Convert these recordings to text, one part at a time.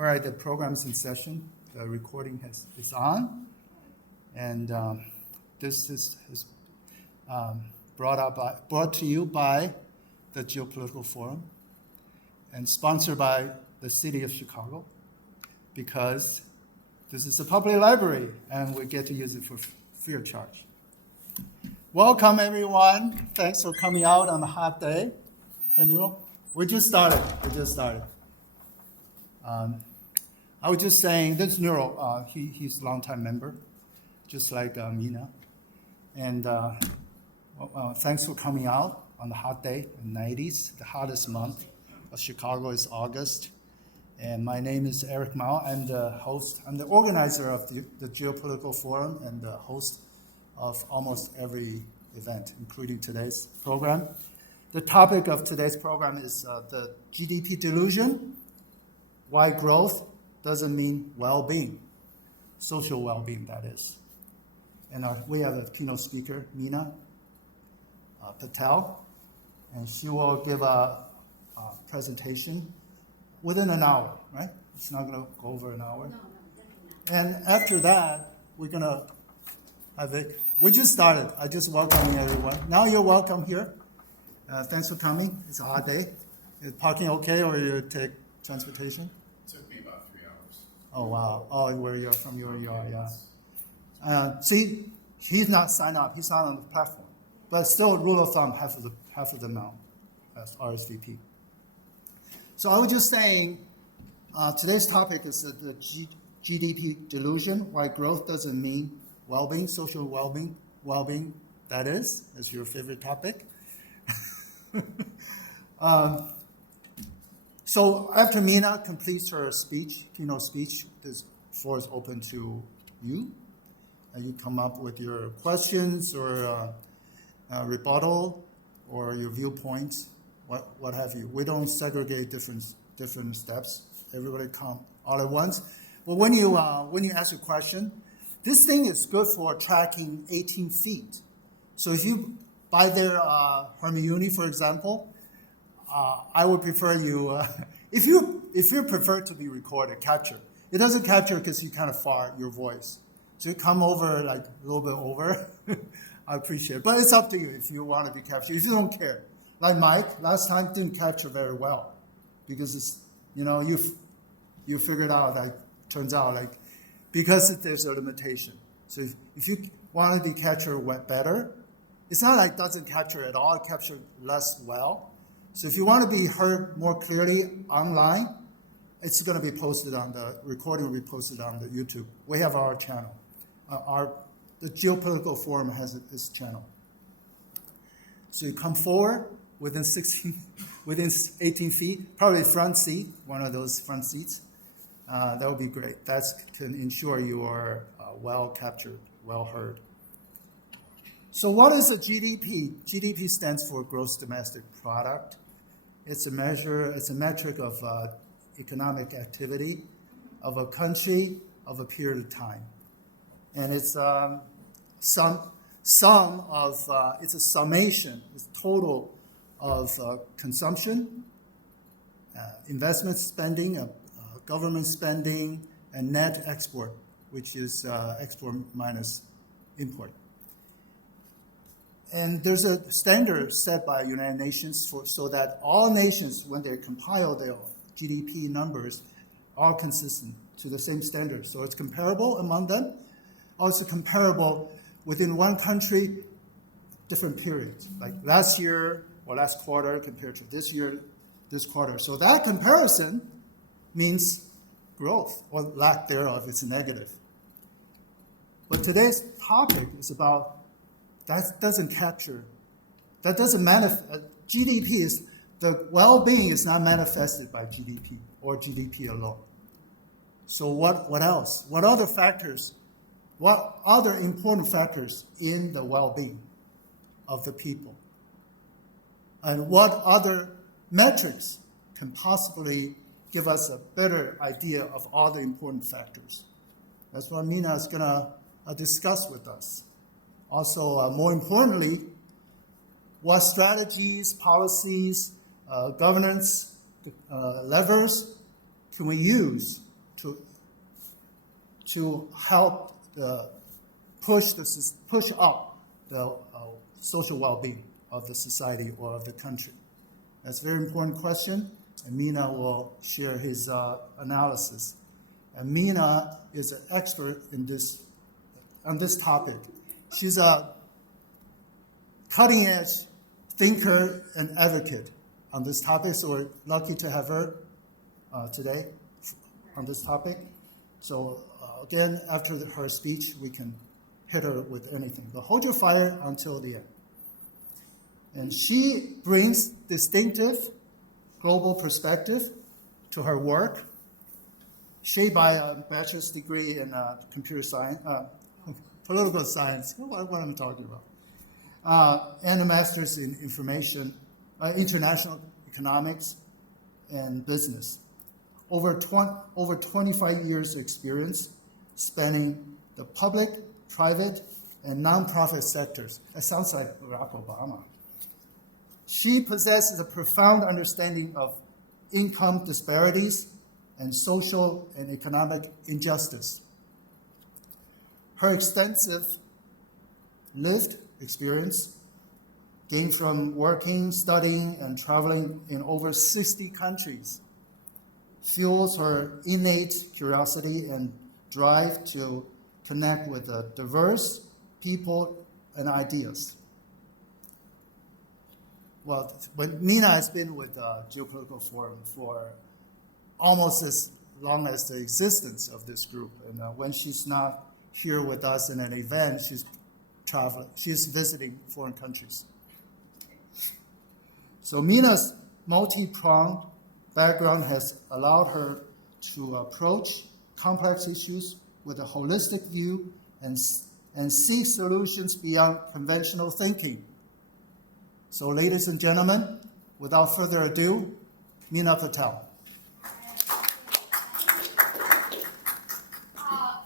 All right, the program's in session. The recording is on. And this is brought to you by the Geopolitical Forum and sponsored by the city of Chicago, because this is a public library and we get to use it for free of charge. Welcome, everyone. Thanks for coming out on a hot day. And we just started. I was just saying, this Neuro, he's a longtime member, just like Mina. And thanks for coming out on the hot day in the 90s. The hottest month of Chicago is August. And my name is Eric Mao. I'm the host. I'm the organizer of the Geopolitical Forum and the host of almost every event, including today's program. The topic of today's program is the GDP delusion, why growth doesn't mean well-being, social well-being, that is. And we have a keynote speaker, Mina Patel, and she will give a presentation within an hour, right? It's not going to go over an hour. No, definitely not. And after that, we're going to have it. We just started. I just welcoming everyone. Now you're welcome here. Thanks for coming. It's a hot day. Is parking okay, or you take transportation? It took me about 3 hours. Oh, wow. Oh, where you're from, where you are, yeah. See, he's not signed up. He's not on the platform. But still, rule of thumb, half of the amount as RSVP. So I was just saying, today's topic is the GDP delusion, why growth doesn't mean well-being, social well-being, that is your favorite topic. So after Mina completes her keynote speech, this floor is open to you. And you come up with your questions or rebuttal or your viewpoints, what have you. We don't segregate different steps. Everybody come all at once. But when you ask a question, this thing is good for tracking 18 feet. So if you buy their Hermione, for example, I would prefer you, if you prefer to be recorded, capture. It doesn't capture because you kind of far your voice. So you come over like a little bit over, I appreciate it. But it's up to you if you want to be captured. If you don't care. Like Mike, last time didn't capture very well because it's, you figured out, like, turns out, like, because there's a limitation. So if you want to be captured better, it's not like it doesn't capture at all, it captures less well. So if you want to be heard more clearly online, it's going to be posted on the recording will be posted on the YouTube. We have our channel. The Geopolitical Forum has its channel. So you come forward within 18 feet, probably front seat, one of those front seats. That would be great. That can ensure you are well captured, well heard. So what is a GDP? GDP stands for gross domestic product. It's a metric of economic activity of a country of a period of time. And it's it's a summation, it's total of consumption, investment spending, government spending, and net export, which is export minus import. And there's a standard set by United Nations so that all nations, when they compile their GDP numbers, are consistent to the same standard. So it's comparable among them, also comparable within one country, different periods, like last year or last quarter compared to this year, this quarter. So that comparison means growth or lack thereof, it's negative. But today's topic is about that doesn't manifest. GDP is, the well-being is not manifested by GDP or GDP alone. So what else? What other factors, what other important factors in the well-being of the people? And what other metrics can possibly give us a better idea of all the important factors? That's what Mina is going to discuss with us. Also, more importantly, what strategies, policies, governance levers can we use to help push up the social well-being of the society or of the country? That's a very important question, and Mina will share his analysis. And Mina is an expert on this topic. She's a cutting-edge thinker and advocate on this topic, so we're lucky to have her today on this topic. So again, after her speech, we can hit her with anything. But hold your fire until the end. And she brings distinctive global perspective to her work, shaped by a bachelor's degree in computer science, political science, what am I talking about? And a master's in international economics and business. Over 25 years experience spanning the public, private, and nonprofit sectors. That sounds like Barack Obama. She possesses a profound understanding of income disparities and social and economic injustice. Her extensive lived experience, gained from working, studying, and traveling in over 60 countries, fuels her innate curiosity and drive to connect with diverse people and ideas. Well, Mina has been with the Geopolitical Forum for almost as long as the existence of this group. And when she's not here with us in an event, she's traveling. She's visiting foreign countries. So Mina's multi-pronged background has allowed her to approach complex issues with a holistic view and seek solutions beyond conventional thinking. So ladies and gentlemen, without further ado, Mina Patel.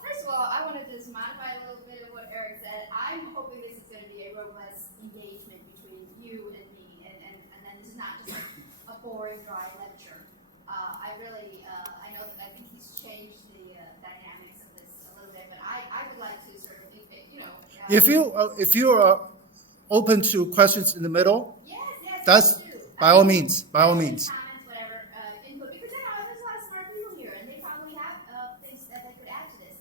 First of all, I want to just modify a little bit of what Eric said. I'm hoping this is going to be a robust engagement between you and me, and then this is not just a boring, dry lecture. I know that I think he's changed the dynamics of this a little bit, but I would like to sort of, If you are open to questions in the middle, yes, that's by all means. Comments, whatever, input, because there's a lot of smart people here, and they probably have things that they could add to this.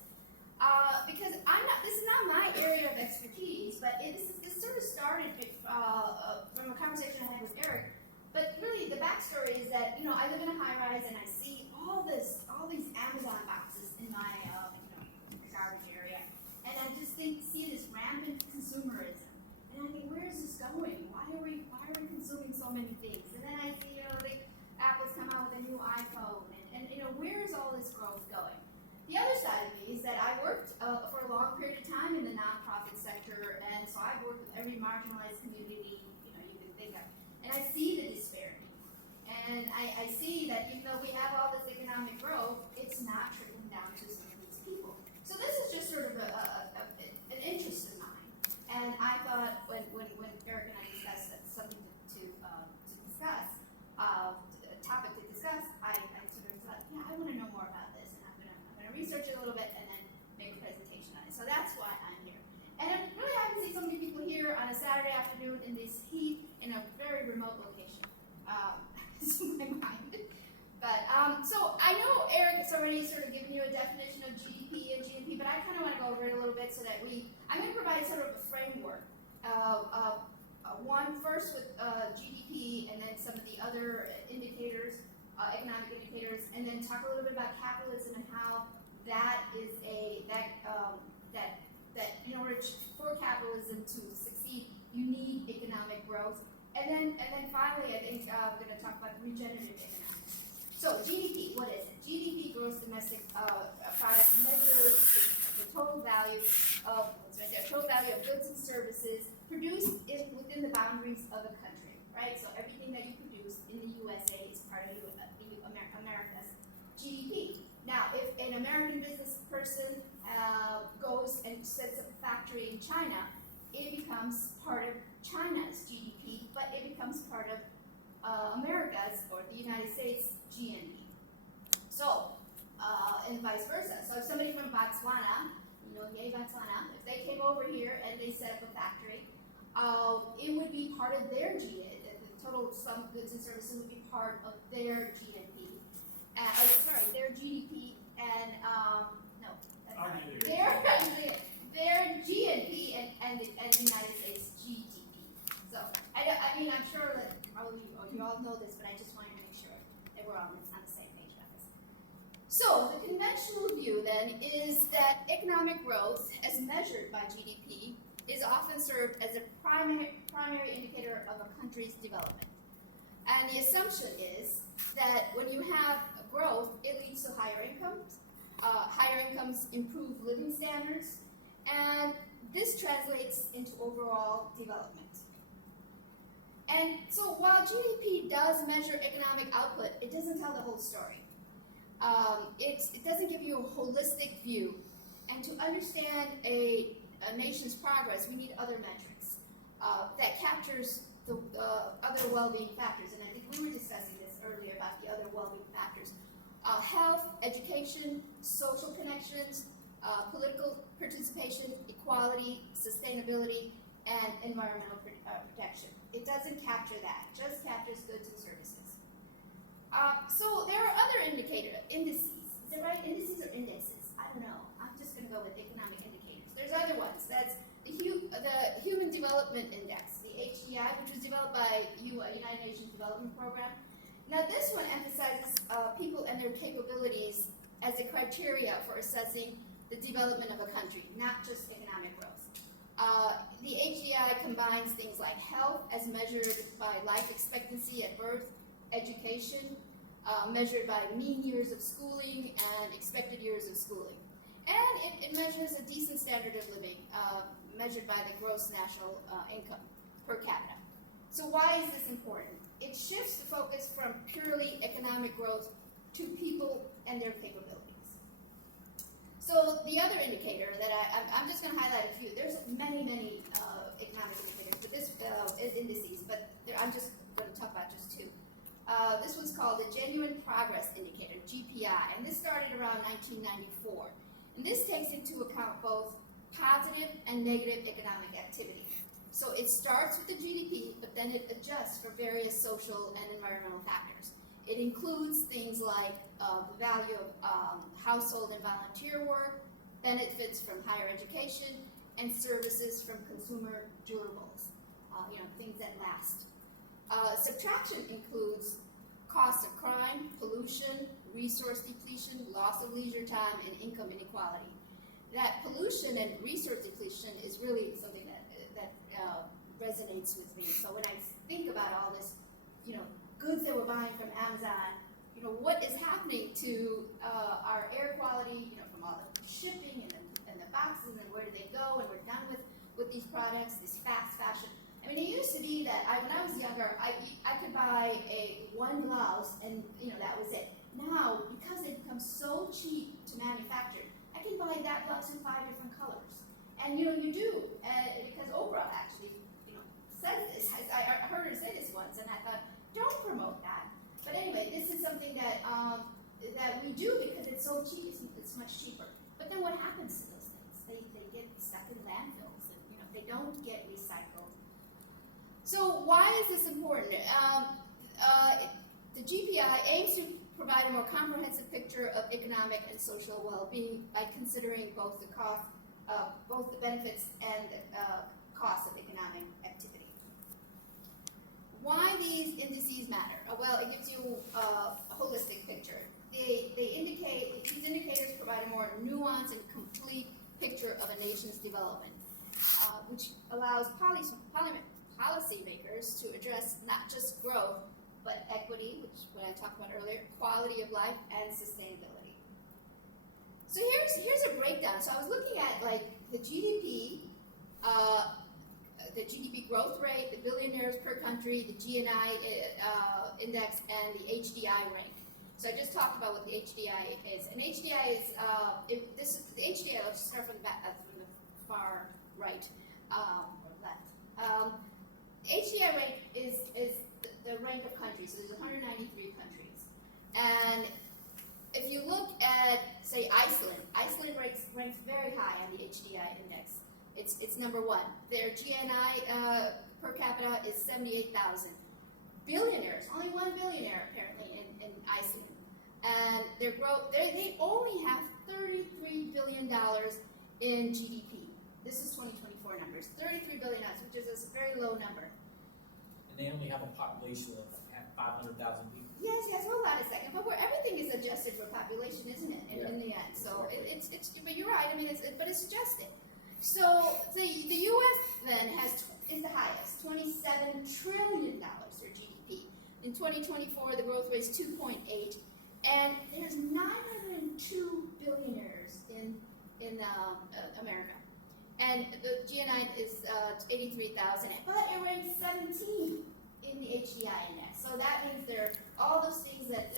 Because this is not my area of expertise, but this sort of started from a conversation I had with Eric. But really, the backstory is that I live in a high rise, and I see all these Amazon boxes in my garbage area, and I just see this rampant consumerism. And I think, where is this going? Why are we consuming so many things? And then I see, Apple's come out with a new iPhone, and where is all this growth going? The other side of me is that I worked for a long period of time in the nonprofit sector, and so I've worked with every marginalized community you can think of, and I see the disparity, and I see that even though we have all this economic growth, it's not trickling down to some of these people. So this is just sort of an interest of mine. And I thought when Eric and I discussed something to discuss, a topic to discuss, I sort of thought, I want to know more about this, and I'm gonna research it a little bit and then make a presentation on it. So that's why I'm here. And I'm really happy to see so many people here on a Saturday afternoon in this heat in a very remote location. It's in my mind. But so I know Eric has already sort of given you a definition of GDP and GNP, but I kind of want to go over it a little bit so that I'm going to provide sort of a framework. One first with GDP, and then some of the other indicators, economic indicators, and then talk a little bit about capitalism and how that is that in order for capitalism to succeed, you need economic growth. And then finally, I think I'm going to talk about regenerative economics. So GDP, what is it? GDP, gross domestic product, measures the total value of goods and services produced within the boundaries of a country, right? So everything that you produce in the USA is part of America's GDP. Now, if an American business person goes and sets up a factory in China, it becomes part of China's GDP, but it becomes part of America's or the United States GNP. So, and vice versa. So if somebody from Botswana, yay Botswana, if they came over here and they set up a factory, it would be part of their GDP. The total sum of goods and services would be part of their GDP. Their GDP and no, that's not right. Their GNP and the United States GDP. So I'm sure that probably you all know this, but I just wanted to make sure that we're all on the same page about this. So the conventional view then is that economic growth, as measured by GDP, is often served as a primary indicator of a country's development. And the assumption is that when you have growth, it leads to higher incomes. Higher incomes improve living standards, and this translates into overall development. And so while GDP does measure economic output, it doesn't tell the whole story. It doesn't give you a holistic view. And to understand a nation's progress, we need other metrics that captures the other well-being factors. And I think we were discussing this earlier about the other well-being factors. Health, education, social connections, political participation, equality, sustainability, and environmental protection. It doesn't capture that, it just captures goods and services. So there are other indices. Is that right? Indices or indexes? I don't know. I'm just going to go with economic indicators. There's other ones. That's the Human Development Index, the HDI, which was developed by United Nations Development Program. Now this one emphasizes people and their capabilities as a criteria for assessing the development of a country, not just economic growth. The HDI combines things like health as measured by life expectancy at birth, education, measured by mean years of schooling and expected years of schooling. And it measures a decent standard of living, measured by the gross national income per capita. So why is this important? It shifts the focus from purely economic growth to people and their capabilities. So the other indicator that I'm just going to highlight a few. There's many economic indicators, but this indices. But I'm just going to talk about just two. This was called the Genuine Progress Indicator, GPI, and this started around 1994. And this takes into account both positive and negative economic activity. So it starts with the GDP, but then it adjusts for various social and environmental factors. It includes things like the value of household and volunteer work, benefits from higher education, and services from consumer durables, things that last. Subtraction includes cost of crime, pollution, resource depletion, loss of leisure time, and income inequality. That pollution and resource depletion is really something that resonates with me. So when I think about all this, goods that we're buying from Amazon, what is happening to our air quality, from all the shipping and the boxes, and where do they go, and we're done with these products, this fast fashion. I mean, it used to be that when I was younger, I could buy one blouse and that was it. Now, because it becomes so cheap to manufacture, I can buy that blouse in 5 different colors. And you do, because Oprah actually says this. I heard her say this once, and I thought, don't promote that. But anyway, this is something that we do because it's so cheap. It's much cheaper. But then what happens to those things? They get stuck in landfills, and they don't get recycled. So why is this important? The GPI aims to provide a more comprehensive picture of economic and social well-being by considering both the benefits and the costs of economic activity. Why these indices matter? Well, it gives you a holistic picture. These indicators provide a more nuanced and complete picture of a nation's development, which allows policymakers to address not just growth, but equity, which what I talked about earlier, quality of life, and sustainability. So here's a breakdown. So I was looking at the GDP, the GDP growth rate, the billionaires per country, the GNI index, and the HDI rank. So I just talked about what the HDI is. And HDI is the HDI. Let's start from the far right or left. HDI rank is the rank of countries. So there's 193 countries, and if you look at, say, Iceland. Iceland ranks very high on the HDI index. It's number one. Their GNI per capita is 78,000. Billionaires, only one billionaire apparently in Iceland, and their growth. They only have $33 billion in GDP. This is 2024 numbers. $33 billion, which is a very low number. And they only have a population of 500,000 people. Yes, hold on a second. But where everything is adjusted for population, isn't it? In the end, so Exactly. it's. But you're right. I mean, it's adjusted. So the U.S. then is the highest, $27 trillion for GDP. In 2024, the growth rate is 2.8, and there's 902 billionaires in America, and the GNI is 83,000, but it ranks 17 in the HDI index. So that means there are all those things that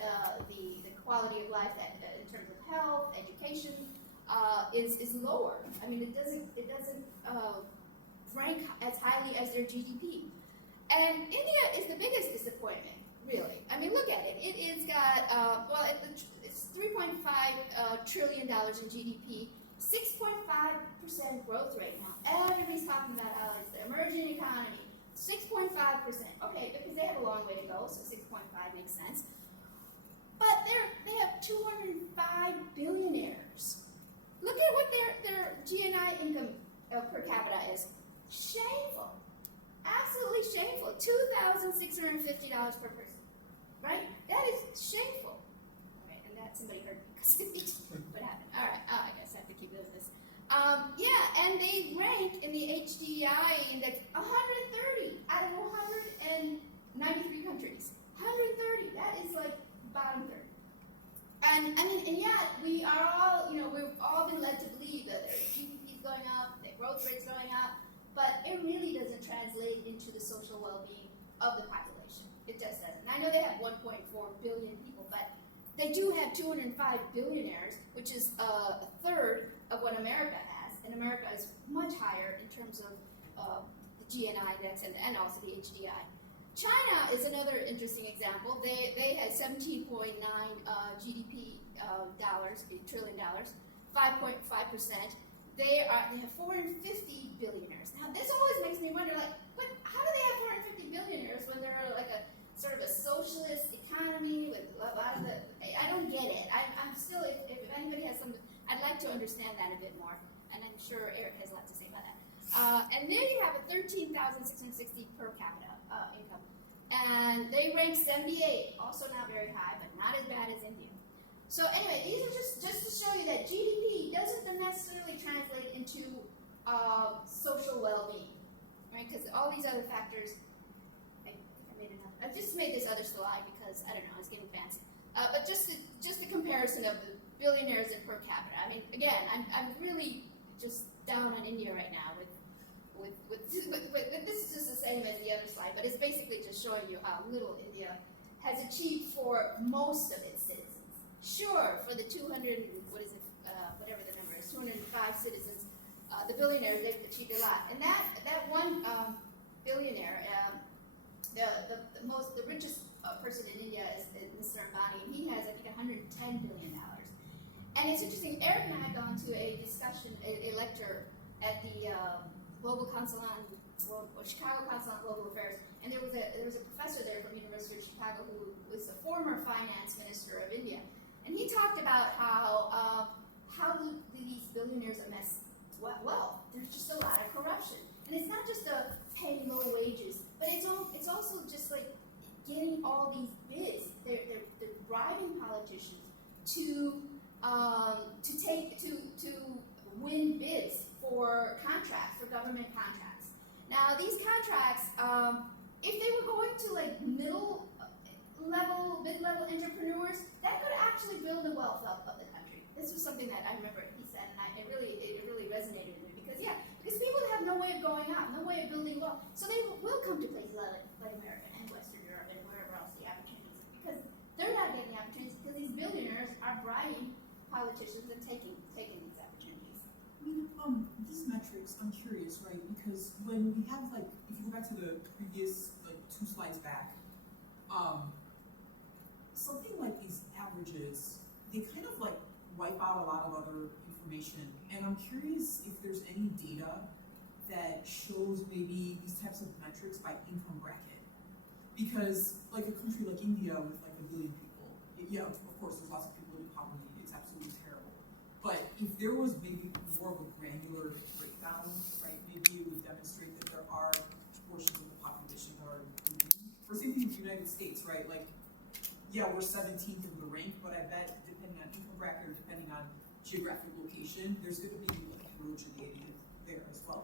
the quality of life that in terms of health, education is lower. I mean, it doesn't rank as highly as their GDP. And India is the biggest disappointment, really. I mean, look at it. It's got it's $3.5 trillion in GDP, 6.5% growth rate now. Everybody's talking about how it's the emerging economy. 6.5%. Okay, because they have a long way to go, so 6.5 makes sense. But they have 205 billionaires. Look at what their GNI income per capita is. Shameful. Absolutely shameful. $2,650 per person. Right? That is shameful. Right, and that somebody heard what happened. All right, I guess I have to keep doing this. And they rank in the HDI index 130 out of 193 countries. 130. That is like bottom third. And I mean, and yet we are all, we've all been led to believe that their GDP is going up, their growth rate's going up, but it really doesn't translate into the social well-being of the population. It just doesn't. And I know they have 1.4 billion people, but they do have 205 billionaires, which is a third of what America has, and America is much higher in terms of the GNI index and also the HDI. China is another interesting example. They had 17.9 GDP trillion dollars, 5.5%. They have 450 billionaires. Now this always makes me wonder, how do they have 450 billionaires when they're like a sort of a socialist economy with a lot of I don't get it. I'm still, if anybody has some, I'd like to understand that a bit more, and I'm sure Eric has a lot to say about that. And there you have a 13,660 per capita income. And they rank 78, also not very high, but not as bad as India. So anyway, these are just to show you that GDP doesn't necessarily translate into social well-being, right? Because all these other factors, I think I made enough. I just made this other slide because, I don't know, it's getting fancy. But just the comparison of the billionaires and per capita. I mean, again, I'm really just down on India right now with this is just the same as the other slide, but it's basically just showing you how little India has achieved for most of its citizens. Sure, for the 200, whatever the number is, 205 citizens, the billionaires, they've achieved a lot. And that one billionaire, the richest person in India is Mr. Ambani, and he has, I think, $110 billion. And it's interesting, Eric and I had gone to a discussion, a lecture at the Chicago Council on Global Affairs, and there was a professor there from University of Chicago who was the former finance minister of India, and he talked about how these billionaires amass wealth. There's just a lot of corruption, and it's not just paying low wages, but it's also just like getting all these bids. They're bribing politicians to win bids for contracts, for government contracts. Now, these contracts, if they were going to like mid-level entrepreneurs, that could actually build the wealth of the country. This was something that I remember he said, and it really resonated with me because people have no way of going out, no way of building wealth, so they will come to places like America and Western Europe and wherever else the opportunities, because they're not getting opportunities because these billionaires are bribing politicians and taking these opportunities. These metrics, I'm curious, right? Because when we have if you go back to the previous 2 slides back, something like these averages, they kind of wipe out a lot of other information. And I'm curious if there's any data that shows maybe these types of metrics by income bracket. Because like a country like India with like 1 billion people, yeah, of course there's lots of people in poverty, it's absolutely terrible. But if there was maybe more of a granular breakdown, right, maybe it would demonstrate that there are portions of the population that are improving. Or same thing with the United States, right? Like, yeah, we're 17th in the rank, but I bet depending on income bracket or depending on geographic location, there's going to be like heterogeneity there as well.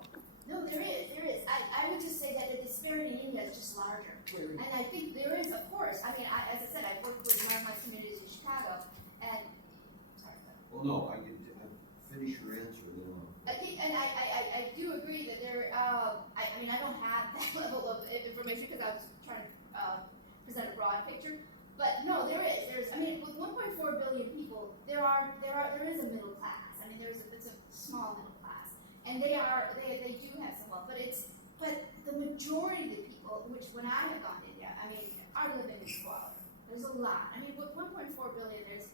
No, there is. I would just say that the disparity in India is just larger. Where And I think there is, of course. I mean, as I said, I've worked with marginalized communities in Chicago, and sorry. Well, no, I finish your answer then. I think, and I do agree that there. I mean, I don't have that level of information because I was trying to present a broad picture. But no, there is. I mean, with 1.4 billion people, there is a middle class. I mean, it's a small middle class, and they do have some wealth. But the majority of the people, which when I have gone to India, I mean, are living in squalor. There's a lot. I mean, with 1.4 billion, there's,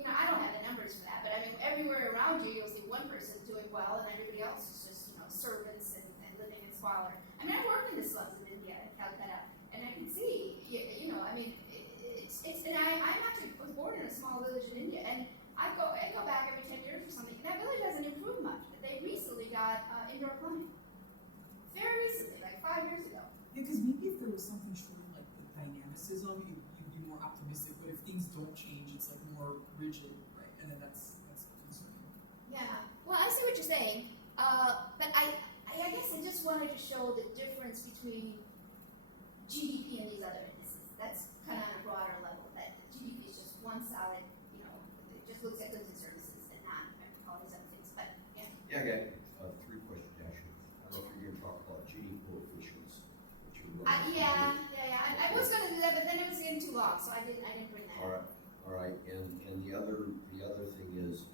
I don't have the numbers for that, but I mean, everywhere around you, you'll see one person doing well, and everybody else is just, servants and living in squalor. I mean, I worked in the slums of India, in Calcutta, and I can see, I mean, and I actually was born in a small village in India, and I go back every 10 years or something, and that village hasn't improved much. They recently got indoor plumbing. Very recently, like 5 years ago. Yeah, because maybe if there was something showing like the dynamicism, you'd be more optimistic. But if things don't change, it's like more rigid, right? And then that's concerning. Yeah. Well, I see what you're saying, but I guess I just wanted to show the difference between GDP and these other indices. That's kind of on a broader level. That GDP is just one solid, it just looks at goods and services and not all these other things. But yeah. Yeah, I got 3 questions, actually. I don't know if you're going to talk about Gini coefficients, which are Yeah. I was going to do that, but then it was getting too long, so I didn't bring that. All right, and the other thing is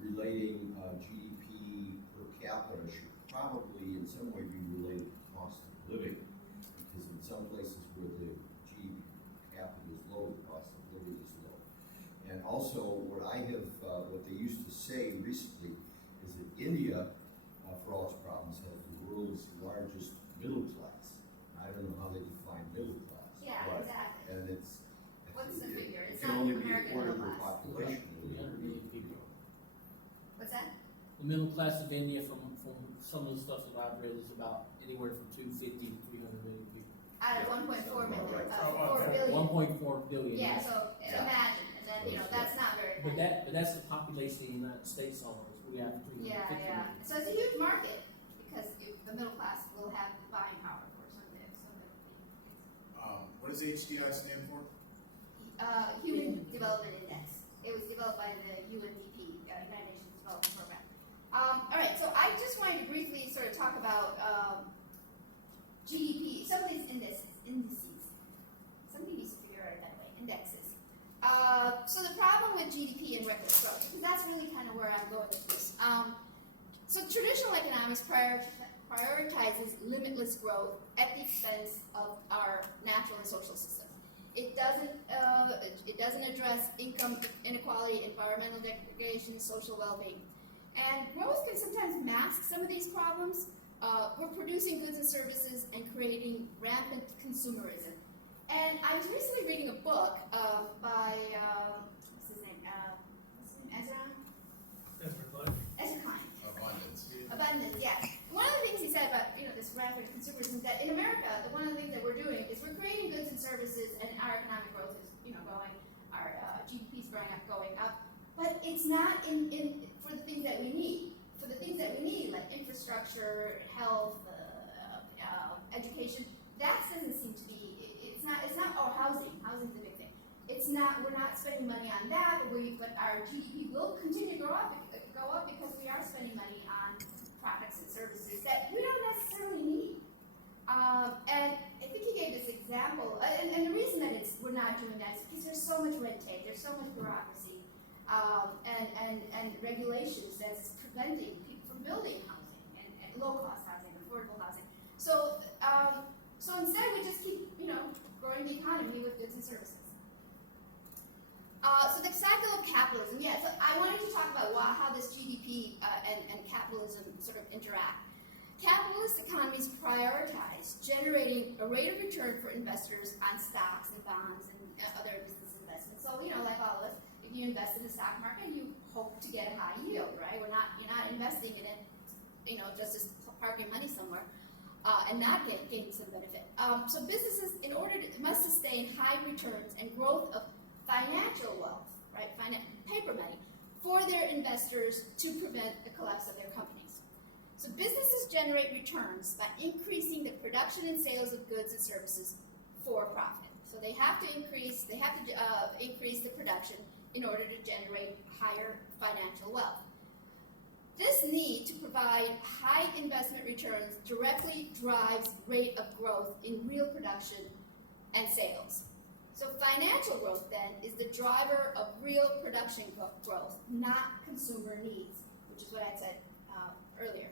relating GDP per capita should probably in some way be related to cost of living, because in some places where the GDP per capita is low, the cost of living is low. And also, what they used to say recently is that India, for all its problems, has the world's largest middle class. I don't know how they define middle class. Yeah, but, exactly. And it's What's the figure? It It's can not only be a American quarter of middle the class. population. 300 million people. What's that? The middle class of India, from some of the stuff that I've read, is about anywhere from 250 to 300 million people. Out of Yeah, 1.4 sounds million, about right. 4 billion. 1.4 billion. Yeah, so Yeah. imagine, and then that's not very. But that's the population of the United States almost. We have 350 Yeah. million. So it's a huge market because the middle class will have buying power for some of the What does HDI stand for? Human Development Index. It was developed by the UNDP, United Nations Development Program. All right, so I just wanted to briefly sort of talk about GDP, some of these indices. Somebody needs to figure out that way, indexes. So the problem with GDP and reckless growth, because that's really kind of where I'm going with this. So traditional economics prioritizes limitless growth at the expense of our natural and social systems. It doesn't address income inequality, environmental degradation, social well-being. And growth can sometimes mask some of these problems. We're producing goods and services and creating rampant consumerism. And I was recently reading a book by, what's his name? Ezra Klein. Abundance, yes. One of the things he said about this rampant consumerism is that in America, one of the things that we're doing is we're creating goods and services, and our economic growth is going, our GDP is going up, but it's not for the things that we need. For the things that we need, like infrastructure, health, education, that doesn't seem to be. It's not. Oh, housing. Housing's a big thing. It's not. We're not spending money on that, but our GDP will continue to go up because we are spending money on products and services that we don't necessarily need. And I think he gave this example, and the reason that we're not doing that is because there's so much red tape, there's so much bureaucracy, and regulations that's preventing people from building housing and low-cost housing, affordable housing. So instead, we just keep growing the economy with goods and services. So the cycle of capitalism. Yeah, so I wanted to talk about how this GDP and capitalism sort of interact. Capitalist economies prioritize generating a rate of return for investors on stocks and bonds and other business investments. So, like all of us, if you invest in the stock market, you hope to get a high yield, right? You're not investing in it, just as parking money somewhere and not getting some benefit. So businesses, must sustain high returns and growth of financial wealth, right? Paper money for their investors to prevent the collapse of their companies. So businesses generate returns by increasing the production and sales of goods and services for profit. So they have to increase the production in order to generate higher financial wealth. This need to provide high investment returns directly drives rate of growth in real production and sales. So financial growth then is the driver of real production growth, not consumer needs, which is what I said earlier.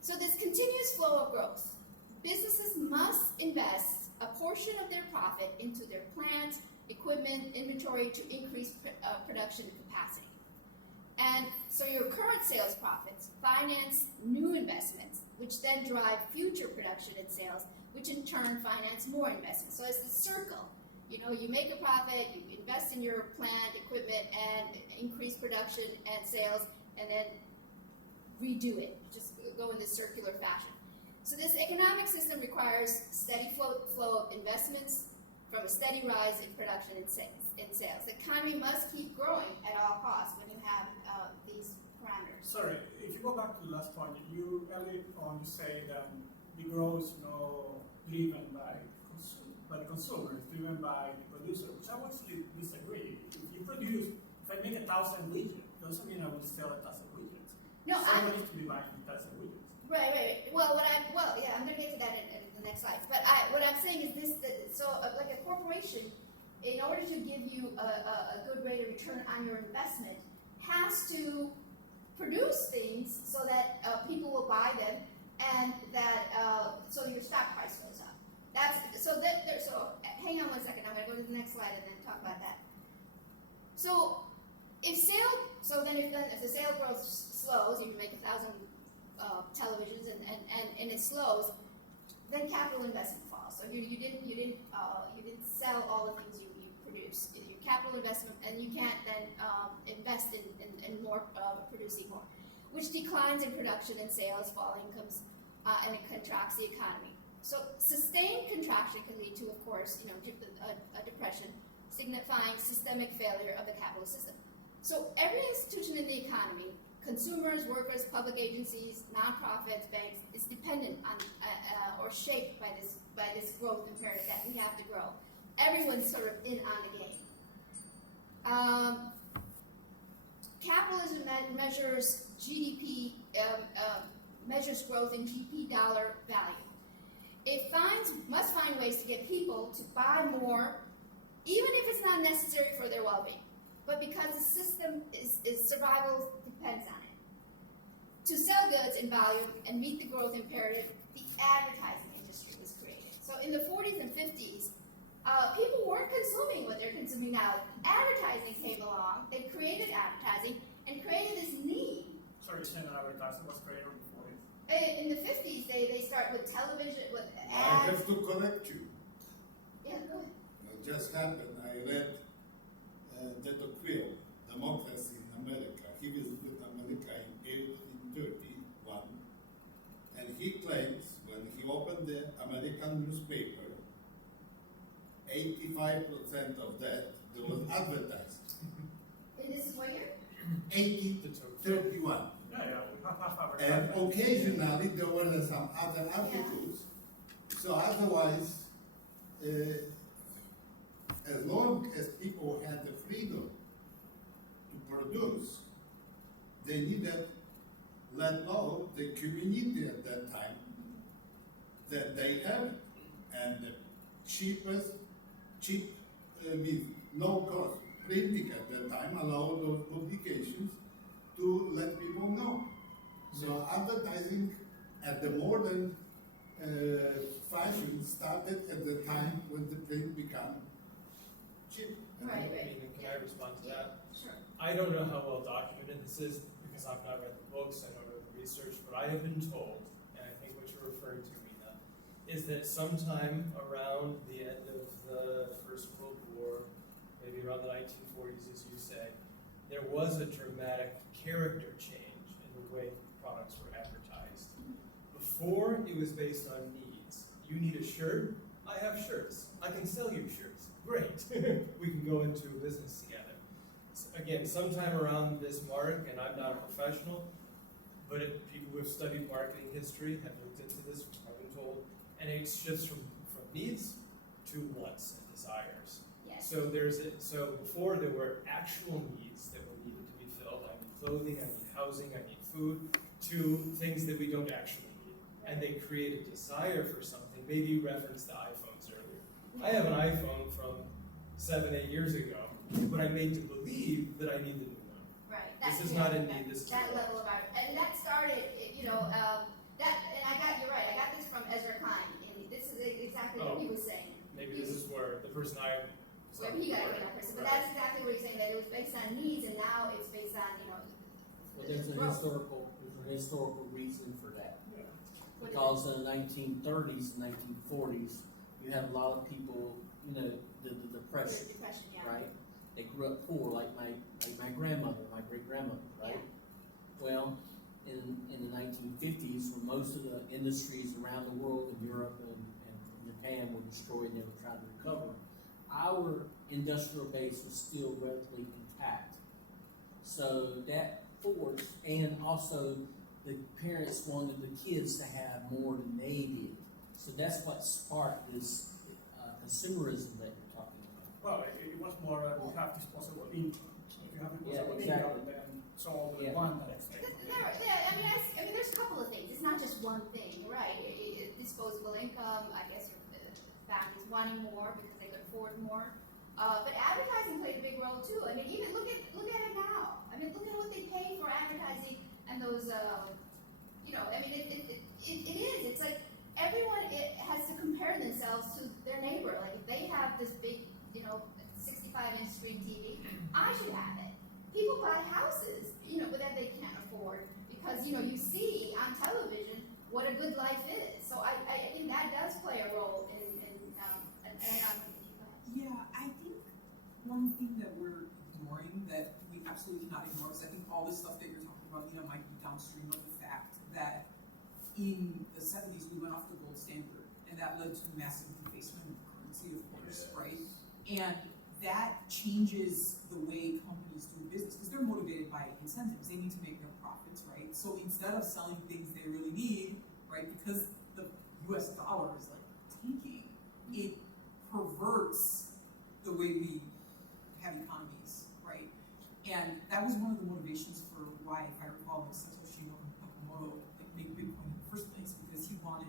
So this continuous flow of growth, businesses must invest a portion of their profit into their plants, equipment, inventory to increase production capacity. And so your current sales profits finance new investments, which then drive future production and sales, which in turn finance more investments. So it's the circle. You make a profit, you invest in your plant, equipment, and increase production and sales, and then redo it. Just go in this circular fashion. So this economic system requires steady flow of investments from a steady rise in production and sales. The economy must keep growing at all costs when you have these parameters. Sorry, if you go back to the last point, you earlier on you say that the growth is not driven by the consumer, it's driven by the producer, which I would disagree. If I make 1,000 widgets, doesn't mean I will sell 1,000 widgets. No, Someone needs to be buying 1,000 widgets. Right. Well, I'm going to get to that in the next slide. But what I'm saying is this: like a corporation, in order to give you a good rate of return on your investment, has to produce things so that people will buy them, and that so your stock price goes up. So hang on one second. I'm going to go to the next slide and then talk about that. So if the sale growth slows, if you make 1,000 televisions and it slows, then capital investment falls. So you didn't sell all the things you produced. Your capital investment, and you can't then invest in more producing more, which declines in production and sales, fall incomes, and it contracts the economy. So sustained contraction can lead to, of course, a depression, signifying systemic failure of the capitalist system. So every institution in the economy, consumers, workers, public agencies, nonprofits, banks, is dependent on or shaped by this growth imperative that we have to grow. Everyone's sort of in on the game. Capitalism measures GDP, measures growth in GDP dollar value. It must find ways to get people to buy more, even if it's not necessary for their well-being, but because the system is survival depends on it. To sell goods in volume and meet the growth imperative, the advertising industry was created. So in the 40s and 50s, people weren't consuming what they're consuming now. Advertising came along, they created advertising and created this need. Sorry, advertising was created in the 40s. In the 50s, they start with television, with I ads. have to correct you. Yeah, go ahead. It just happened. I read de Tocqueville, Democracy in America. He visited America in 1831, and he claims when he opened the American newspaper, 85% of that there was advertised. And this is what year? 1831. Yeah, we have half And advertising. occasionally there were some other articles. So otherwise, as long as people had the freedom to produce, they needed let know the community at that time that they have it. And the cheap means no cost printing at that time allowed those publications to let people know. So advertising at the modern fashion started at the time when the print became cheap. Right. Can I respond to that? Sure. I don't know how well documented this is because I've not read the books, I don't know the research, but I have been told, and I think what you're referring to, Mina, is that sometime around the end of the First World War, maybe around the 1940s, as you say, there was a dramatic character change in the way products were advertised. Before, it was based on needs. You need a shirt? I have shirts. I can sell you shirts. Great. We can go into a business together. So again, sometime around this mark, and I'm not a professional, but people who have studied marketing history have looked into this, I've been told, and it shifts from needs to wants and desires. Yes. So before there were actual needs that were needed to be filled. I need clothing, I need housing, I need food, to things that we don't actually need. And they create a desire for something. Maybe you referenced the iPhones earlier. I have an iPhone from 7-8 years ago, but I'm made to believe that I need the new one. Right. This is not a need, this is that a want. level of art, and that started, and you're right. I got this from Ezra Klein, and this is exactly what he was saying. Maybe this is where the person I Where he got it from that person, but that's exactly what he's saying. That it was based on needs, and now it's based on Well, there's a historical reason for that. What is Because in the 1930s and 1940s, you had a lot of people, the depression, depression, yeah. right? They grew up poor, like my grandmother, my great grandmother, right? Well, in the 1950s, when most of the industries around the world, in Europe and Japan, were destroyed, and they were trying to recover, our industrial base was still relatively intact. So that forced, and also the parents wanted the kids to have more than they did. So that's what sparked this consumerism that you're talking about. Well, it was more we have disposable income. So if you have disposable exactly. income, then so all the Yeah. one that extent. I mean, there's a couple of things. It's not just one thing, right? Disposable income, I guess your families wanting more because they could afford more. But advertising played a big role too. I mean, even look at it now. I mean, look at what they pay for advertising and those. I mean, it is. It's like everyone has to compare themselves to their neighbor. Like if they have this big, 65-inch screen TV, I should have it. People buy houses, that they can't afford because you see on television what a good life is. So I think that does play a role in. Yeah, I think one thing that we're ignoring that we absolutely cannot ignore is I think all this stuff that you're talking about, might be downstream of the fact that in the 70s we went off the gold standard, and that led to massive debasement of currency, of course, right? And that changes the way companies do business because they're motivated by incentives. They need to make their profits, right? So instead of selling things they really need, right, because the US dollar is like tanking, it perverts the way we have economies, right? And that was one of the motivations for why, if I recall, Satoshi Nakamoto made Bitcoin in the first place, because he wanted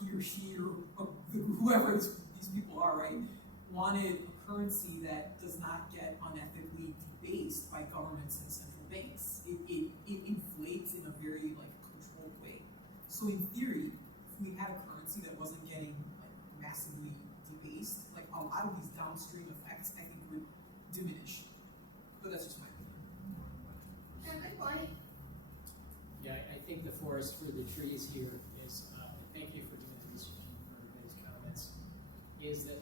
he or she or whoever these people are, right, wanted a currency that does not get unethically debased by governments and central banks. It inflates in a very controlled way. So in theory, if we had a currency that wasn't getting massively debased, a lot of these downstream effects I think would diminish. But that's just my opinion. Yeah, good point. Yeah, I think the forest for the trees here is, thank you for doing the research and for everybody's comments, is that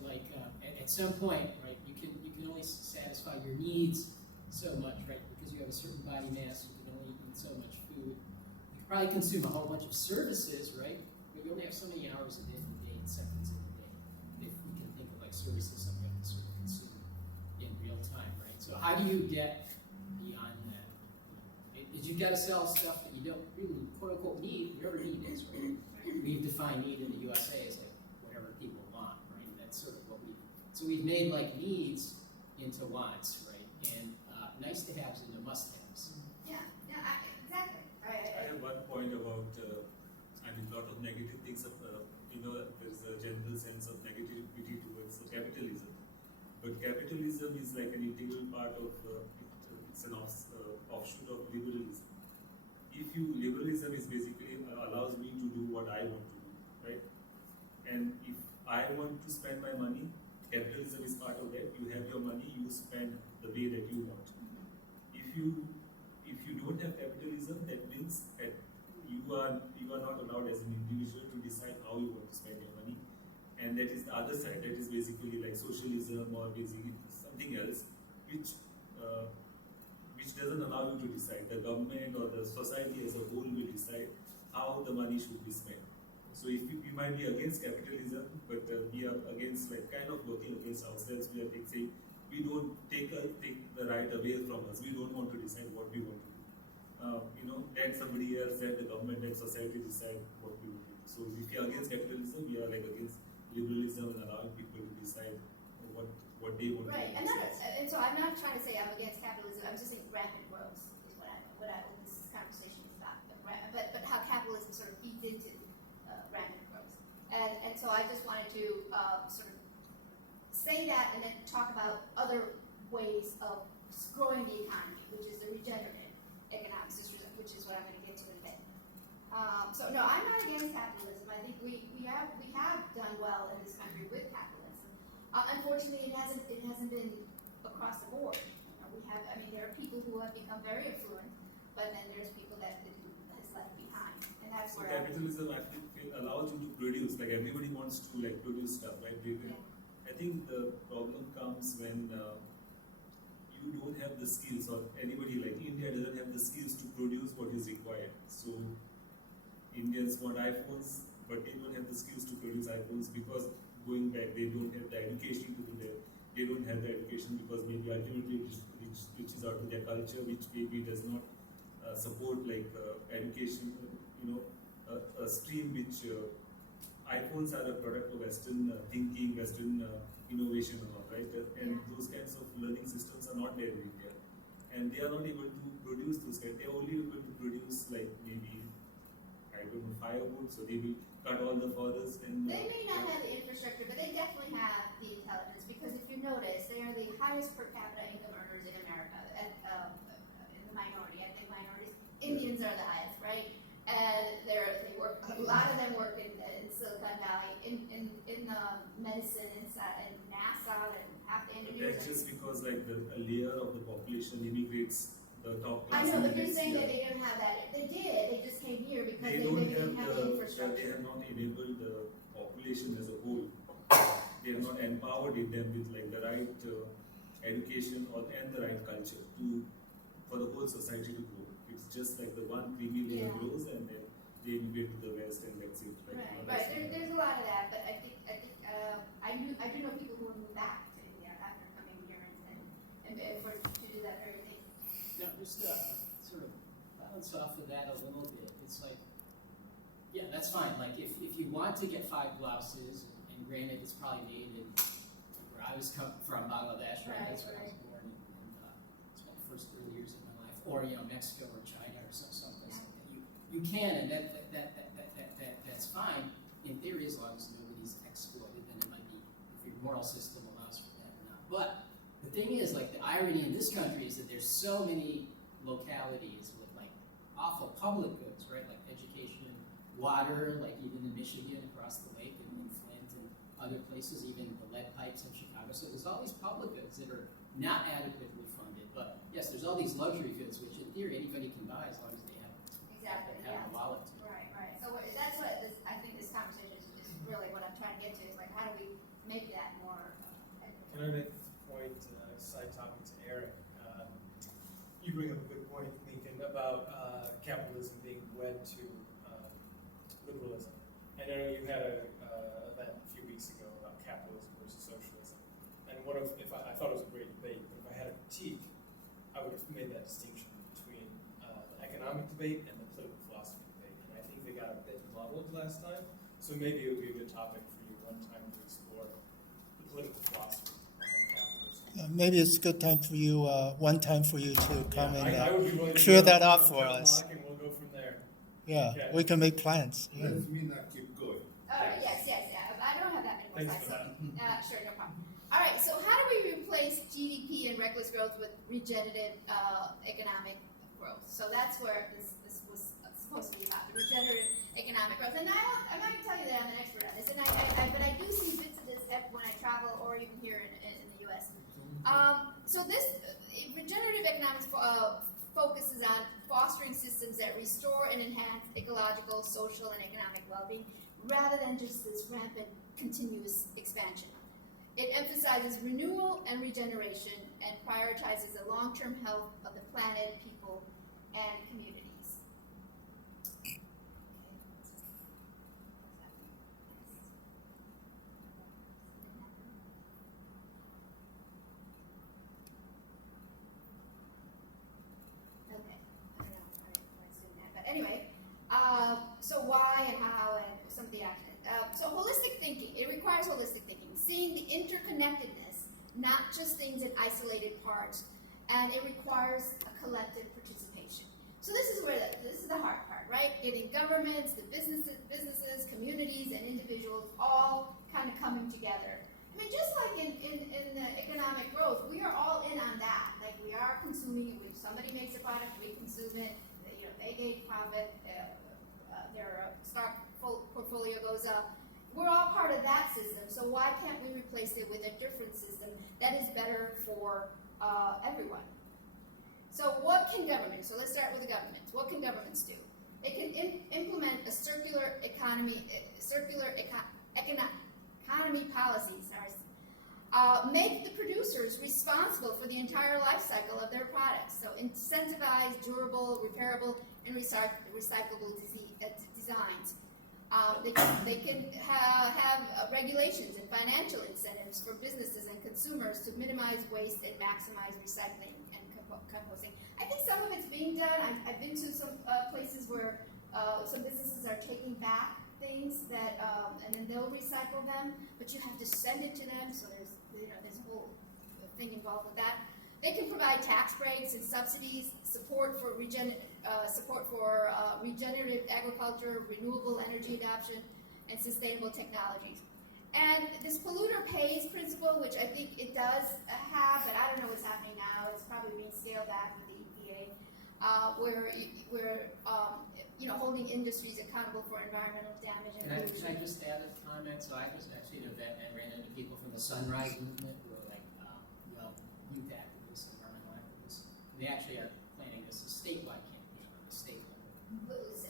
at some point, right, you can only satisfy your needs so much, right, because you have a certain body mass, you can only eat so much food. You can probably consume a whole bunch of services, right, but you only have so many hours a day and seconds in a day. If we can think of services that we have to sort of consume in real time, right? So how do you get beyond that? You've got to sell stuff that you don't really quote unquote need, whatever need is, right? We've defined need in the USA as whatever people want, right? That's sort of what we've made needs into wants, right? And nice to haves into must haves. Yeah, exactly. I have one point about, a lot of negative things of, there's a general sense of negativity towards capitalism. But capitalism is like an integral part of, it's an offshoot of liberalism. Liberalism is basically allows me to do what I want to do, right? And if I want to spend my money, capitalism is part of that. You have your money, you spend the way that you want. if you don't have capitalism, that means that you are not allowed as an individual to decide how you want to spend your money, and that is the other side. That is basically like socialism or basically something else, which doesn't allow you to decide. The government or the society as a whole will decide how the money should be spent. So if we might be against capitalism, but we are against like kind of working against ourselves. We are saying we don't take the right away from us. We don't want to decide what we want to do. Let somebody else, let the government, let society decide what we want to do. So if we are against capitalism, we are like against liberalism and allowing people to decide what they want Right, to do. and so I'm not trying to say I'm against capitalism. I'm just saying rapid growth is what this conversation is about. But how capitalism sort of feeds into rapid growth, and so I just wanted to sort of say that, and then talk about other ways of growing the economy, which is the regenerative economics, which is what I'm going to get to in a bit. So no, I'm not against capitalism. I think we have done well in this country with capitalism. Unfortunately, it hasn't been across the board. There are people who have become very affluent, but then there's people that it has left behind, and that's So where capitalism actually allows you to produce. Like everybody wants to like produce stuff, right? I think the problem comes when you don't have the skills, or anybody like India doesn't have the skills to produce what is required. So Indians want iPhones, but they don't have the skills to produce iPhones because going back, they don't have the education to do that. They don't have the education because maybe ultimately it reaches out to their culture, which maybe does not support like education. A stream which iPhones are a product of Western thinking, Western innovation and all, right? And those kinds of learning systems are not there in India. And they are not able to produce those kinds. They are only able to produce like maybe, I don't know, firewood, so they will cut all the forests and... they may not have the infrastructure, but they definitely have the intelligence, because if you notice, they are the highest per capita income earners in America, in the minority, ethnic minorities. Indians are the highest, right? And they work, a lot of them work in Silicon Valley, in medicine, in NASA, and half the engineers. That's just because like a layer of the population immigrates the top class. I know, but you're saying here. that they don't have that. They did. They just came here because They they don't maybe didn't have the they infrastructure. have not enabled the population as a whole. They have not empowered them with like the right education and the right culture for the whole society to grow. It's just like the one creamy layer grows and then they immigrate to the west and that's it. Right. There's a lot of that, but I think I do know people who have moved back to India after coming here and to do that very thing. No, just sort of bounce off of that a little bit. It's like, yeah, that's fine. Like if you want to get 5 blouses, and granted it's probably made in where I was from, Bangladesh, right? That's where I was born, and spent the first 30 years of my life, or Mexico or China or someplace like that. You can, and that's fine in theory, as long as nobody's exploited. Then it might be if your moral system allows for that or not. But the thing is, like the irony in this country is that there's so many localities with like awful public goods, right? Like education and water, like even in Michigan across the lake and in Flint and other places, even the lead pipes in Chicago. So there's all these public goods that are not adequately funded. But yes, there's all these luxury goods, which in theory anybody can buy as long as they have a wallet to. Right. So that's what I think this conversation is really what I'm trying to get to. Is like, how do we make that more? Can I make a point, side topic to Eric? You bring up a good point, Lincoln, about capitalism being wed to liberalism. I know you had an event a few weeks ago about capitalism versus socialism, and I thought it was a great debate. But if I had a critique, I would have made that distinction between the economic debate and the political philosophy debate. And I think they got a bit muddled last time. So maybe it would be a good topic for you one time to explore the political philosophy behind capitalism. Maybe it's a good time for you, one time for you to come I and would be willing to clear go that up from for us. And we'll go from there. Yeah, Okay. we can make plans. Yeah. Let Mina keep going. All right. Yes. I don't have that many more Thanks slides. for that. Sure, no problem. All right. So how do we replace GDP and reckless growth with regenerative economic growth? So that's where this was supposed to be about, the regenerative economic growth. And I'm not going to tell you that I'm an expert on this, but I do see bits of this when I travel or even here in the U.S. So this regenerative economic economics focuses on fostering systems that restore and enhance ecological, social, and economic well-being, rather than just this rampant, continuous expansion. It emphasizes renewal and regeneration and prioritizes the long-term health of the planet, people, and communities. Okay, I don't know, I assume that, but anyway, so why and how and some of the actions. So holistic thinking, it requires holistic thinking, seeing the interconnectedness, not just things in isolated parts, and it requires a collective participation. So this is the hard part, right? Getting governments, the businesses, communities, and individuals all kind of coming together. I mean, just like in the economic growth, we are all in on that. Like, we are consuming it. If somebody makes a product, we consume it. You know, they gain profit. Their stock portfolio goes up. We're all part of that system. So why can't we replace it with a different system that is better for everyone? So what can governments? So let's start with the governments. What can governments do? It can implement a circular economy policies. Make the producers responsible for the entire life cycle of their products. So incentivize durable, repairable, and recyclable designs. They can have regulations and financial incentives for businesses and consumers to minimize waste and maximize recycling and composting. I think some of it's being done. I've been to some places where some businesses are taking back things that, and then they'll recycle them, but you have to send it to them. So there's a whole thing involved with that. They can provide tax breaks and subsidies, support for regenerative agriculture, renewable energy adoption, and sustainable technologies. And this polluter pays principle, which I think it does have, but I don't know what's happening now. It's probably being scaled back with the EPA, where holding industries accountable for environmental damage and pollution. Can I just add a comment? So I was actually at an event and ran into people from the Sunrise Movement who are like youth activists, environmental activists. And they actually are planning this statewide campaign on the state level.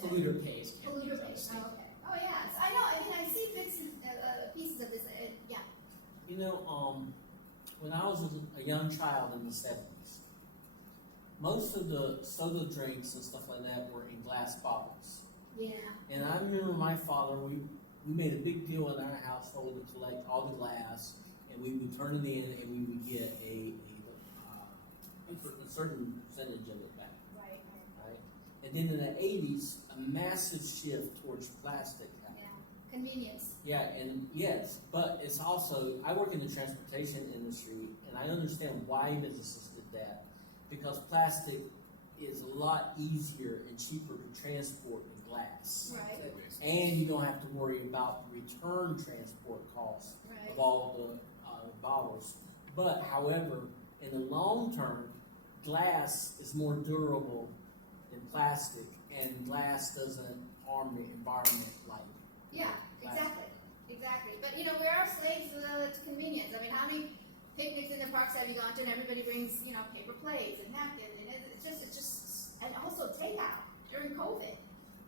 Polluter pays campaign. Polluter pays. Oh, okay. Oh, yes. I know. I mean, I see bits and pieces of this. Yeah. You know, when I was a young child in the 70s, most of the soda drinks and stuff like that were in glass bottles. Yeah. And I remember my father, we made a big deal in our household to collect all the glass, and we would turn it in, and we would get a certain percentage of it back. Right. And then in the 80s, a massive shift towards plastic happened. Yeah. Convenience. Yeah, and yes, but it's also, I work in the transportation industry, and I understand why businesses did that, because plastic is a lot easier and cheaper to transport than glass. Right. And you don't have to worry about the return transport costs of all the bottles. But however, in the long term, glass is more durable than plastic, and glass doesn't harm the environment like Yeah, plastic. Exactly. But we are slaves to convenience. I mean, how many picnics in the parks have you gone to, and everybody brings, paper plates and napkins, and it's just, and also takeout during COVID.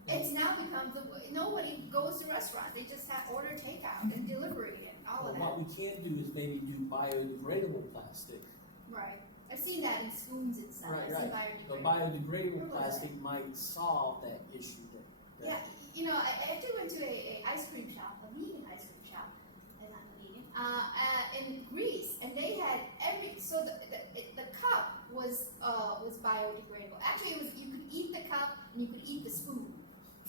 It's now become nobody goes to restaurants. They just order takeout and delivery and all of that. What we can do is maybe do biodegradable plastic. Right. I've seen that in spoons and stuff. Right. But biodegradable plastic might solve that issue there. Yeah, I actually went to a ice cream shop, a vegan ice cream shop, not vegan, in Greece, and they had the cup was biodegradable. Actually, it was you could eat the cup and you could eat the spoon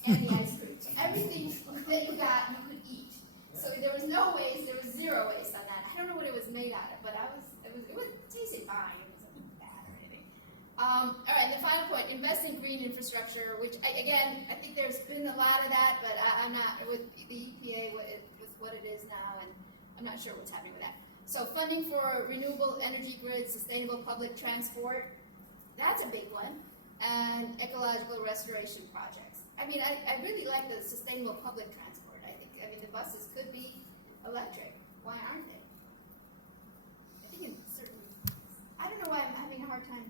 and the ice cream. So everything that you got, you could eat. So there was no waste. There was zero waste on that. I don't know what it was made out of, but it tasted fine. It wasn't bad or anything. All right, the final point: invest in green infrastructure. Which I think there's been a lot of that, but I'm not with the EPA with what it is now, and I'm not sure what's happening with that. So funding for renewable energy grids, sustainable public transport, that's a big one, and ecological restoration projects. I mean, I really like the sustainable public transport. I mean, the buses could be electric. Why aren't they? I think in certain, I don't know why I'm having a hard time,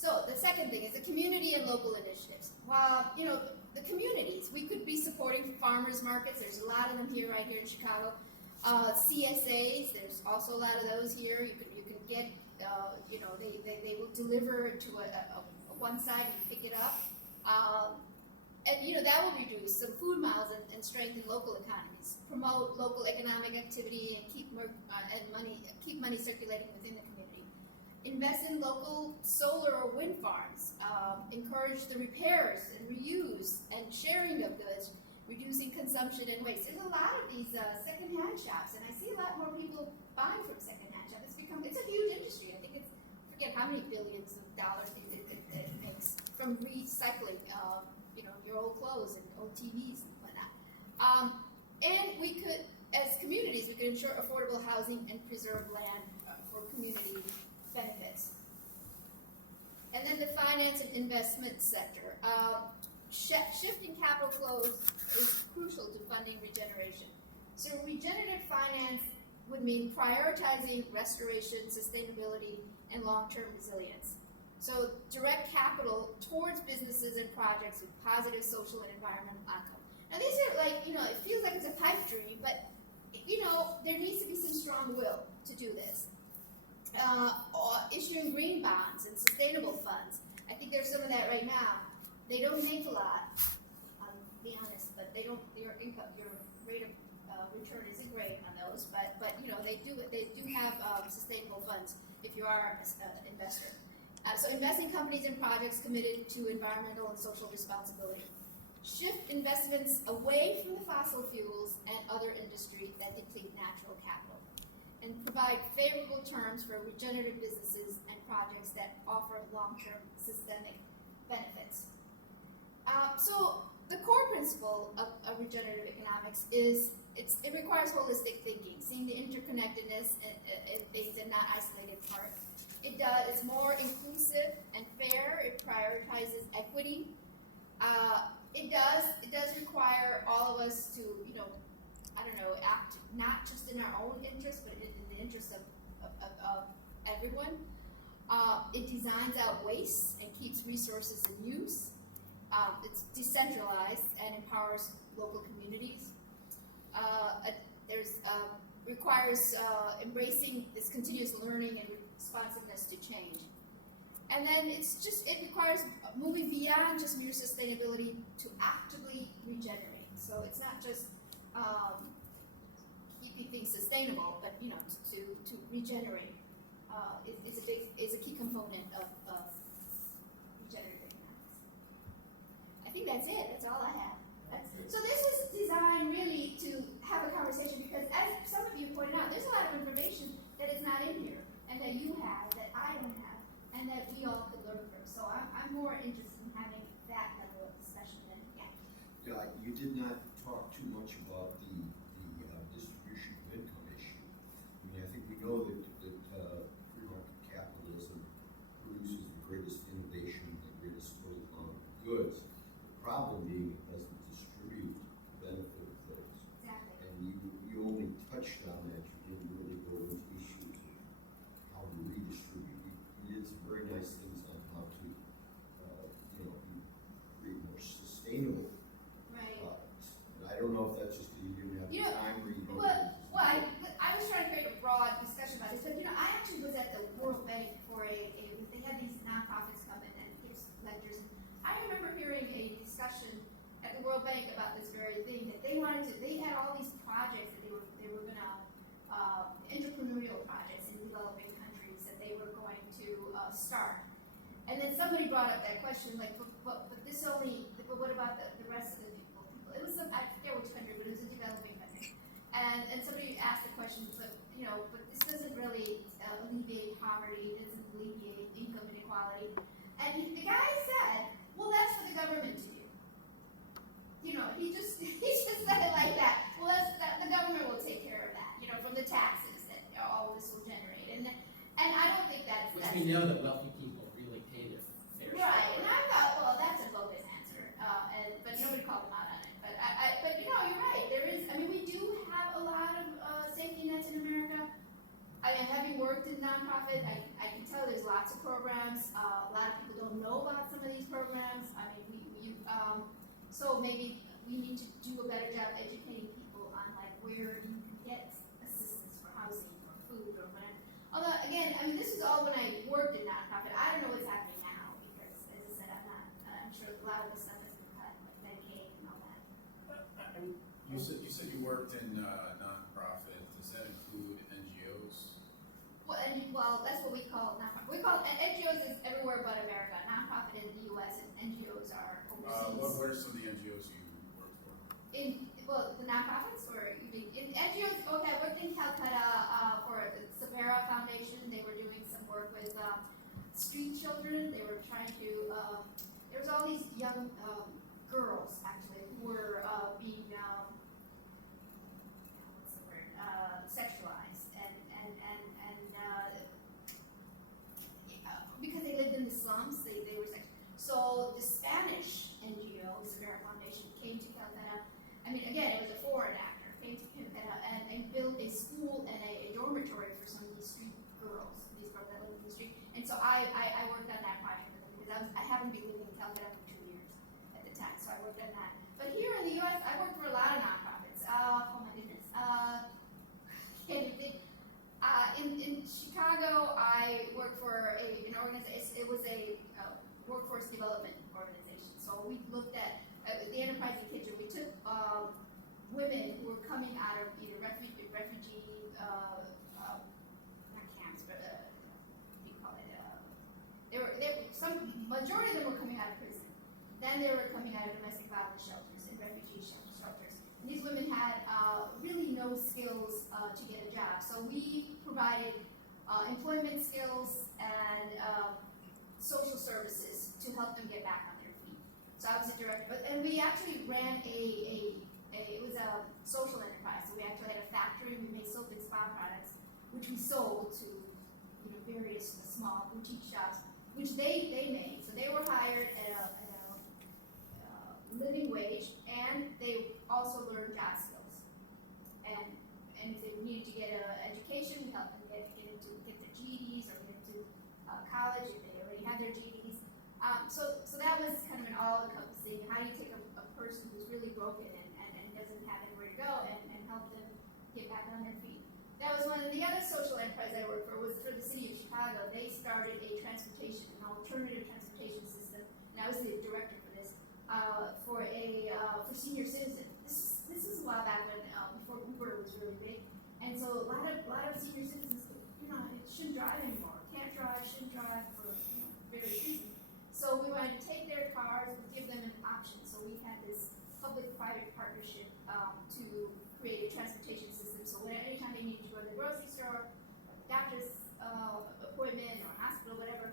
So the second thing is the community and local initiatives. While, the communities, we could be supporting farmers markets. There's a lot of them here, right here in Chicago. CSAs, there's also a lot of those here. You can get, they will deliver to a one side and pick it up. And that will reduce some food miles and strengthen local economies, promote local economic activity, and keep money circulating within the community. Invest in local solar or wind farms. Encourage the repairs and reuse and sharing of goods, reducing consumption and waste. There's a lot of these secondhand shops, and I see a lot more people buying from secondhand shops. It's a huge industry. I think I forget how many billions of dollars it makes from recycling, your old clothes and old TVs and whatnot. And we could, as communities, we could ensure affordable housing and preserve land for community benefits. And then the finance and investment sector. Shifting capital flows is crucial to funding regeneration. So regenerative finance would mean prioritizing restoration, sustainability, and long-term resilience. So direct capital towards businesses and projects with positive social and environmental outcome. Now these are it feels like it's a pipe dream, but there needs to be some strong will to do this. Issuing green bonds and sustainable funds. I think there's some of that right now. They don't make a lot, I'll be honest, but they don't. Your rate of return isn't great on those, but they do have sustainable funds if you are an investor. So invest in companies and projects committed to environmental and social responsibility. Shift investments away from the fossil fuels and other industries that deplete natural capital. And provide favorable terms for regenerative businesses and projects that offer long-term systemic benefits. So the core principle of regenerative economics is it requires holistic thinking, seeing the interconnectedness in things and not isolated parts. It's more inclusive and fair. It prioritizes equity. It does require all of us to, act not just in our own interest, but in the interest of everyone. It designs out waste and keeps resources in use. It's decentralized and empowers local communities. Requires embracing this continuous learning and responsiveness to change. And then it requires moving beyond just mere sustainability to actively regenerating. So it's not just keeping things sustainable, but to regenerate is a key component of regenerative economics. I think that's it. That's all I have. So this was designed really to have a conversation because, as some of you pointed out, there's a lot of information that is not in here and that you have that I don't have and that we all could learn from. So I'm more interested in having that level of discussion than Yeah, you did not talk too much about the distribution of income issue. I mean, I think we know that free market capitalism produces the greatest innovation, the greatest total amount of goods. The problem being it doesn't distribute the benefit of those. Exactly. And you only touched on that. You didn't really go into issues of how to redistribute. You did some very nice things on how to, create more sustainable Right. products. And I don't know if that's just because you didn't have time or you don't. I was trying to create a broad discussion about this, but I actually was at the World Bank for they had these nonprofits come in and give lectures. I remember hearing a discussion at the World Bank about this very thing that they had all these projects that they were gonna entrepreneurial projects in developing countries that they were going to start. And then somebody brought up that question, like, but what about the rest of the people? It was I forget which country, but it was a developing country. And somebody asked the question, but this doesn't really alleviate poverty, it doesn't alleviate income inequality. And the guy said, well, that's for the government to do. He just said it like that. Well, the government will take care of that, from the taxes that all this will generate. And I don't think that's We know that wealthy people really pay their fair share. right. And I thought, well, that's a bogus answer. But nobody called him out on it. But you're right. There is. We do have a lot of safety nets in America. Having worked in nonprofit, I can tell there's lots of programs. A lot of people don't know about some of these programs. I mean, so maybe we need to do a better job educating people on like where you can get assistance for housing or food or whatever. Although again, I mean, this was all when I worked in nonprofit. I don't know what's happening now because, as I said, I'm sure a lot of the stuff has been cut, like Medicaid and all that. You said you worked in nonprofit. Does that include NGOs? Well, that's what we call nonprofit. We call NGOs is everywhere but America. Nonprofit in the U.S. and NGOs are overseas. What are some of the NGOs you worked for? The nonprofits, or you mean in NGOs? Okay, I worked in Calcutta for the Sabera Foundation. They were doing some work with street children. They were trying to. There was all these young girls actually who were being what's the word? Sexualized and because they lived in the slums, they were sexualized. So the Spanish NGO, the Sabera Foundation, came to Calcutta. I mean, again, it was a foreign actor, came to Calcutta and built a school and a dormitory for some of these street girls, these girls that lived in the street. And so I worked on that project with them because I haven't been living in Calcutta for 2 years at the time, so I worked on that. But here in the U.S., I worked for a lot of nonprofits. Oh my goodness. In Chicago, I worked for an organization. It was a workforce development organization. So we looked at the Enterprising Kitchen. We took women who were coming out of either refugee not camps, but what do you call it? Majority of them were coming out of prison. Then they were coming out of domestic violence shelters and refugee shelters. And these women had really no skills to get a job. So we provided employment skills and social services to help them get back on their feet. So I was a director, and we actually ran it was a social enterprise. So we actually had a factory. We made soap and spa products, which we sold to various small boutique shops, which they made. So they were hired at a living wage, and they also learned job skills. And if they needed to get an education, we helped them get their GEDs or get into college if they already had their GEDs. So that was kind of an all-encompassing. How do you take a person who's really broken and doesn't have anywhere to go and help them get back on their feet? That was one of the other social enterprise I worked for was for the city of Chicago. They started an alternative transportation system, and I was the director for this for senior citizens. This is a while back when before Uber was really big, and so a lot of senior citizens, shouldn't drive anymore. Can't drive, shouldn't drive for various reasons. So we wanted to take their cars, but give them an option. So we had this public-private partnership to create a transportation system. So anytime they needed to go to the grocery store, doctor's appointment, or hospital, whatever,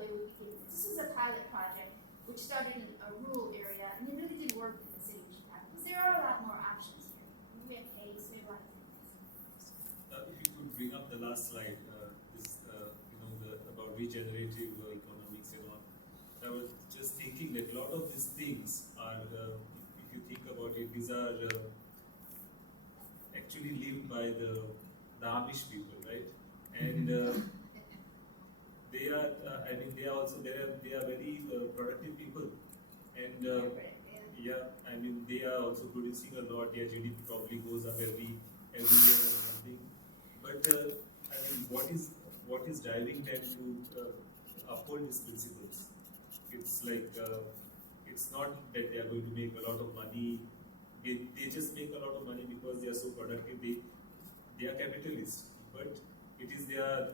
they would be getting. This was a pilot project which started in a rural area, and it really didn't work in the city of Chicago because there are a lot more options here. We have case, we have a lot of things. If you could bring up the last slide, about regenerative economics and all. I was just thinking that a lot of these things are, if you think about it, these are actually lived by the Amish people, right? And they are, they are also they are very productive people, and they are also producing a lot. Their GDP probably goes up every year or something. But what is driving them to uphold these principles? It's like it's not that they are going to make a lot of money. They just make a lot of money because they are so productive. They are capitalists, but it is their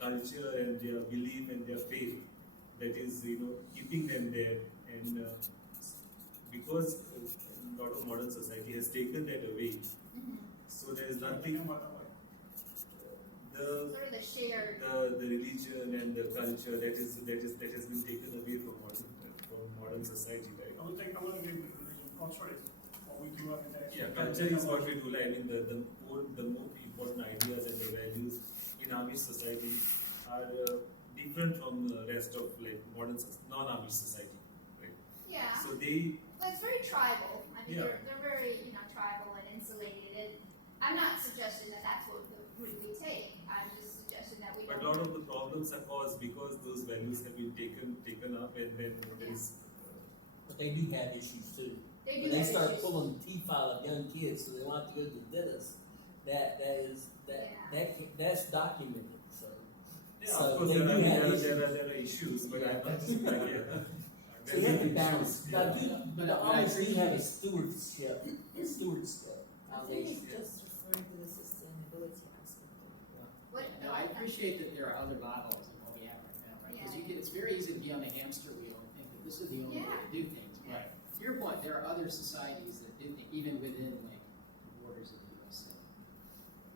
culture and their belief and their faith that is keeping them there. And because a lot of modern society has taken that away, so there is nothing. Sort of the shared. The religion and the culture that has been taken away from modern society, right? I want to give religion culture is what we do every day. Yeah, culture is what we do. The more important ideas and the values in Amish society are different from the rest of modern non-Amish society, right? Yeah. So it's very tribal. I mean, Yeah. they're very tribal and insulated. And I'm not suggesting that that's what we take. I'm just suggesting that we But a don't. lot of the problem problems are caused because those values have been taken up, and then there is. But they do have issues too. They do When they have start issues. pulling the teeth out of young kids, so they want to go to the dentist. That's documented. So Yeah, So of course they there do are, have there are issues, but I'm not just like so you have to balance. Yeah. But the honest, we have a stewardship I think foundation. it's just referring to the sustainability aspect of it. What, No, I appreciate that there are other models than what we have right now, right? Because Yeah. it's very easy to be on the hamster wheel and think that this is the only way to do things. But to your point, there are other societies that do things, even within like the borders of the U.S. So,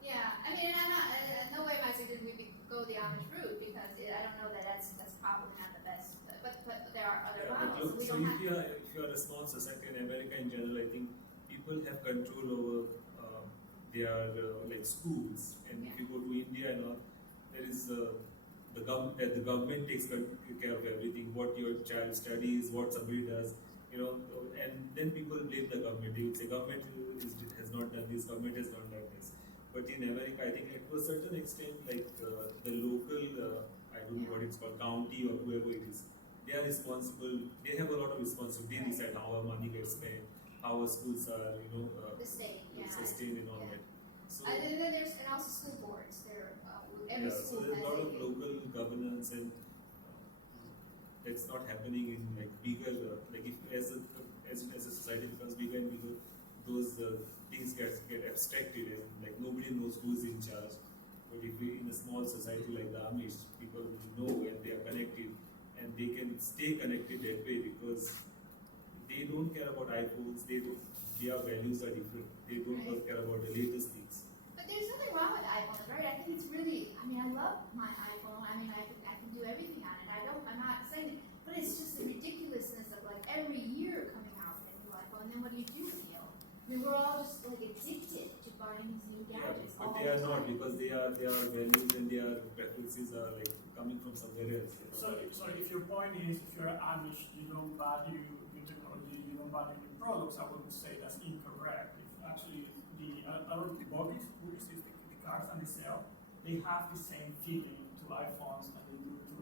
Yeah, I mean, and I'm not, in no way am I suggesting we go the Amish route, because I don't know that that's probably not the best, but there are other Yeah, but models. look, We so don't if have. you are a small society in America in general, I think people have control over their like schools, and if you go to India and all, there is the government takes care of everything. What your child studies, what somebody does, and then people blame the government. They would say government has not done this, government has not done this. But in America, I think to a certain extent, like the local, I don't know what it's called, county or whoever it is, they are responsible. They have a lot of responsibility. They decide how our money gets spent, how our schools are, The state, sustained and all that. So And then there's, and also school boards, every so school there's has a lot of a. local governance, and that's not happening in like bigger, like if as a society becomes bigger and bigger, those things get abstracted, and like nobody knows who's in charge. But if we in a small society like the Amish, people will know, and they are connected, and they can stay connected that way because they don't care about iPhones. Their values are different. They don't care about the latest things. But there's nothing wrong with iPhones, right? I think it's really, I love my iPhone. I can do everything on it. I'm not saying it, but it's just the ridiculousness of like every year coming out with a new iPhone, and then what do you do with the old? We're all just like addicted to buying these new gadgets. But all they are the not, time. because their values and their preferences are like coming from somewhere else. So if your point is, if you're Amish, you don't value new technology, you don't value new products, I would say that's incorrect. If actually our buggies, the cars and the sell, they have the same feeling to iPhones and they do to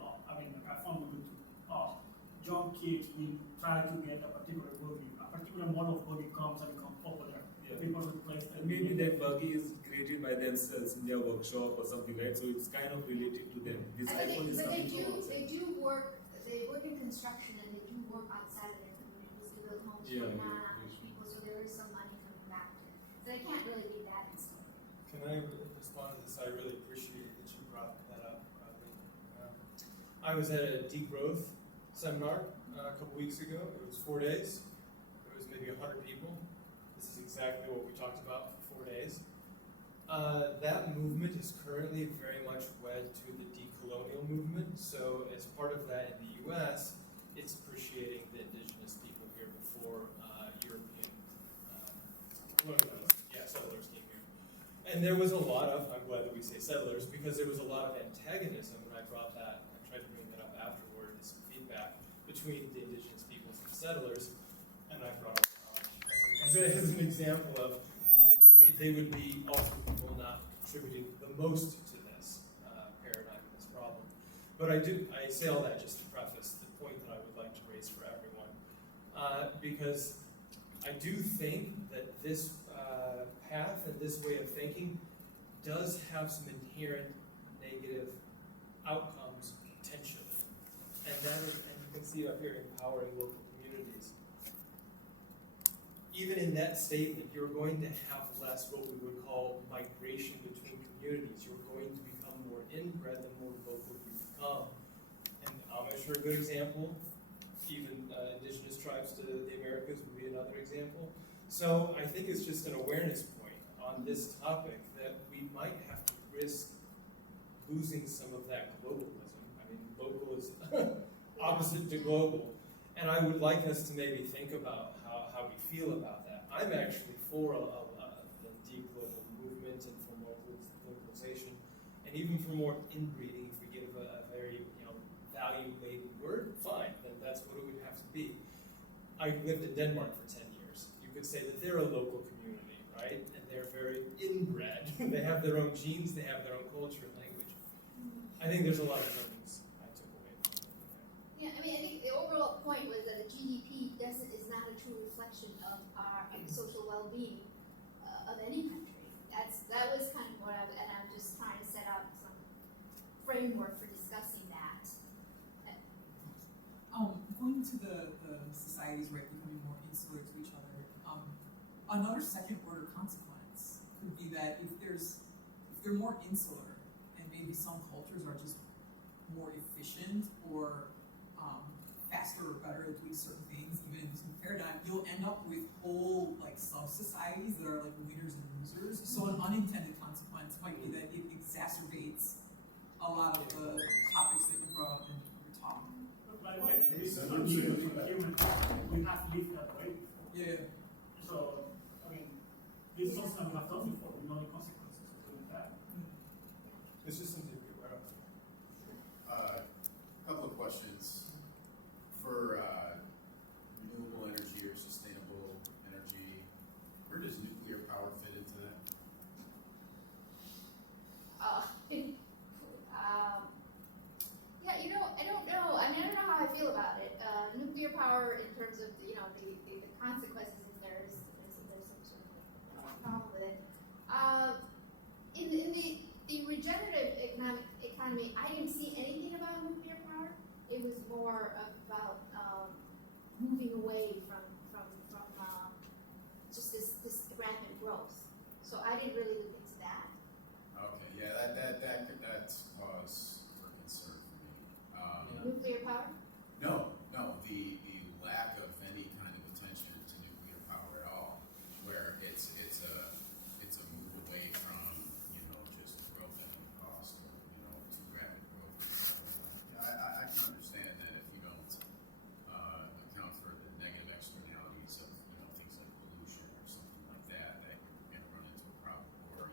iPhone will do to us. Young kids will try to get a particular buggy, a particular model of buggy comes and becomes popular. Yeah. People replace them. And maybe that buggy is created by themselves in their workshop or something, right? So it's kind of related to them. This But iPhone is coming from outside. they do work in construction, and they do work outside of their communities to build homes for Yeah, non-Amish people, so there is some money coming back to them. So they can't really be that insulated. Can I respond to this? I really appreciate that you brought that up. I was at a degrowth seminar a couple weeks ago. It was 4 days. There was maybe 100 people. This is exactly what we talked about for 4 days. That movement is currently very much wed to the decolonial movement. So as part of that in the U.S., it's appreciating the indigenous people here before European settlers came here. And there was a lot of, I'm glad that we say settlers, because there was a lot of antagonism when I brought that, I tried to bring that up afterward as some feedback between the indigenous peoples and settlers, and I brought up as an example of if they would be also people not contributing the most to this paradigm and this problem. But I say all that just to preface the point that I would like to raise for everyone, because I do think that this path and this way of thinking does have some inherent negative outcomes potentially. And that is, and you can see up here, empowering local communities. Even in that statement, you're going to have less what we would call migration between communities. You're going to become more inbred the more local you become. And Amish are a good example. Even indigenous tribes to the Americas would be another example. So I think it's just an awareness point on this topic that we might have to risk losing some of that globalism. I mean, local is opposite to global. And I would like us to maybe think about how we feel about that. I'm actually for the deep global movement and for more localization, and even for more inbreeding. If we give a very value-laden word, fine, then that's what it would have to be. I lived in Denmark for 10 years. You could say that they're a local community, right? And they're very inbred. They have their own genes, they have their own culture and language. I I think there's a lot of learnings I took away from it. Yeah, I mean, I think the overall point was that the GDP is not a true reflection of our social well-being of any country. That was kind of what and I'm just trying to set up some framework for discussing that. Going to the societies, right, becoming more insular to each other, another second order consequence could be that if they're more insular and maybe some cultures are just more efficient or faster or better at doing certain things, even in this new paradigm, you'll end up with whole like sub-societies that are like winners and losers. So an unintended consequence might be that it exacerbates a lot of the topics that you brought up in your talk. But by the way, this is not human history. We have lived that way before. Yeah. So, I mean, this is something that we have done before. We know the consequences of doing that. It's just something to be aware of. Couple of questions. For renewable energy or sustainable energy, where does nuclear power fit into that? Yeah, I don't know. I mean, I don't know how I feel about it. Nuclear power, in terms of the consequences, if there's some sort of problem with it. In the regenerative economy, I didn't see anything about nuclear power. It was more about moving away from just this rampant growth. So I didn't really look into that. Okay, yeah, that's cause for concern for me. Nuclear power? No, the lack of any kind of attention to nuclear power at all, where it's a move away from just growth at any cost or too rapid growth. I can understand that if you don't account for the negative externalities of things like pollution or something like that, that you're going to run into a problem. Or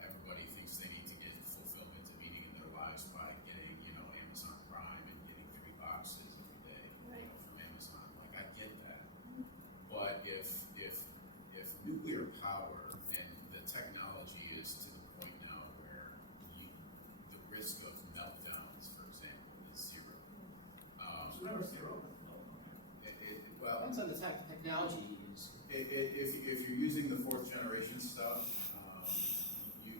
everybody thinks they need to get fulfillment and meaning in their lives by getting Amazon Prime and getting 3 boxes every day from Amazon. Like, I get that, but if nuclear power and the technology is to the point now where the risk of meltdowns, for example, is zero. It's never zero. Well, Depends on the technology you use. if you're using the 4th generation stuff, you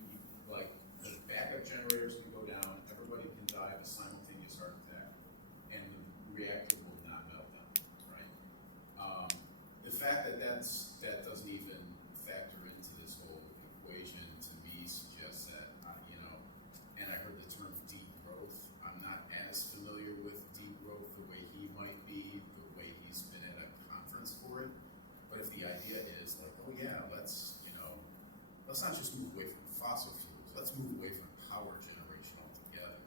like the backup generators can go down, everybody can die of a simultaneous heart attack, and the reactor will not melt down, right? The fact that that doesn't even factor into this whole equation to me suggests that and I heard the term deep growth. I'm not as familiar with deep growth the way he might be, the way he's been at a conference for it. But if the idea is like, oh yeah, let's not just move away from fossil fuels, let's move away from power generation altogether.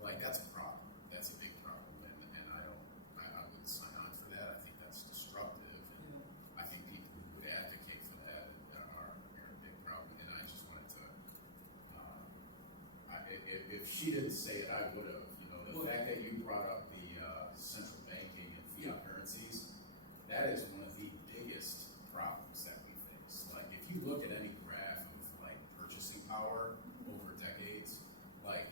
Like, that's a problem. That's a big problem, and I wouldn't sign on for that. I think that's destructive, and I think people who would advocate for that are a big problem. And I just wanted to, if she didn't say it, I would have. The fact that you brought up the central banking and fiat currencies, that is one of the biggest problems that we face. Like, if you look at any graph of like purchasing power over decades, like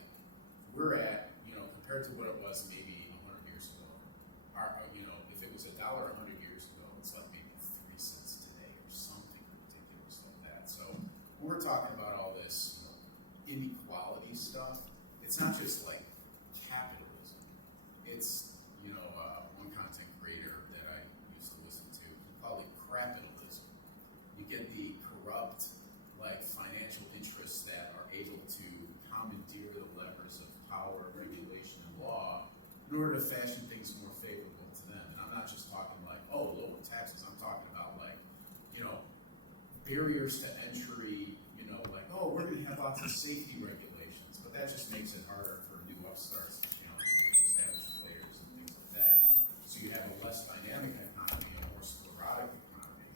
we're at, compared to what it was maybe 100 years ago, if it was $1 100 years ago, it's like maybe 3 cents today or something ridiculous like that. So when we're talking about all this inequality stuff, it's not just like capitalism. It's one content creator that I used to listen to, he called it crapitalism. You get the corrupt, like, financial interests that are able to commandeer the levers of power, regulation, and law in order to fashion things more favorable to them. And I'm not just talking like, oh, lower taxes. I'm talking about like, barriers to entry. Like, oh, we're going to have lots of safety regulations, but that just makes it harder for new upstarts to challenge established players and things like that. So you have a less dynamic economy, a more sclerotic economy,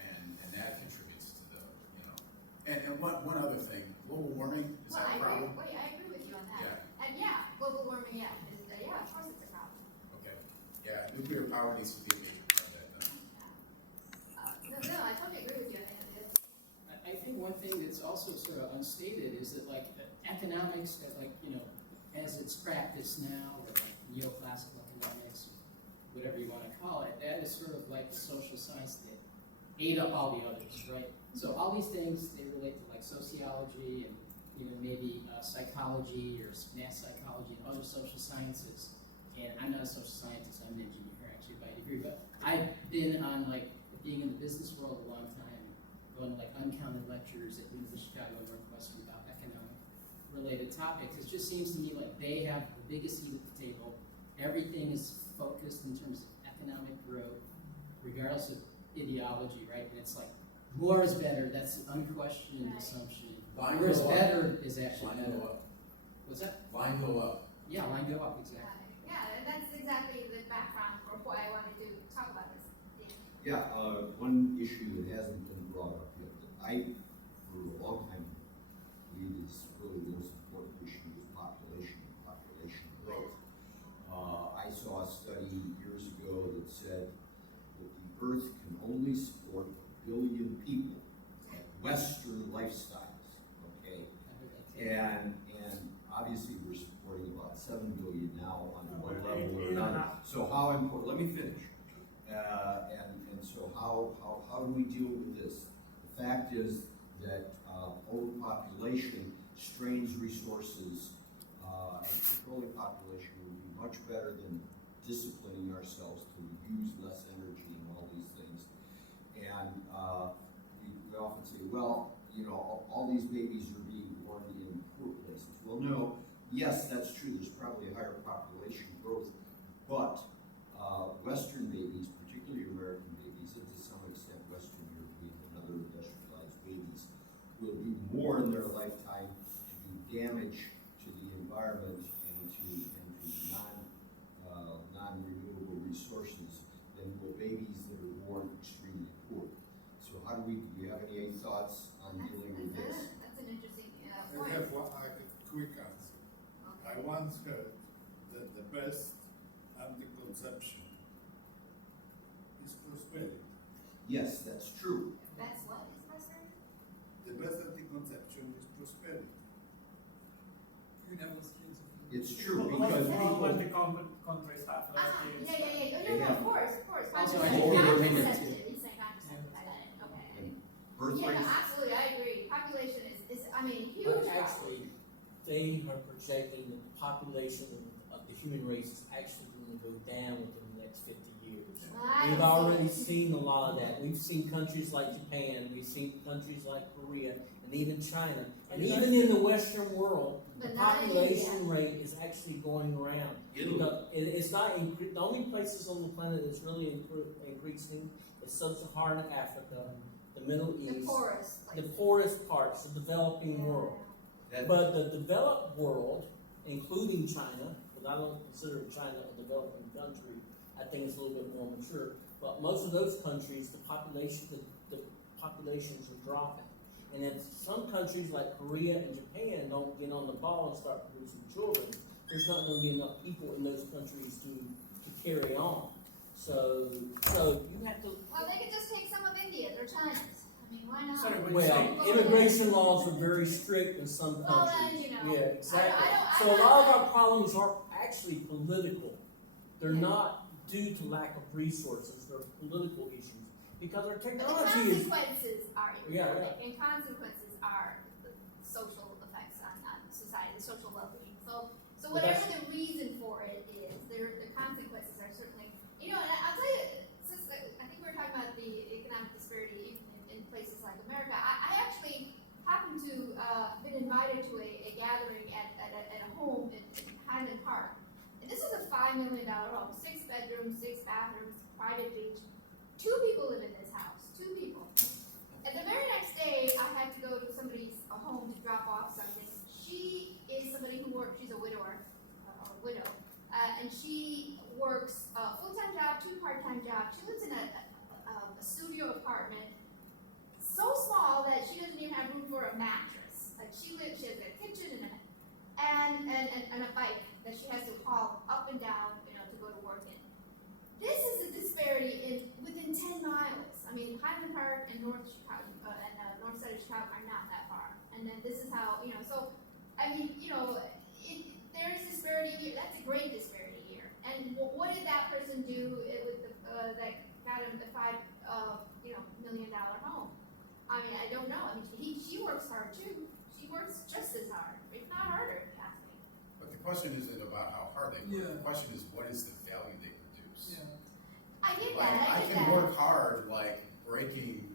and that contributes to the, And one other thing, global warming, is that a problem? I agree with you on that. Yeah. And global warming, of course it's a problem. Okay. Yeah, nuclear power needs to be a major part of that then. No, I totally agree with you on that. I think one thing that's also sort of unstated is that, like, economic economics, like, as it's practiced now, or like neoclassical economics, whatever you want to call it, that is sort of like the social science that ate up all the others, right? So all these things, they relate to like sociology and, maybe psychology or math psychology and other social sciences. And I'm not a social scientist, I'm an engineer actually by degree, but I've been on like being in the business world a long time, going to like uncounted lectures at University of Chicago and Northwestern about economic related topics. It just seems to me like they have the biggest seat at the table. Everything is focused in terms of economic growth, regardless of ideology, right? And it's like more is better. That's the unquestioned assumption. Line More is go up. better is actually Line better. go up. What's that? Line go up. Yeah, line go up, exactly. Yeah, and that's exactly the background for why I wanted to talk about this. Yeah, one issue that hasn't been brought up yet, that I, for a long time, believe is really the most important issue is population and population growth. I saw a study years ago that said that the Earth can only support 1 billion people at Western lifestyles, okay? And obviously we're supporting about 7 billion now on one level or another. So how important, let me finish. And so how do we deal with this? The fact is that overpopulation strains resources, and controlling population would be much better than disciplining ourselves to use less energy and all these things. And we often say, well, all these babies are being born in poor places. Well, no, yes, that's true. There's probably a higher population growth, but Western babies, particularly American babies, and to some extent Western European and other industrialized babies, will do more in their lifetime to do damage to the environment and to non-renewable resources than will babies that are born extremely poor. So do you have any thoughts on dealing with this? That's an interesting I point. have a quick answer. I once heard that the best anti-conception is prosperity. Yes, that's true. That's what is prosperity? The best anti-conception is prosperity. You're devil's kids. It's true What because what the people, countries have. Yeah, of course. Also, Contraceptive, I think not they're women, contraceptive. He's saying contraceptive. I got it. Okay. and birth Yeah, no, rates, absolutely, I agree. Population is huge But problem. actually, they are projecting that the population of the human race is actually going to go down within the next 50 years. I We've don't already see seen a lot of that. We've seen countries like Japan, we've seen countries like Korea, and even China. And even in the Western world, the But not in population rate is actually going around. Italy. It's not the only places on the planet that's really increasing is sub-Saharan Africa, the Middle the East, poorest. the poorest parts, the developing world. that, But the developed world, including China, because I don't consider China a developing country, I think it's a little bit more mature. But most of those countries, the populations are dropping. And if some countries like Korea and Japan don't get on the ball and start producing children, there's not going to be enough people in those countries to carry on. So you have to. Well, they could just take some of India. They're Chinese. I mean, why not? Sorry, but Well, immigration laws are very strict in some Well, countries. then, Yeah, exactly. I So a don't- lot of our problems are actually political. They're not due to lack of resources, they're political issues. Because our But the technology is, consequences are Yeah, economic, and consequences are the social effects on society, the social well-being. So But whatever that's- the reason for it is, the consequences are certainly, and I'll tell you, since I think we were talking about the economic disparity in places like America, I actually happened to been invited to a gathering at a home in Highland Park. And this was a $5 million home, 6 bedrooms, 6 bathrooms, private beach. 2 people live in this house, 2 people. And the very next day, I had to go to somebody's home to drop off something. She is somebody who works, she's a widower, or widow, and she works a full-time job, 2 part-time jobs. She lives in a studio apartment, so small that she doesn't even have room for a mattress. Like she has a kitchen and a bike that she has to haul up and down, to go to work in. This is a disparity within 10 miles. I mean, Highland Park and North Chicago and north side of Chicago are not that far. And then this is how, so I mean, that got him the $5 million home. I mean, I don't know. I mean, she works hard too. She works just as hard, if not harder, if you ask me. But the question isn't about how hard they work, Yeah. the question is what is the value they produce? Yeah. I get Like, that. I get can that. work hard, like breaking,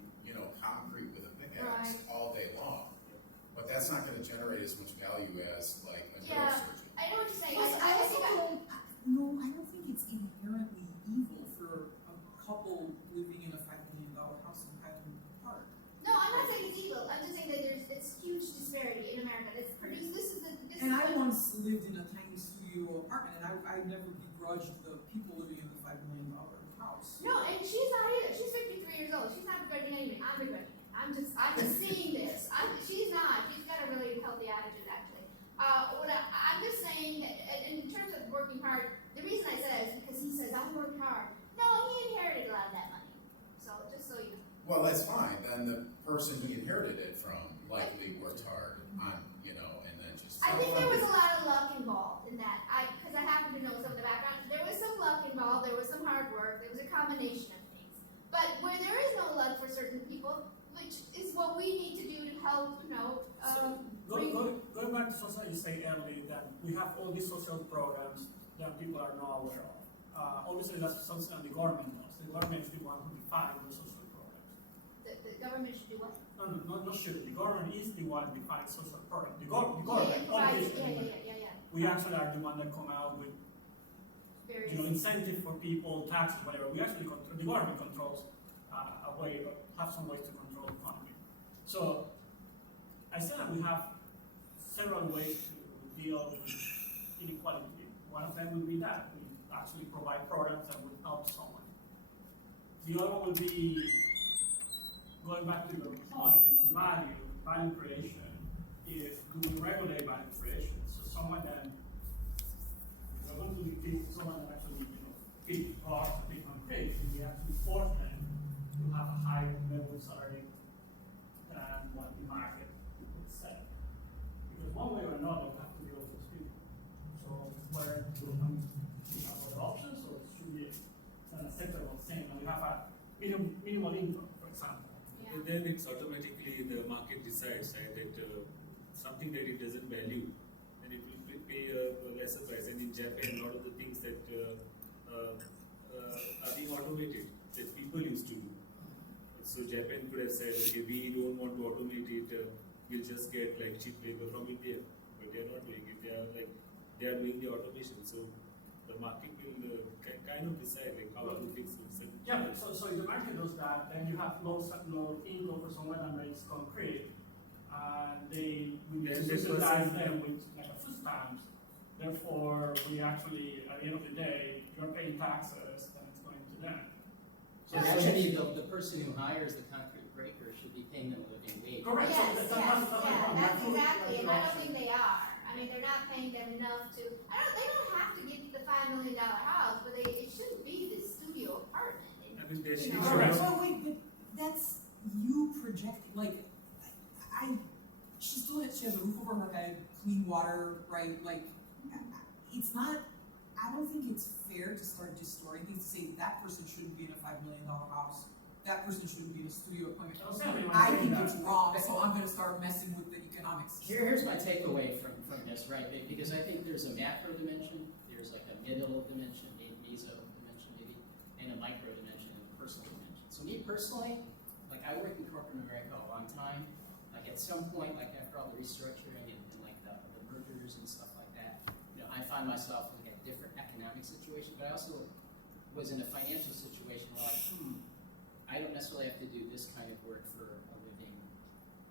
concrete with a pickaxe Right. all day long, but that's not gonna generate as much value as like a Yeah. neurosurgeon. I know what you're saying. Plus, I also think I don't think it's inherently evil for a couple living in a $5 million house in Highland Park. no, I'm not saying it's evil. I'm just saying that it's huge disparity in America. This is And I what- once lived in a tiny studio apartment, and I never begrudged the people living in the $5 million house. No, and she's not either. She's 53 years old. She's not begrudging anything. I'm begrudging it. I'm just seeing this. She's not. She's got a really healthy attitude, actually. I'm just saying that in terms of working hard, the reason I said that is because he says, I worked hard. No, he inherited a lot of that money. So, just so you know. Well, that's fine, then the person he inherited it from likely worked hard on, and then just. I think there was a lot of luck involved in that. Because I happen to know some of the background. There was some luck involved. There was some hard work. There was a combination of things. But where there is no luck for certain people, which is what we need to do to help, Going back to something you say earlier, that we have all these social programs that people are not aware of. Obviously, that's something that the government does. The government is the one who defines the social programs. the government should do what? No, not should. The government is the one who defines social programs. The government, Yeah. we actually are the one that come out with Various. incentive for people, taxes, whatever. We actually control. The government controls have some ways to control the economy. So I said that we have several ways to deal with inequality. One of them would be that we actually provide products that would help someone. The other one would be going back to your point to value creation is do we regulate value creation? So someone that we're going to give someone that actually feed costs a big concrete, we actually force them to have a higher minimum salary than what the market would set. Because one way or another, we have to deal with those people. So whether we have other options or it should be an acceptable thing, and we have a minimal income, for example. Yeah. But then it's automatically the market decides, right, that something that it doesn't value, then it will pay a lesser price. And in Japan, a lot of the things that are being automated that people used to do. So Japan could have said, okay, we don't want to automate it. We'll just get like cheap labor from India, but they are not doing it. They are doing the automation. So the market will kind of decide like how to fix it. Yeah, so if the market does that, then you have low income for someone that makes concrete, and they will Then subsidize the them with like a food stamps. Therefore, we actually, at the end of the day, you're paying taxes, and it's going to them. So actually, the person who hires the concrete breaker should be paying them a living wage. Correct. Yes, So yes, that's my point. that's That's exactly, and I don't option. think they are. I mean, they're not paying them enough to, they don't have to get the $5 million house, but it shouldn't be this studio apartment. I mean, there should You be know, Correct. But wait, but that's you projecting, like, she still has, she has a roof over her head, clean water, right, like, it's not, I don't think it's fair to start distorting things to say that person shouldn't be in a $5 million house, that person shouldn't be in a studio apartment. I think it's wrong, so I'm gonna start messing with the economics. Here's my takeaway from this, right? Because I think there's a macro dimension, there's like a middle dimension, a meso dimension maybe, and a micro dimension and a personal dimension. So me personally, like I worked in corporate America a long time. Like at some point, like after all the restructuring and like the mergers and stuff like that, I find myself in a different economic situation, but I also was in a financial situation where like, I don't necessarily have to do this kind of work for a living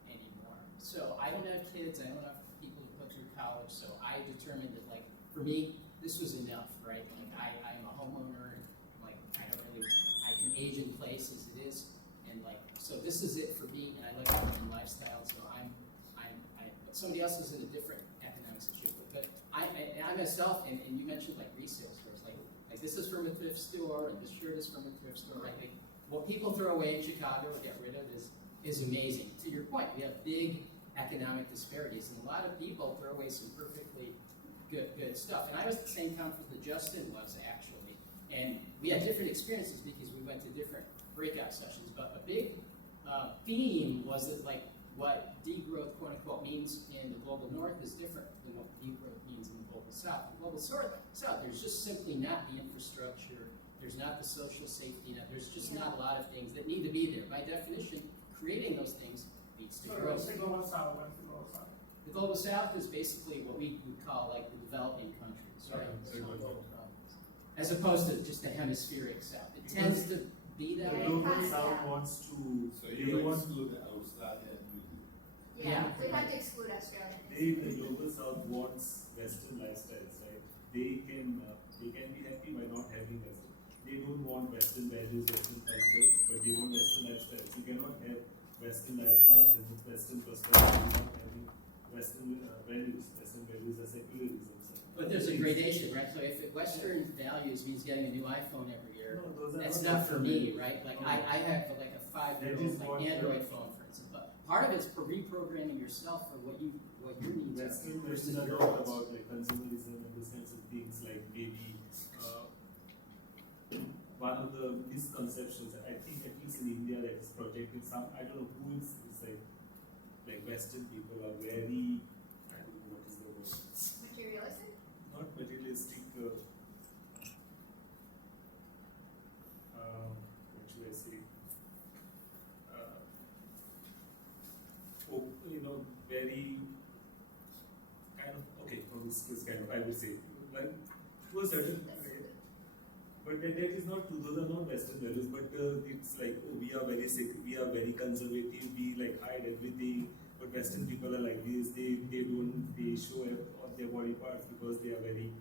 anymore. So I don't have kids, I don't have people to put through college, so I determined that like, for me, this was enough, right? Like I'm a homeowner, and like I can age in place as it is, and like, so this is it for me, and I like my own lifestyle, so but somebody else is in a different economic situation. But I myself, and you mentioned like resale stores, like this is from a thrift store, and this shirt is from a thrift store, right? Like, what people throw away in Chicago or get rid of is amazing. To your point, we have big economic disparities, and a lot of people throw away some perfectly good stuff. And I was at the same conference that Justin was actually, And we had different experiences because we went to different breakout sessions, but a big theme was that like what degrowth, quote unquote, means in the global north is different than what degrowth means in the global south. In the global south, there's just simply not the infrastructure, there's not the social safety net, there's just not a lot of things that need to be there. By definition, creating those things leads to growth. What's the global south? What's the global south? The global south is basically what we would call like the developing countries, right? As opposed to just the hemispheric south. It tends to be that The way. global Yeah. south wants to, So they you want, exclude Australia and New Zealand. Yeah, we have to exclude Australia. the global south wants Western lifestyles, right? They can be happy by not having Western. They don't want Western values, Western cultures, but they want Western lifestyles. You cannot have Western lifestyles and Western prosperity without having Western values. Western values are secularism. So But there's a gradation, right? So if Western values means getting a new iPhone every year, no, those are that's not not for Western me, values. right? Like No. I have like a That is 5-year-old what like Android phone, for instance. But part of it's for reprogramming yourself for what your needs Western are values versus are your not own. about like consumerism and those kinds of things. Like maybe one of the misconceptions I think at least in India that is projected. Some I don't know who is like Western people are very, I don't know what is the word. Materialistic? Not materialistic. What should I say? Very kind of okay. This kind of I would say like to a certain. But that is not true. Those are not Western values. But it's like we are very sick. We are very conservative. We like hide everything. But Western people are like this. They show off their body parts because they are very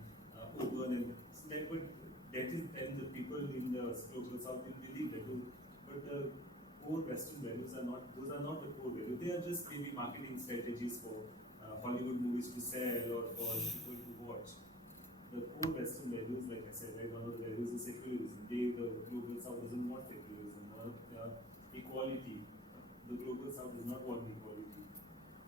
open and so that is then the people in the global south will believe that. But the core Western values are not. Those are not the core values. They are just maybe marketing strategies for Hollywood movies to sell or for people to watch. The core Western values, like I said, right, one of the values is secularism. The global south doesn't want secularism. Equality. The global south does not want equality.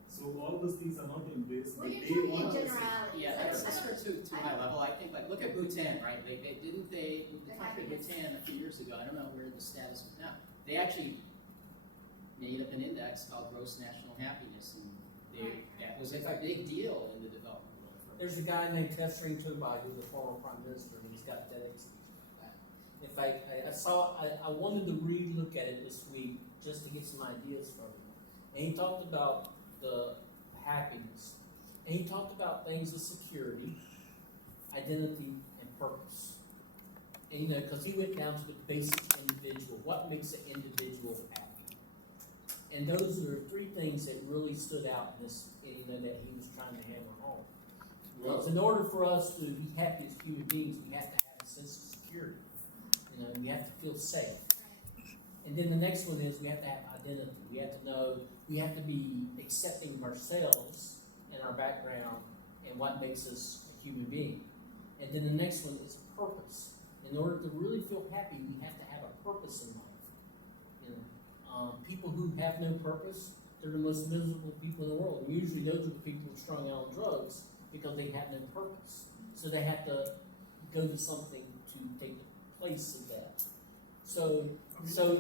So all those things are not embraced. Well, But you're they talking want in generalities. Yeah, that's to my level. I think like look at Bhutan, right? The country of Bhutan a few years ago. I don't know where the status is now. They actually made up an index called gross national happiness, and that was like a big deal in the development world. There's a guy named Tesrin Tubai who's a former prime minister, and he's got a TEDx speech on that. In fact, I wanted to re-look at it this week just to get some ideas from him. And he talked about the happiness, and he talked about things of security, identity, and purpose. And because he went down to the basic individual, what makes an individual happy? And those are three things that really stood out in this, that he was trying to hammer home. Because in order for us to be happy as human beings, we have to have a sense of security. We have to feel safe. And then the next one is we have to have identity. We have to know, we have to be accepting of ourselves and our background and what makes us a human being. And then the next one is purpose. In order to really feel happy, we have to have a purpose in life. People who have no purpose, they're the most miserable people in the world. And usually those are the people strung out on drugs because they have no purpose. So they have to go to something to take the place of that. So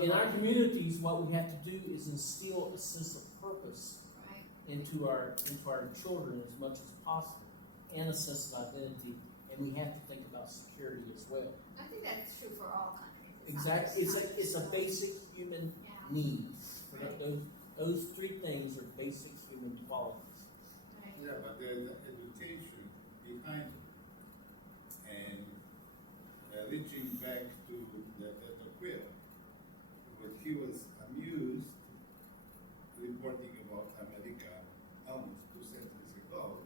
in our communities, what we have to do is instill a sense of purpose into our children as much as possible, and a sense of identity. And we have to think about security as well. I think that's true for all countries. Exactly. It's a basic human need. Those three things are basic human qualities. Yeah, but there's education behind it. And reaching back to the queer, when he was amused reporting about America almost 2 centuries ago,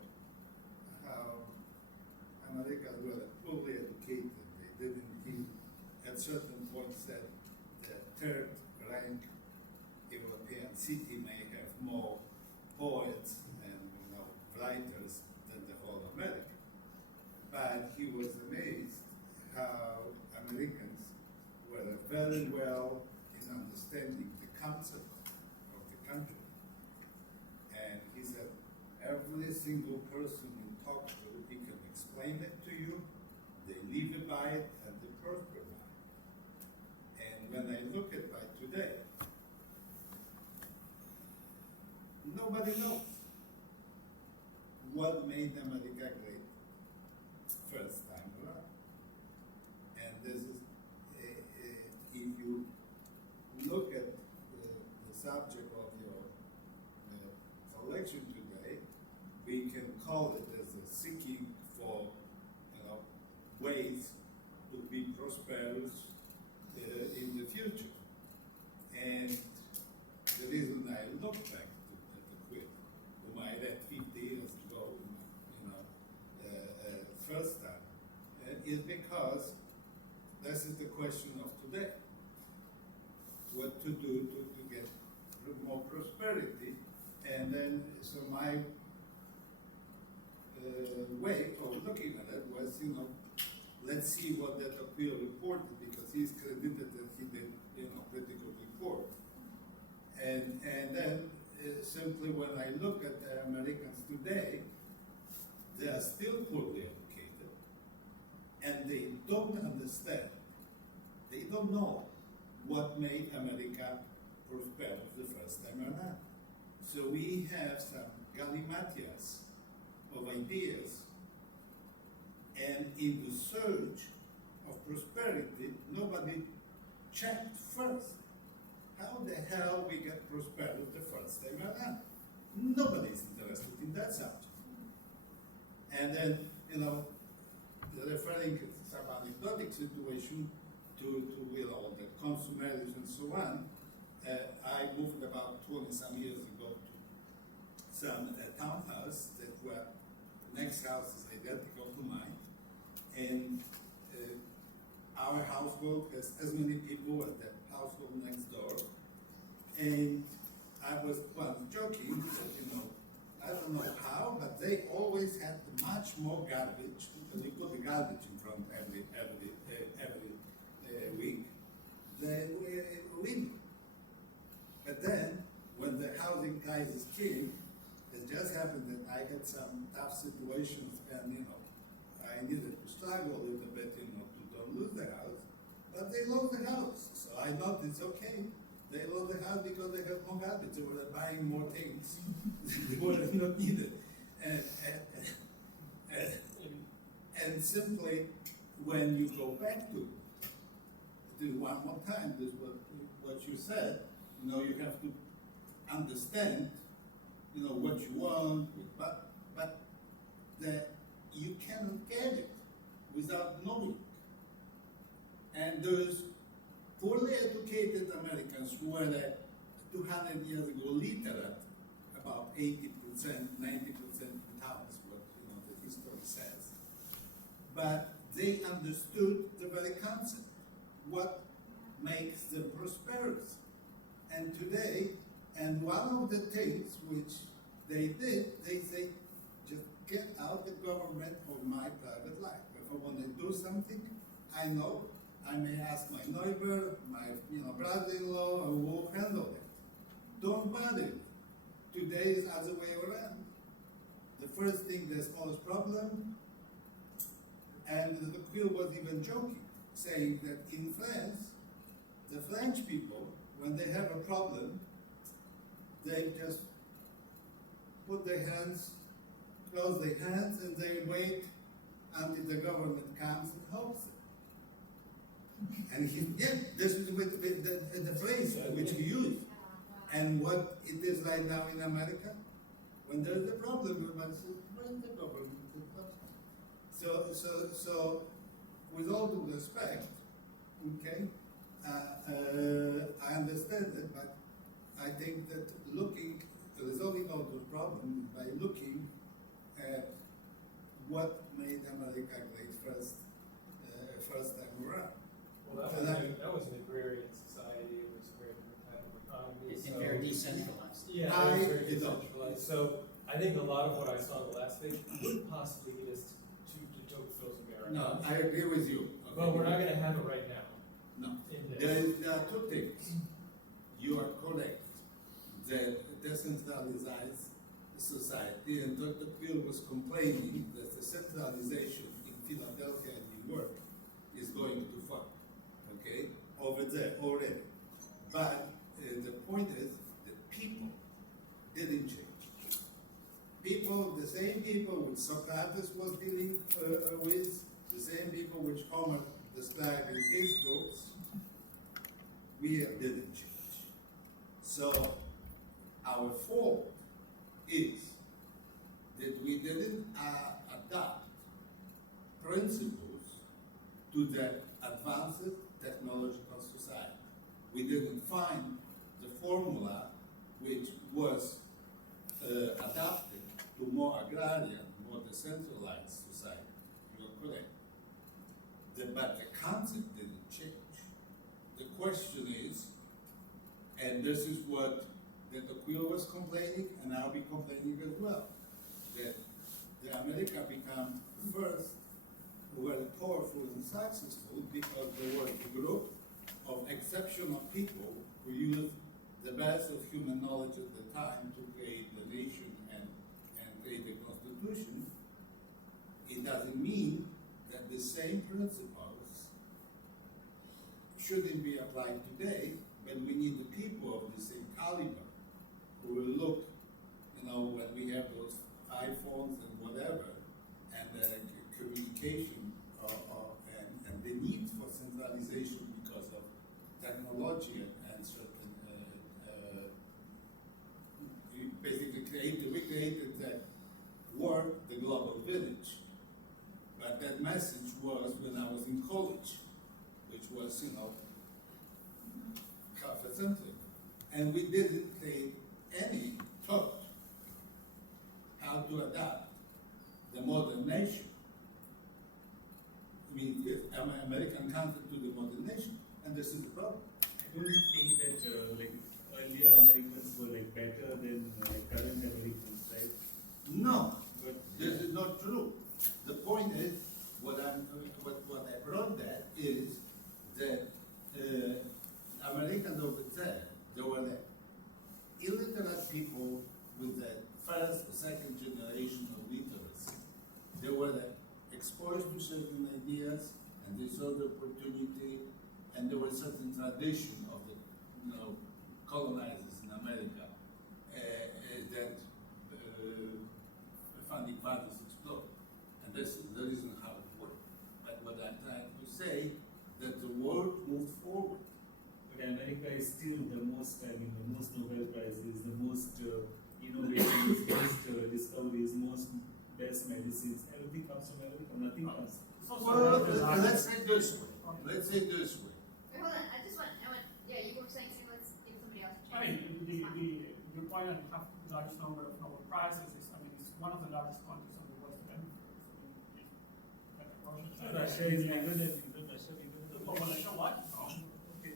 how Americans were poorly educated. He at certain point said the third rank European city may have more poets and writers than the whole America. But he was amazed how Americans were very well in understanding the concept of the country. And he said, every single person you talk to, he can explain it to you, they live by it, and they prosper by it. And when I look at by today, nobody knows what made America great first time around. And this is, if you look at the subject of your collection today, we can call it as a seeking for, ways to be prosperous in the future. And the reason I look back at the quiz, whom I read 50 years ago, first time, is because this is the question of today. What to do to get more prosperity, and then so my way of looking at it was, let's see what that appeal reported, because he's credited that he did, pretty good report. And then simply when I look at the Americans today, they are still poorly educated, and they don't understand, they don't know what made America prosper the first time around. So we have some gallimatías of ideas, and in the surge of prosperity, nobody checked first. How the hell we get prosperity the first time around? Nobody is interested in that subject. And then, referring to some anecdotic situation to the consumerism and so on, I moved about 20-some years ago to some townhouse that were, next house is identical to mine, and our household has as many people as the household next door. And I was once joking that, I don't know how, but they always had much more garbage, because we put the garbage in front every week, than we do. But then, when the housing crisis came, it just happened that I had some tough situations, and I needed to struggle a little bit, to don't lose the house. But they lost the house, so I thought it's okay. They lost the house because they have more garbage. They were buying more things they were not needed, and simply when you go back to one more time, this what you said. You have to understand, what you want, but that you cannot get it without knowing. And those poorly educated Americans who were 200 years ago literate, about 80%, 90% without what the history says. But they understood the very concept, what makes them prosperous. And today, and one of the things which they did, they say, just get out the government of my private life. If I want to do something, I know I may ask my neighbor, my brother-in-law, who will handle it. Don't bother me. Today is other way around. The first thing, the smallest problem, and the quill was even joking, saying that in France, the French people, when they have a problem, they just put their hands, close their hands, and they wait until the government comes and helps them. And this is with the phrase which he used. And what it is right now in America, when there's a problem, everybody says, where's the government? So with all due respect, okay, I understand it, but I think that resolving all those problems by looking at what made America great first time around. Well, that was an agrarian society. It was a very different kind of economy. And very decentralized. Yeah, it was very decentralized. So I think a lot of what I saw on the last page would possibly get us to Tocqueville's America. No, I agree with you. Okay. But we're not going to have it right now. No. In this. There are two things. You are correct. The decentralized society, and Dr. Quill was complaining that the centralization in Philadelphia and New York is going to fuck, okay, over there already. But the point is that people didn't change. People, the same people which Socrates was dealing with, the same people which Homer described in his books, didn't change. So our fault is that we didn't adapt principles to that advanced technological society. We didn't find the formula which was adapted to more agrarian, more decentralized society. You are correct. But the concept didn't change. The question is, and this is what the Tocqueville was complaining, and I'll be complaining as well, that the America became first very powerful and successful because there was a group of exceptional people who used the best of human knowledge at the time to create the nation and create the constitution. It doesn't mean that the same principles shouldn't be applied today, but we need the people of the same caliber who will look, when we have those iPhones and whatever, and the communication and the need for centralization because of technology and certain, we created that word, the global village. But that message was when I was in college, which was, half a century. And we didn't create any thought how to adapt the modern nation. I mean, American concept to the modern nation, and this is the problem. I don't think that earlier Americans were better than current Americans, right? No, But this is not true. The point is, what I brought that is that Americans over there, they were the illiterate people with the first or second generation of literacy. They were exposed to certain ideas, and they saw the opportunity, and there was certain tradition of the colonizers in America that the founding fathers explored. And this is the reason how it worked. But what I'm trying to say, that the world moved forward. But America is still the most Nobel Prizes, the most innovations, most discoveries, most best medicines. Everything comes from America. Nothing comes. Well, let's say this way. Let's say this way. Wait, hold on, yeah, you were saying, so let's give somebody else a chance. I mean, your point that you have the largest number of Nobel Prizes is, it's one of the largest countries on the Western Hemisphere. Russia is bigger than Russia bigger than. Population what? Okay,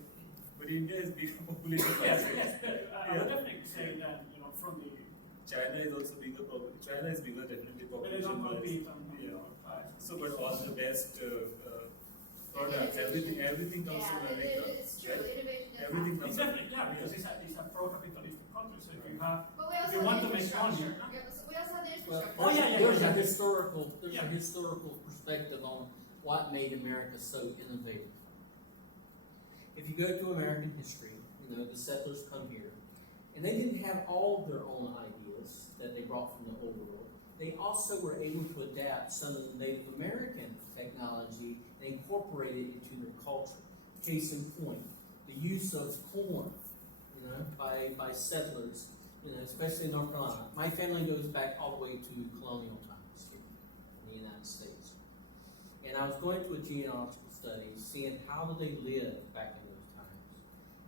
but India is bigger population. Yes. I would definitely say that, from the. China is also bigger. China is bigger definitely But they population don't compete wise. on Nobel Prize. So, but all the best products, everything comes from America. It's true, innovation is Everything happening. comes Exactly, yeah, because it's a pro-capitalistic country, so if you have, But we if also you have want the to make money. infrastructure. We also have the Well, infrastructure. Oh, yeah, there's yeah. a historical, Yeah. perspective on what made America so innovative. If you go to American history, the settlers come here, and they didn't have all their own ideas that they brought from the old world. They also were able to adapt some of the Native American technology and incorporate it into their culture. Case in point, the use of corn, by settlers, especially in North Carolina. My family goes back all the way to colonial times here in the United States. And I was going to a genealogical study, seeing how did they live back in those times.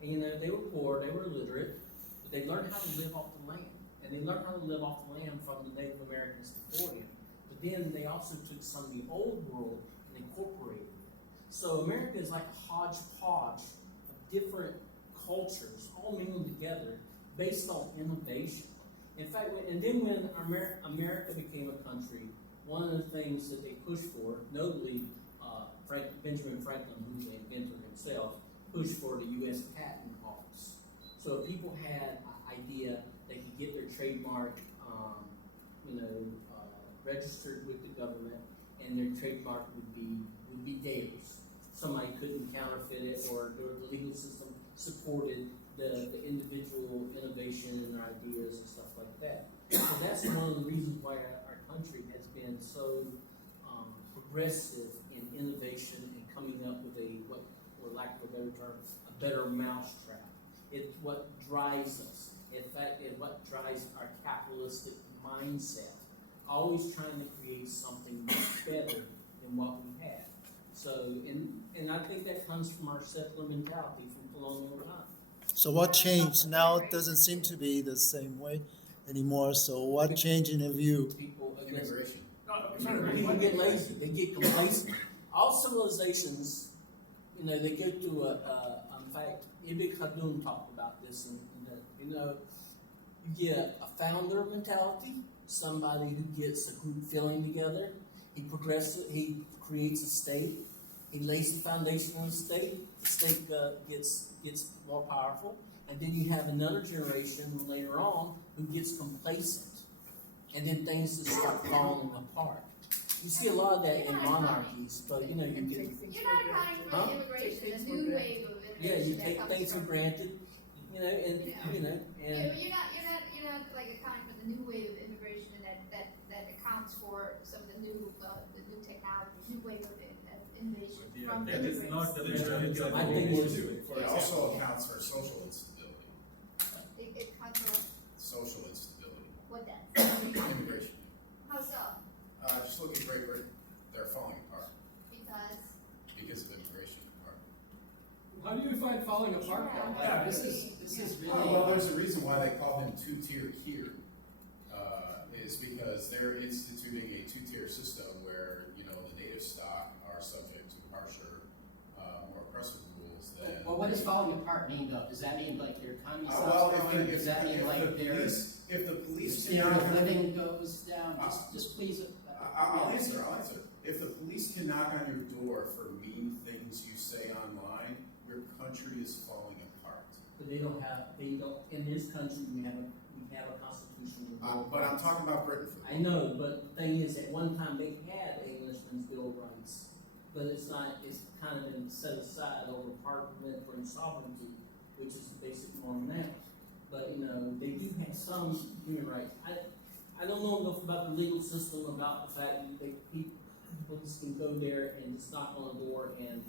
And they were poor, they were illiterate, but they learned how to live off the land. And they learned how to live off the land from the Native Americans before them. But then they also took some of the old world and incorporated it. So America is like a hodgepodge of different cultures all mingled together based on innovation. In fact, and then when America became a country, one of the things that they pushed for, notably Benjamin Franklin, who's the inventor himself, pushed for the U.S. Patent Office. So if people had an idea, they could get their trademark, registered with the government, and their trademark would be theirs. Somebody couldn't counterfeit it, or the legal system supported the individual innovation and their ideas and stuff like that. So that's one of the reasons why our country has been so progressive in innovation and coming up with what, for lack of a better term, a better mousetrap. It's what drives us. In fact, it's what drives our capitalistic mindset, always trying to create something much better than what we had. So, and I think that comes from our settler mentality from colonial time. So what changed? Now it doesn't seem to be the same way anymore. So what changed in your view? People, Immigration. people get lazy. They get complacent. All civilizations, they go through in fact, Ibn Khaldun talked about this, and you get a founder mentality, somebody who gets a group feeling together. He progresses. He creates a state. He lays the foundation of the state. The state gets more powerful, and then you have another generation later on who gets complacent, and then things just start falling apart. You see a lot of that in monarchies, but you get. You're not accounting for the immigration, the new wave of immigration. Yeah, you that take comes things for from- granted, and You're not like accounting for the new wave of immigration that accounts for some of the new technology, new wave of innovation Yeah, from that is not the majority majority of I the think population. It also accounts for social instability. it comes from Social instability. what that. Immigration. How so? Just look at Great Britain. They're falling apart Because of immigration part. How do you define falling apart though? Yeah, Like, this is really. Well, there's a reason why they call him two-tier here. Is because they're instituting a two-tier system where, the native stock are subject to harsher, more oppressive rules than. Well, what does falling apart mean though? Does that mean like their economy Well, stops growing? Does that mean like their if the police standard of cannot, living goes down? Just please. I'll answer. If the police can knock on your door for mean things you say online, your country is falling apart. But they don't. In this country, we have a constitution. with Bill of But I'm Rights. talking about Britain. I know, but the thing is, at one time they had Englishman's Bill of Rights, but it's not. It's kind of been set aside over parliamentary sovereignty, which is the basic norm now. But they do have some human rights. I don't know enough about the legal system, about the fact that people can go there and just knock on the door and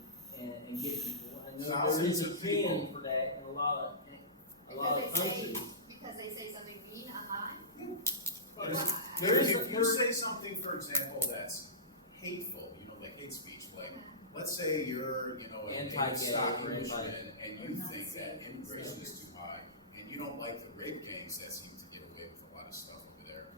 get people. I know Thousands there is a of people. trend for that in a lot of countries. because they say something mean online. But There is if a- you say something, for example, that's hateful, like hate speech, like let's say you're, a native Anti-gay stock or Englishman, anti- and you think that immigration is too high, and you don't like the rape gangs that seem to get away with a lot of stuff over there.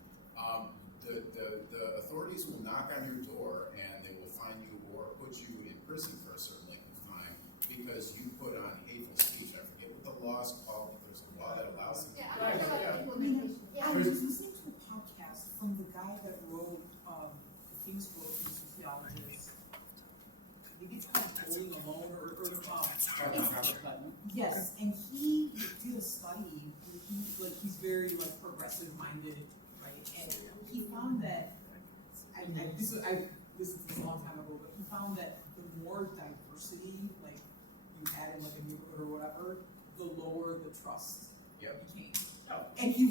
The authorities will knock on your door and they will fine you or put you in prison for a certain length of time because you put on hateful speech. I forget what the law is called, but there's a law that allows it. Yeah, I'm not sure about the Mina, implementation. Yeah. I was listening to a podcast from the guy that wrote the famous book, the sociologist. Maybe it's called Bowling Alone yes, and he did a study. He's very progressive minded, right? And he found that this is a long time ago, but he found that the more diversity you had in a neighborhood or whatever, the lower the trust became. And he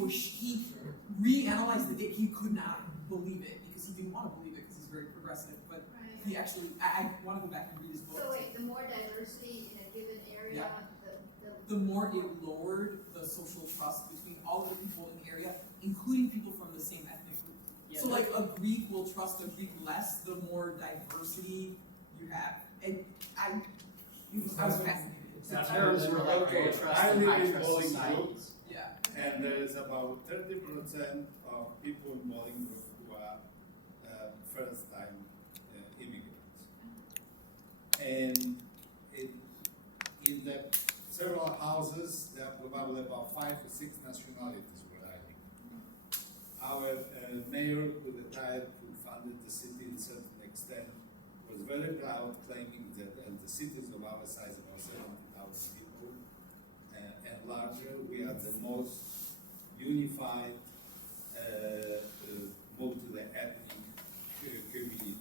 reanalyzed the data. He could not believe it because he didn't want to believe it because he's very progressive. But he actually, I want to go back and read his book. So wait, the more diversity in a given area, the more it lowered the social trust between all of the people in the area, including people from the same ethnic group. Yeah, So a Greek will trust a Greek less the more diversity you have. And I was fascinated. Okay, I live in Bolingbrook, Yeah. and there is about 30% of people in Bolingbrook who are first-time immigrants. And in the several houses, there are probably about 5 or 6 nationalities where I live. Our mayor, who retired, who funded the city in a certain extent, was very proud, claiming that the cities of our size, about 70,000 people and larger, we are the most unified multi-ethnic community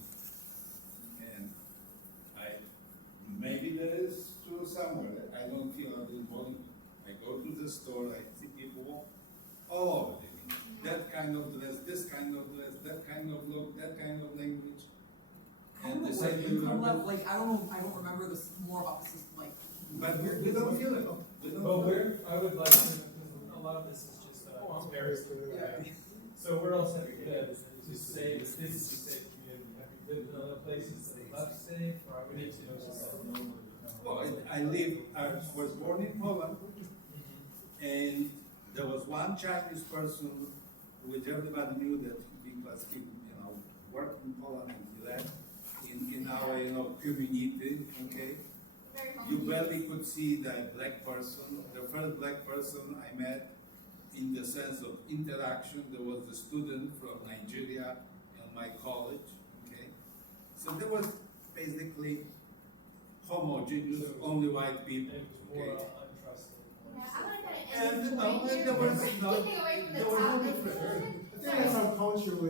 somewhere, I don't feel a little body. I go to the store, I see people all over the mean, that kind of dress, this kind of dress, that kind of look, that kind of language. I don't know the what same income with- level, like, I don't remember this, more about this, like. But we don't feel it. We don't But feel it. I would like to, because a lot of this is just, it's very Yeah. So we're all safe, to say, this is a safe community. Have you lived in other places that are less safe, or we need to know just that? Well, I was born in Poland, and there was one Chinese person which everybody knew that because he, worked in Poland and he left in our, community, okay? Very You homogeneous. barely could see that black person. The first black person I met in the sense of interaction, there was a student from Nigeria in my college, okay? So there was basically homogeneous, only white people, It was more okay? untrusting. Yeah, I want to kind of And, end this no, point and here. there was We're no- getting away from the there was no topic. difference. I think that's our culture, we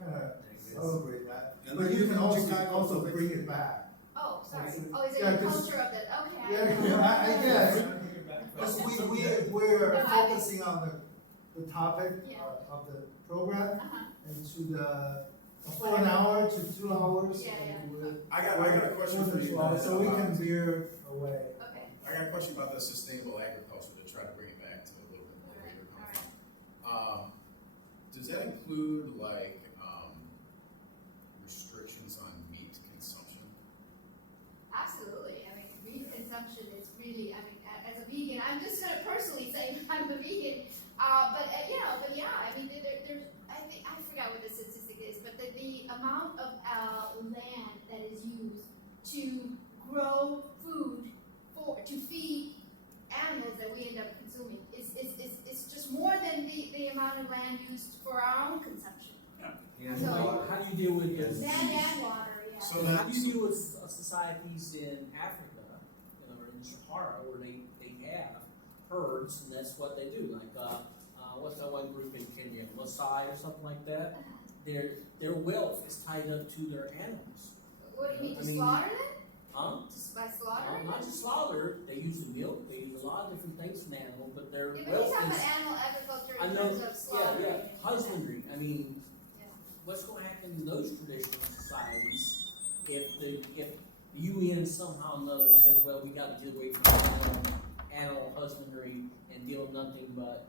kind of celebrate that. And But when you you can come to also, Chicago, also it's- bring it back. Oh, sorry. Is it- Oh, is it yeah, the 'cause- culture of the, okay. Yeah, I guess. Bring it back. Because we're No, I- focusing on the topic Yeah. of the program Uh-huh. and to the, for an hour to 2 hours. Yeah, yeah. and we're- I got a question for you. So we can veer away. Okay. I got a question about the sustainable agriculture to try to bring it back to a little bit more where you're coming from. Does that include restrictions on meat consumption? Absolutely. I mean, meat consumption is really, as a vegan, I'm just going to personally say I'm a vegan. But yeah, I mean, there's, I forgot what the statistic is, but the amount of land that is used to grow food to feed animals that we end up consuming is just more than the amount of land used for our own consumption. And So- how do you deal with this? Land and water, yeah. So And how do that's- you deal with societies in Africa, or in Sahara, where they have herds, and that's what they do, like, what's that one group in Kenya, Maasai or something like that? Their wealth is tied up to their animals. What do you mean, I to mean- slaughter them? Huh? Just by slaughtering Not them? just slaughter, they use the milk, they use a lot of different things from animals, but their Yeah, but wealth he's talking is. about animal agriculture I in know, terms of slaughtering. yeah, husbandry, I mean, Yeah. what's gonna happen in those traditional societies if the UN somehow or another says, well, we gotta get away from animal husbandry and deal with nothing but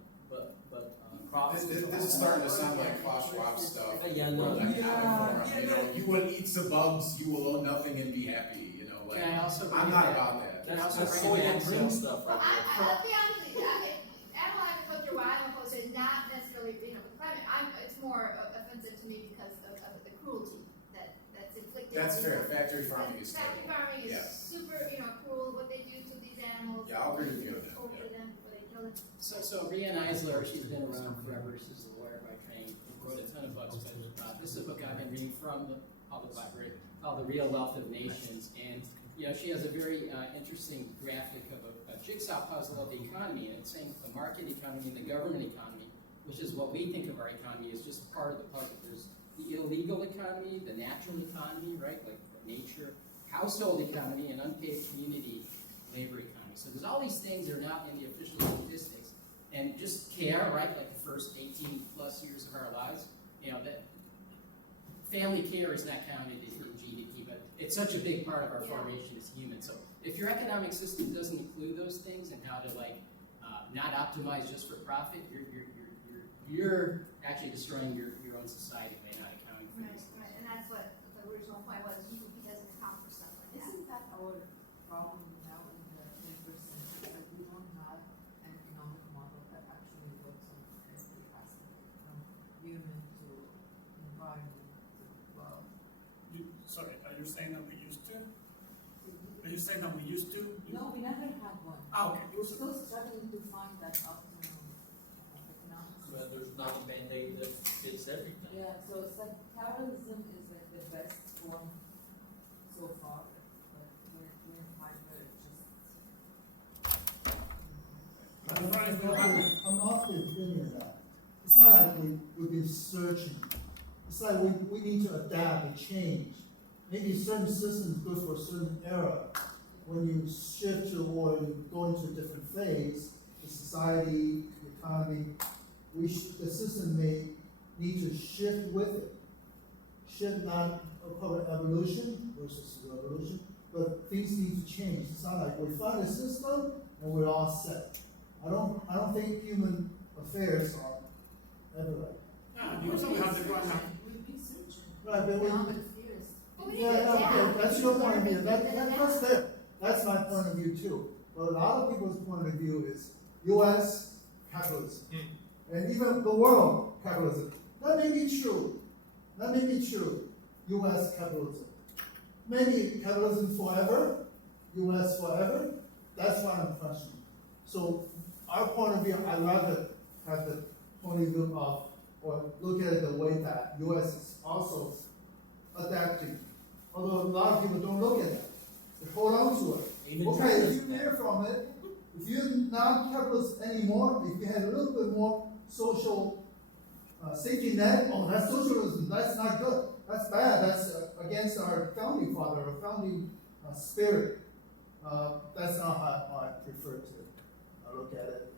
crops. This is starting to sound like Klaus Schwab stuff. Yeah, no. We're like economic forum, Yeah. you will eat some bugs, you will own nothing and be happy, like. Can I also bring I'm it not back? about that. Can I also That's bring soy it and back? green So, stuff Well, right there. I'll be honest with you, animal agriculture, why I'm opposed to it, is not necessarily, with climate, it's more offensive to me because of the cruelty that's inflicted. That's on fair, these- factory farming is Factory terrible. farming is Yeah. super, cruel, what they do to these animals. Yeah, I'll agree with you on that, Torture yeah. them before they kill them. So Rian Eisler, she's been around forever, she's a lawyer by training, wrote a ton of books, but this is a book I've been reading from the public library called The Real Wealth of Nations, and she has a very interesting graphic of a jigsaw puzzle of the economy, and it's saying the market economy and the government economy, which is what we think of our economy, is just part of the puzzle. There's the illegal economy, the natural economy, right, like nature, household economy, and unpaid community labor economy. So there's all these things that are not in the official statistics. And just care, right, like the first 18 plus years of our lives, that family care is not counted in GDP, but it's such a big part of our formation as humans. So if your economic system doesn't include those things and how to not optimize just for profit, you're actually destroying your own society by not accounting for these things. Right, and that's what the original point was, GDP doesn't account for stuff like that. Isn't that our problem now in the 21st century, that we don't have an economic model that actually works on every aspect, from human to environment to wealth? Sorry, are you saying that we used to? Are you saying that we used to? No, we never had one. Okay. We're still struggling to find that optimum economics. But there's not a Band-Aid that fits everything. Yeah, so it's like capitalism is like the best form so far, but we're in time where it just. I'm of the opinion that it's not like we've been searching. It's like we need to adapt and change. Maybe a certain system is good for a certain era, when you shift to or you go into a different phase, the society, the economy, the system may need to shift with it. Shift not call it evolution versus revolution, but things need to change. It's not like we find a system and we're all set. I don't think human affairs are ever like. Yeah, you also have the one. With research Right, and but we, economic theories. But we need yeah, to no, okay, adapt. that's your point of view. That's Adapt. fair. That's my point of view too. But a lot of people's point of view is U.S. capitalism, and even the world capitalism. That may be true. That may be true. U.S. capitalism. Maybe capitalism forever, U.S. forever. That's why I'm questioning. So our point of view, I rather have the point of view of, or look at it the way that U.S. is also adapting. Although a lot of people don't look at that. They hold on to it. Even Okay, China's if you hear from it, if you're not capitalist anymore, if you had a little bit more social safety net, oh, that's socialism, that's not good. That's bad, that's against our founding father, our founding spirit. That's not how I prefer to look at it.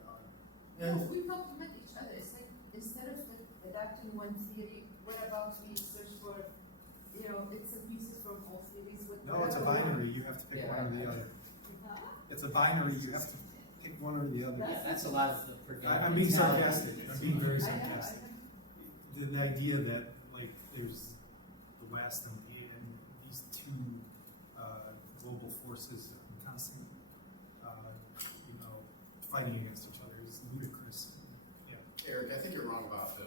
No, And we complement each other. It's like instead of like adapting one theory, what about we search for, it's a pieces from all theories. No, it's a binary, you have to pick one or the other. It's a binary, you have to pick one or the other. Yeah, that's a lot of the predominant. I'm being sarcastic, I'm being very I know, sarcastic. The idea that, like, there's the West and these two global forces constantly, fighting against each other is ludicrous. Yeah. Eric, I think you're wrong about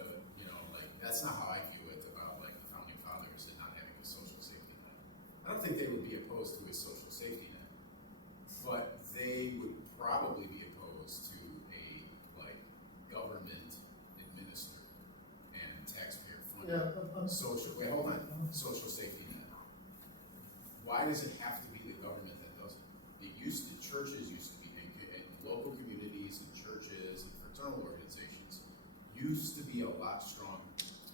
that's not how I view it about like the founding fathers and not having a social safety net. I don't think they would be opposed to a social safety net, but they would probably be opposed to a government administered and taxpayer funded social safety net. Why does it have to be the government that does it? Churches used to be, and local communities and churches and fraternal organizations used to be a lot stronger.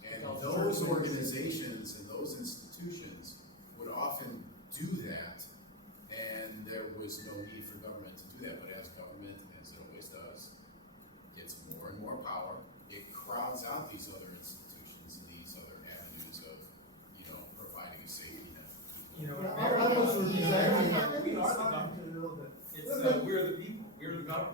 And those organizations and those institutions would often do that, and there was no need for government to do that. But as government, as it always does, gets more and more power, it crowds out these other institutions and these other avenues of, providing a safety net. I was representing. We are the government. We're the people. We're the government.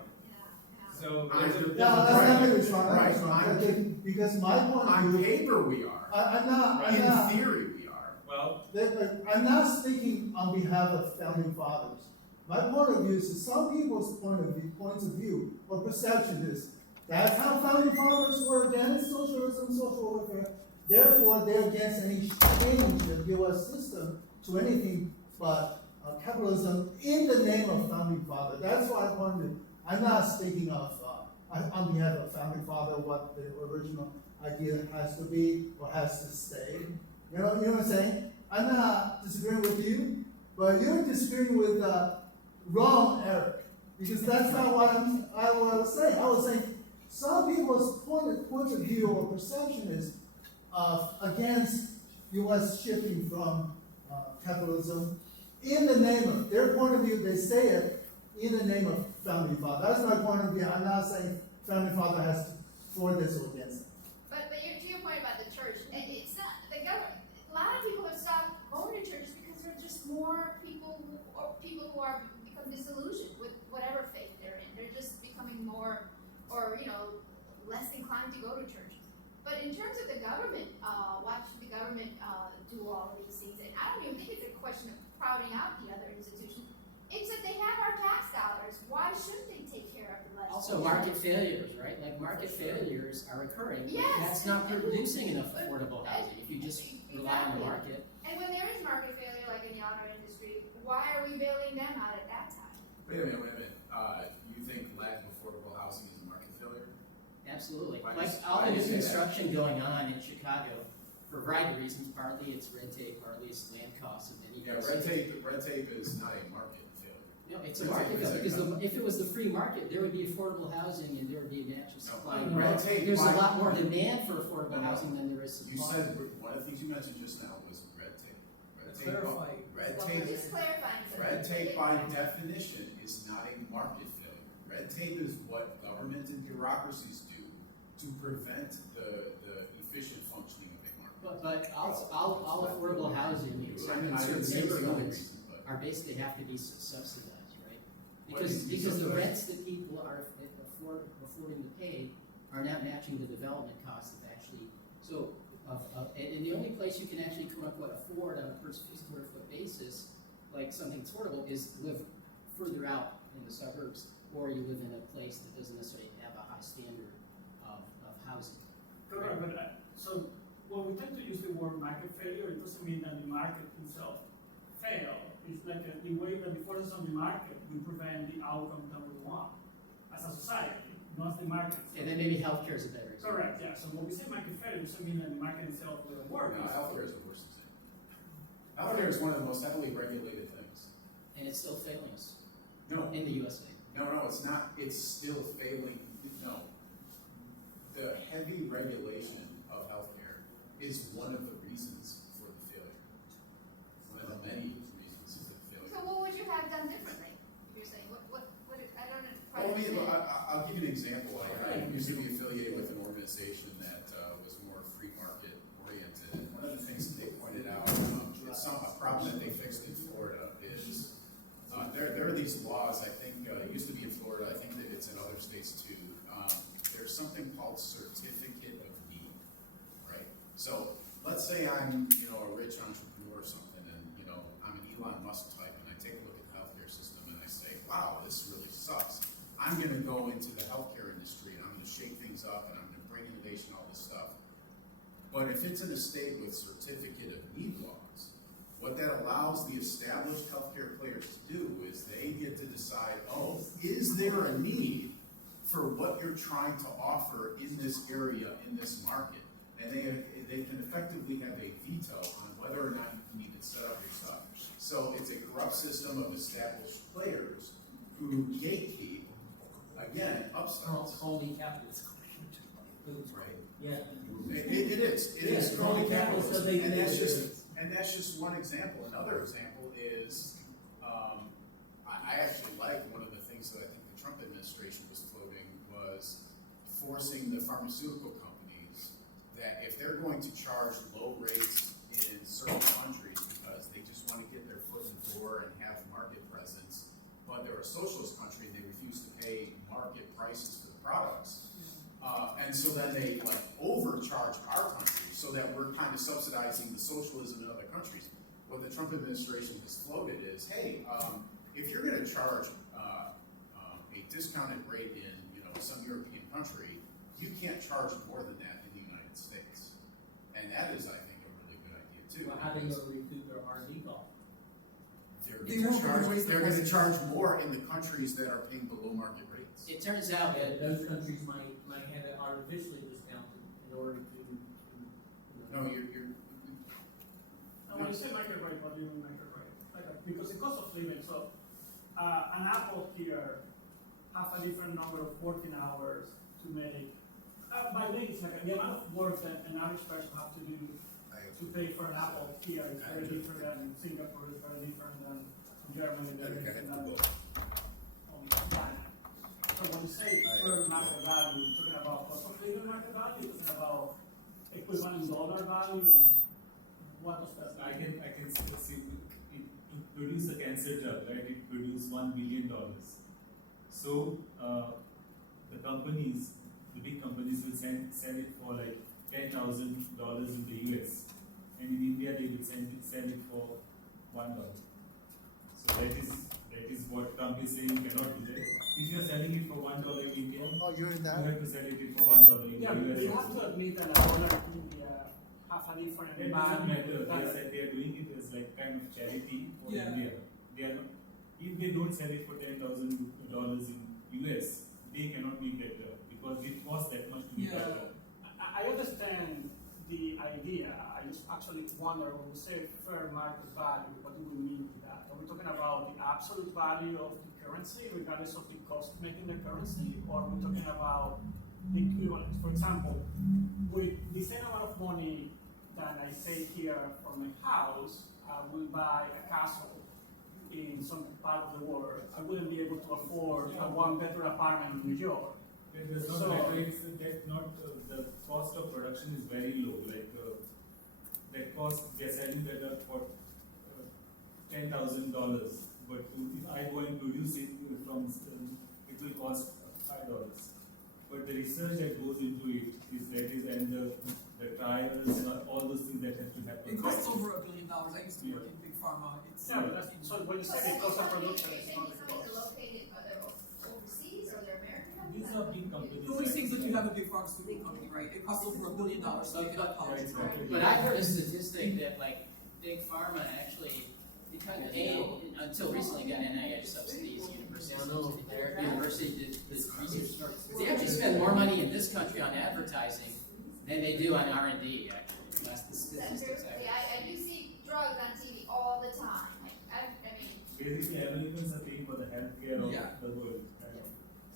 So Yeah, that's not really strong. Right. Because my point of On view, paper, we are. I'm not. In theory, we are. well, I'm not speaking on behalf of founding fathers. My point of view is that some people's points of view or perception is that's how founding fathers were against socialism, social welfare. Therefore, they're against any change in the U.S. system to anything but capitalism in the name of founding father. That's why I'm not speaking of on behalf of founding father what the original idea has to be or has to stay. You know what I'm saying? I'm not disagreeing with you, but you're disagreeing with wrong Eric, because that's not what I was saying. I was saying some people's point of view or perception is against U.S. shifting from capitalism in the name of their point of view. They say it in the name of founding father. That's my point of view. I'm not saying founding father has to for this or against it. But to your point about the church, it's not the government. A lot of people have stopped going to churches because there are just more people who are become disillusioned with whatever faith they're in. They're just becoming more, or less inclined to go to churches. But in terms of the government, watching the government do all of these things, and I don't even think it's a question of crowding out the other institutions. It's that they have our tax dollars. Why shouldn't they take care of the less? Also, market failures, right? Like market failures are occurring. Yes, That's not and- producing enough but- affordable housing if you just rely on the market. And when there is market failure, like in the auto industry, why are we bailing them out at that time? Wait a minute. You think lack of affordable housing is a market failure? Absolutely. Why Like does- all why the do new you say that? construction going on in Chicago, for a variety of reasons, partly it's red tape, partly it's land costs of many. Yeah, red tape is not a market failure. No, it's a Red market tape is failure, a because customer. if it was the free market, there would be affordable housing and there would be a natural supply. No, red tape, There's why- a lot more demand for affordable No, no. housing than there is You supply. said, one of the things you mentioned just now was red tape. Red tape, Clarify. red Red Well, tape, just clarifying something. red tape by definition is not a market failure. Red tape is what government and bureaucracies do to prevent the efficient functioning of a market. But all affordable housing in certain neighborhoods are basically have to be subsidized, right? Because the rents that people are affording to pay are not matching the development costs of actually, and the only place you can actually come up with afford on a per square foot basis, like something affordable, is live further out in the suburbs, or you live in a place that doesn't necessarily have a high standard of housing. Correct, but so when we tend to use the word market failure, it doesn't mean that the market itself failed. It's like the way that the forces on the market will prevent the outcome that we want as a society, not the market itself. And then maybe healthcare is a better example. Correct, yeah. So when we say market failure, it doesn't mean that the market itself will work. No, healthcare is the worst example. Healthcare is one of the most heavily regulated things. And it's still failing us No, in the USA. no, it's not. It's still failing. No. The heavy regulation of healthcare is one of the reasons for the failure. One of the many reasons for the failure. So what would you have done differently? You're saying, I don't Well, I mean, understand. I'll give you an example. I used to be affiliated with an organization that was more free market oriented. And one of the things that they pointed out, a problem that they fixed in Florida is there are these laws. I think it used to be in Florida. I think that it's in other states too. There's something called certificate of need, right? So let's say I'm a rich entrepreneur or something, and I'm an Elon Musk type, and I take a look at the healthcare system and I say, wow, this really sucks. I'm going to go into the healthcare industry and I'm going to shake things up and I'm going to bring innovation, all this stuff. But if it's in a state with certificate of need laws, what that allows the established healthcare players to do is they get to decide, is there a need for what you're trying to offer in this area, in this market? And they can effectively have a veto on whether or not you need to set up your stuff. So it's a corrupt system of established players who gatekeep, again, upstarts. Holding capitalist. Right. Yeah. It is. It is crony capitalism, and that's just one example. Another example is, I actually like one of the things that I think the Trump administration was floating was forcing the pharmaceutical companies that if they're going to charge low rates in certain countries because they just want to get their foot in the door and have market presence, but they're a socialist country and they refuse to pay market prices for the products. And so then they overcharge our country so that we're kind of subsidizing the socialism in other countries. What the Trump administration has floated is, hey, if you're going to charge a discounted rate in some European country, you can't charge more than that in the United States. And that is, I think, a really good idea too. Well, how do you recoup their R&D cost? They're going to charge more in the countries that are paying below market rates. It turns out Yeah, those countries might have it artificially discounted in order to No, you're And when you say market rate, what do you mean market rate? Because the cost of living, so an Apple here have a different number of working hours to make. By the way, it's like the amount of work that an average person have to do to pay for an Apple here is very different than Singapore, is very different than Germany, very different than China. So when you say fair market value, you're talking about cost of living market value, you're talking about equivalent dollar value. What does that mean? I can see to produce a cancer drug, right? It produced $1 billion. So the big companies will sell it for like $10,000 in the US, and in India they will sell it for $1. So that is what Trump is saying. You cannot do that. If you are selling it for $1 in India, you're in you that? have to sell it for $1 in Yeah, the but US. you have also. to admit that a dollar in India have a different It doesn't matter. They than- said they are doing it as like kind of charity for Yeah. India. They are not, if they don't sell it for $10,000 in US, they cannot make that because it costs that much to make Yeah. that. I understand the idea. I just actually wonder when we say fair market value, what do we mean by that? Are we talking about the absolute value of the currency, regardless of the cost of making the currency, or are we talking about the equivalence? For example, with the same amount of money that I pay here for my house, will buy a castle in some part of the world, I wouldn't be able to afford a one-bedroom apartment in New York. It does not So- matter, it's that not, the cost of production is very low, like, that cost, they're selling that for $10,000, but if I go and produce it from, it will cost $5. But the research that goes into it and the trials and all those things that have to happen. It costs over $1 billion. I used to work in big pharma. It's Yeah, but that's, so when you say the cost of production, You're it's saying not these the companies cost. are located, are they overseas or they're American companies? These are big companies. the only things that you have a big pharmaceutical company, right? It costs over $1 billion to make enough Yeah, college. exactly. But I've heard a statistic that like big pharma actually, because until recently got NIH subsidies, university did research. They actually spend more money in this country on advertising than they do on R&D. Actually, that's the That's true. statistics I See, heard. I do see drugs on TV all the time. Like, I mean, Basically, Americans are paying for the healthcare of Yeah. the world.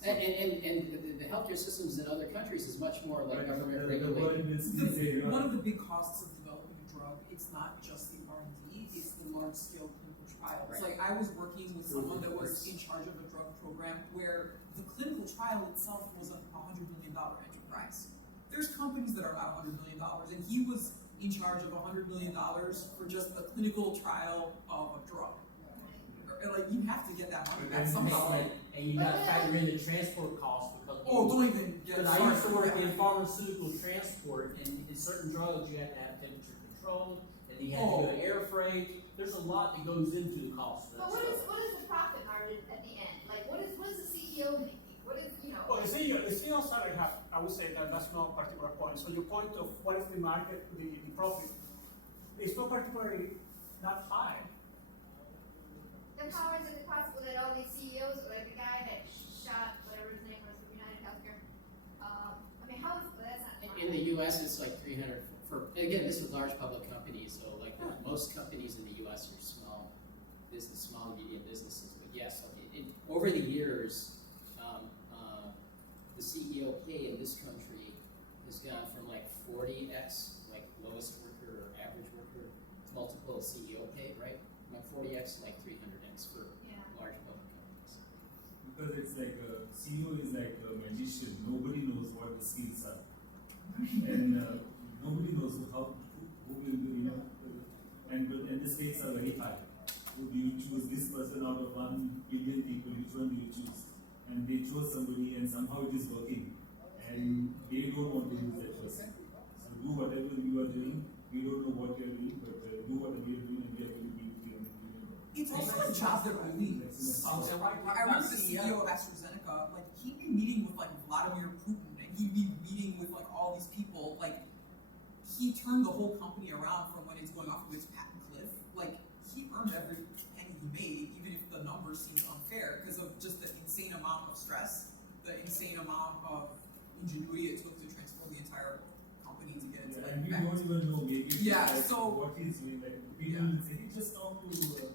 And the healthcare systems in other countries is much more like government The world regulated. is this area. One of the big costs of developing a drug, it's not just the R&D, it's the large-scale clinical trials. Right. Like, I was working with someone that was in charge of a drug program where the clinical trial itself was a $100 million enterprise. There's companies that are not $100 million, and he was in charge of $100 million for just a clinical trial of a drug. Like, you have to get that money back somehow. And you gotta factor in the transport costs because. Oh, don't even get Because I used to work started. in pharmaceutical transport, and in certain drugs, you have to have temperature control, and you have to go to air freight. There's a lot that goes into the cost of that but what is stuff. the profit margin at the end? Like, what is the CEO making? What is, you know? Well, the CEO salary have, I would say that that's no particular point. So your point of what is the market, the profit, is not particularly that high. Then how is it possible that all these CEOs, like the guy that shot whatever his name was from United Healthcare, I mean, how is that's not In the U.S., it's like 300 for. Again, this is large public companies, so like most companies in the U.S. are small business, small and medium businesses. But yes, over the years, the CEO pay in this country has gone from like 40x, like lowest worker or average worker, multiple CEO pay, right? Like 40x, like 300x for large public companies. Because it's like CEO is like a magician. Nobody knows what the skills are, and nobody knows who will be, and the stakes are very high. So do you choose this person out of 1 billion people? Which one do you choose? And they chose somebody, and somehow it is working, and they don't want to use that person. So do whatever you are doing. We don't know what you are doing, but do whatever you are doing, and we are going to be with you. It's also a job that really sucks. I remember the CEO of AstraZeneca, like, he'd be meeting with like Vladimir Putin, and he'd be meeting with like all these people. Like, he turned the whole company around from when it's going off of its patent cliff. Like, he earned every penny he made, even if the numbers seemed unfair, because of just the insane amount of stress, the insane amount of ingenuity it took to transform the entire company to get it to And we don't even know maybe what he's doing. Like people will say, he just talked to Putin.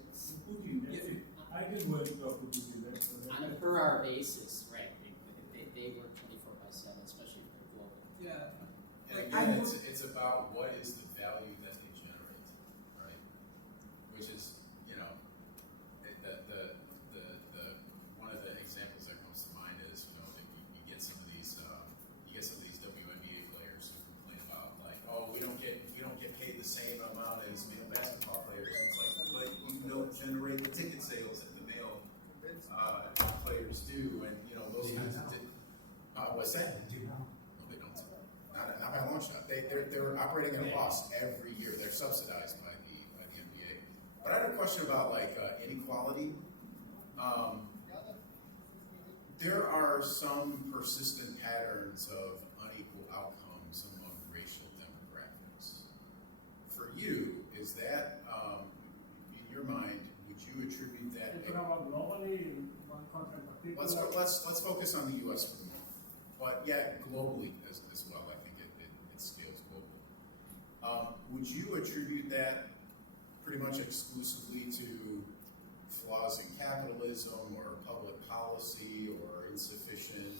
That's it. I can go and talk to Putin. On a per hour basis, right? They work 24/7, especially if they're global. Yeah. And Like, again, it's about what is the value that they generate, right? Which is, the one of the examples that comes to mind is, that you get some of these WNBA players who complain about like, oh, we don't get paid the same amount as male basketball players. It's like, but you don't generate the ticket sales that the male players do, and those kinds of what's that? No, they don't. Not by a long shot. They're operating at a loss every year. They're subsidized by the NBA. But I had a question about like inequality. There are some persistent patterns of unequal outcomes among racial demographics. For you, is that in your mind? Would you attribute that? You're talking about globally in one country in particular. Let's focus on the U.S. for the moment, but yeah, globally as well. I think it scales globally. Would you attribute that pretty much exclusively to flaws in capitalism or public policy or insufficient,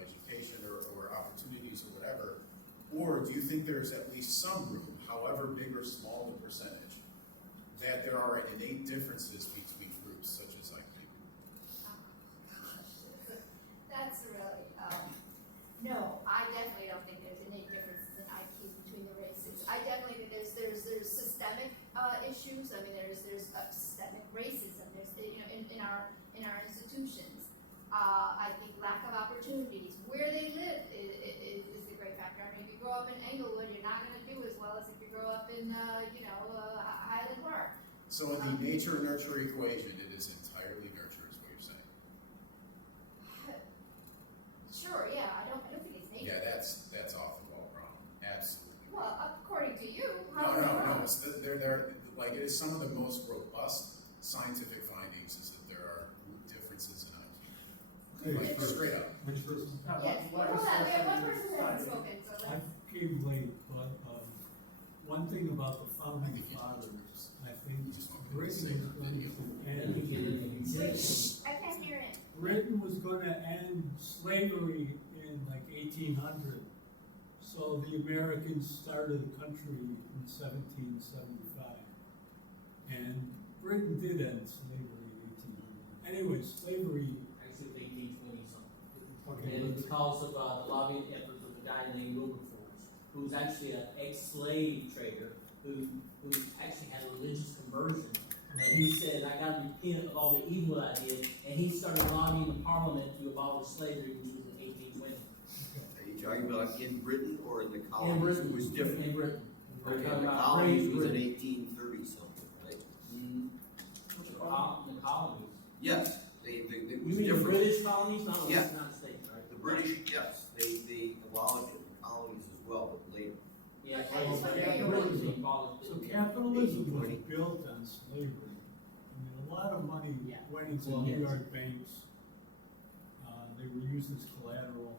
education or opportunities or whatever? Or do you think there's at least some room, however big or small the percentage, that there are innate differences between groups such as IQ? That's really, no, I definitely don't think there's innate differences in IQ between the races. I definitely think there's systemic issues. I mean, there's systemic racism. There's, you know, in our institutions. I think lack of opportunities, where they live is a great factor. I mean, if you grow up in Englewood, you're not going to do as well as if you grow up in, Highland Park. So in the nature and nurture equation, it is entirely nurture, is what you're saying? Sure, yeah, I don't think it's nature. Yeah, that's off the wall wrong. Absolutely. Well, according to you, No, how is it no, wrong? no. It's they're like it is some of the most robust scientific findings is that there are differences in IQ. Like straight up. Which person? Yes, hold on, we have one person who hasn't spoken, so I let's. came late, but one thing about the founding fathers, I think Britain was going to end. I can't hear it. Britain was going to end slavery in like 1800. So the Americans started the country in 1775. And Britain did end slavery in 1800. Anyway, slavery. Actually, 1820 something. Okay, And because of the lobbying efforts of a guy named Wilberforce, who was actually an ex-slave trader who actually had a religious conversion. And he said, I got to repent of all the evil I did. And he started lobbying the parliament to abolish slavery, which was in 1820. Are you talking about in Britain or in the In colonies? Britain. It was different. In Britain. We're Okay, talking in the about colonies Great was in Britain. 1830 something, right? The colonies. Yes, it You was mean the different. British colonies, not the Yeah. United States, right? The British, yes, they abolished the colonies as well, but later. Yeah, I just wonder Britain your was point. abolished. So capitalism was 1820. built on slavery. I mean, a lot of money Yeah. went into Well, New yes. York banks. They were used as collateral.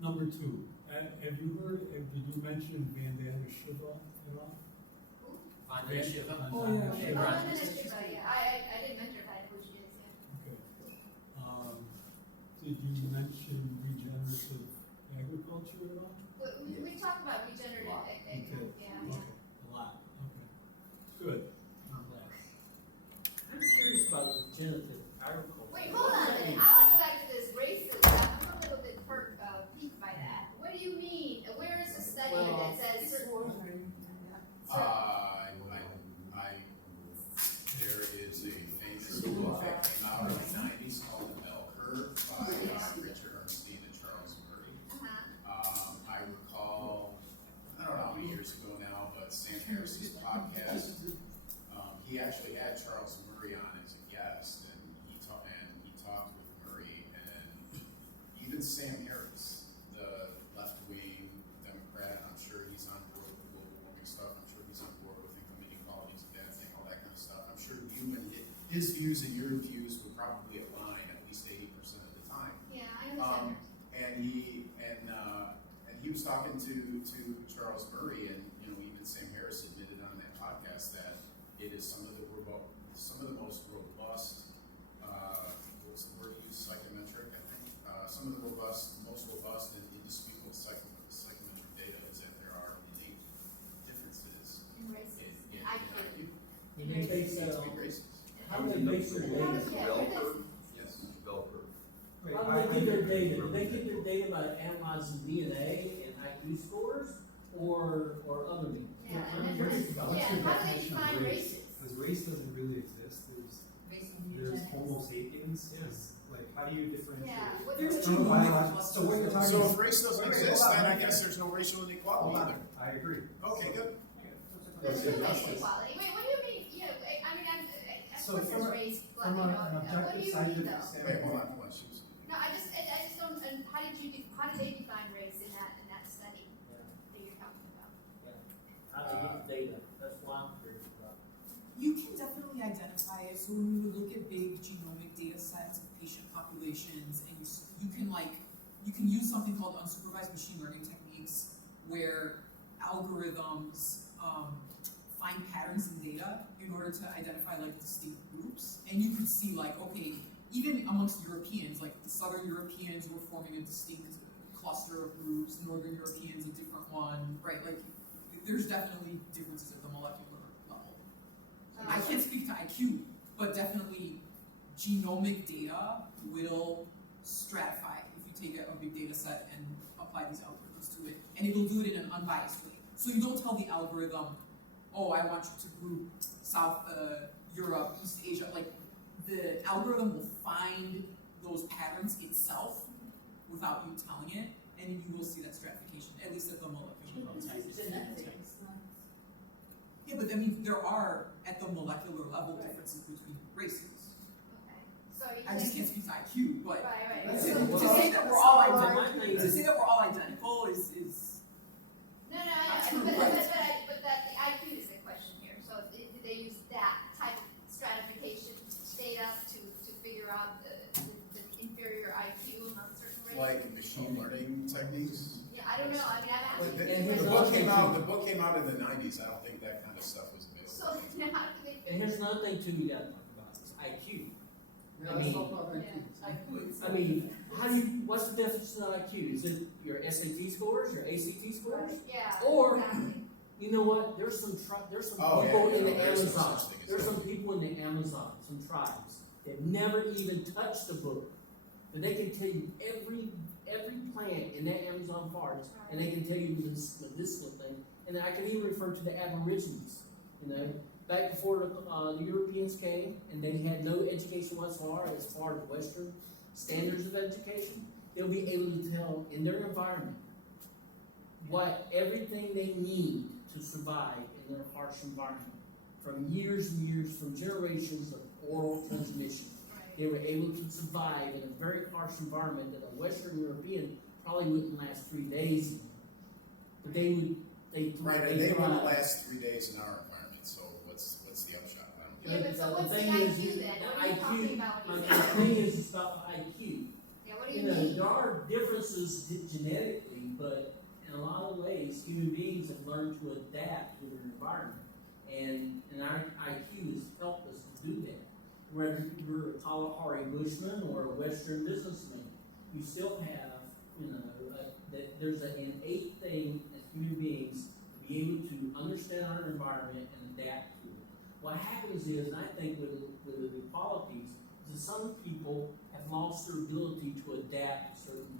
Number two, have you heard, did you mention Vandana Shiva at all? Vandana Shiva? Vandana Oh, yeah. Shiva. Oh, and then it's just, I didn't mention if I know who she is, yeah. Okay. Did you mention regenerative agriculture at all? We talked about regenerative, Wow. yeah, yeah. Okay, a lot, okay. Good, I'm glad. I'm curious about regenerative agriculture. Wait, hold on a minute, I wanna go back to this racism, I'm a little bit piqued by that. What do you mean? Where is the study that says certain? There is a famous book that came out in the 90s called The Bell Curve by Richard Ernstein and Charles Murray. I recall, I don't know how many years ago now, but Sam Harris's podcast, he actually had Charles Murray on as a guest, and he talked with Murray, and even Sam Harris, the left-wing Democrat, I'm sure he's on board with the global warming stuff. I'm sure he's on board with income inequality is a bad thing, all that kind of stuff. I'm sure you and his views and your views would probably align at least 80% of the time. Yeah, I know And he was talking to Charles Murray, and even Sam Harris admitted on that podcast that it is some of the most robust. What's the word used? Psychometric, I think. Some of the most robust and indisputable psychometric data is that there are innate differences in races, in IQ. And they base that on, races. how do they base their data? Bell curve? Yes. Bell curve. How do they get their data? Do they get their data by analyzing DNA and IQ scores, or other means? Yeah, I'm and curious then, about yeah, what's your how do they definition of define race? races? Because race doesn't really exist. There's Homo sapiens. Yes. Like, how do you differentiate? Yeah, what There's what- two biological. So what you're talking So about? if race doesn't Wait, exist, hold on, then I wait. guess there's no racial inequality Hold on. either. I agree. Okay, good. There's Okay. no race equality. Wait, what do you mean? Yeah, I mean, of So course from there's a- race, but From you know, an what objective do you mean scientific though? Wait, standpoint. hold on. She was- No, I just don't, and how did they define race in that study Yeah. that you're talking about? How do they get the data? That's what I'm curious about. You can definitely identify it. So when we would look at big genomic data sets of patient populations, and you can use something called unsupervised machine learning techniques, where algorithms find patterns in data in order to identify like distinct groups. And you could see like, okay, even amongst Europeans, like the Southern Europeans were forming a distinct cluster of groups, Northern Europeans a different one, right? Like there's definitely differences at the molecular level. I can't speak to IQ, but definitely genomic data will stratify if you take a big data set and apply these algorithms to it, and it will do it in an unbiased way. So you don't tell the algorithm, oh, I want you to group South Europe, East Asia. Like, the algorithm will find those patterns itself without you telling it, and you will see that stratification, at least at the molecular level. Yeah, but I mean, there are, at the molecular level, differences between races. Okay. So you I just can't speak to IQ, but Right. to So- say that we're all identical is No, I Not know, true, but, right. but that the IQ is the question here. So do they use that type of stratification data to figure out the inferior IQ among certain races? Like machine learning techniques. Yeah, I don't know. I mean, I'm Well, asking. the book came out in the 90s. I don't think that kind of stuff was available. So how do they? And here's another thing too we gotta talk about, is IQ. Yeah, I mean, I mean, what's the definition of IQ? Is it your SAT scores, your ACT scores? Yeah. Or, exactly. you know what, there's some Oh, yeah, people in yeah, the there's no Amazon, such thing as there's some that. people in the Amazon, some tribes, that never even touched a book. But they can tell you every plant in that Amazon forest, and they can tell you the medicinal thing. And I can even refer to the Aborigines, you know, back before the Europeans came, and they had no education whatsoever as far as Western standards of education. They'll be able to tell in their environment what everything they need to survive in their harsh environment. From years and years, from generations of oral transmission, they were able to survive in a very harsh environment that a Western European probably wouldn't last 3 days in. But they would, Right, and they wouldn't last 3 days in our environment, so what's the upshot? I don't Yeah, but so what's the thing IQ is, then? the What are you talking IQ about when you the say thing is about IQ. Yeah, what do You you know, mean? there are differences genetically, but in a lot of ways, human beings have learned to adapt to their environment. And our IQ has helped us to do that. Whether you're a Kalahari bushman or a Western businessman, you still have, you know, there's an innate thing as human beings to be able to understand our environment and adapt to it. What happens is, and I think with the inequalities, is that some people have lost their ability to adapt to certain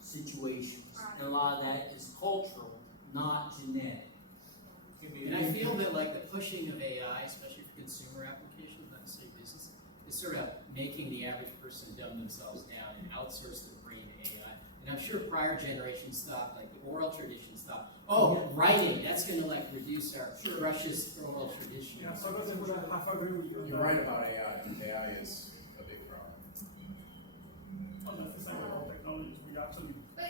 situations. And a lot of that is cultural, not genetic. And I feel that like the pushing of AI, especially for consumer applications, not necessarily business, is sort of making the average person dumb themselves down and outsource their brain to AI. And I'm sure prior generations thought, like the oral tradition thought, oh, writing, that's gonna like reduce our precious oral tradition. Yeah, so that's what I half agree with you. You're right about AI. AI is a big problem. Not necessarily all technologies, we actually. But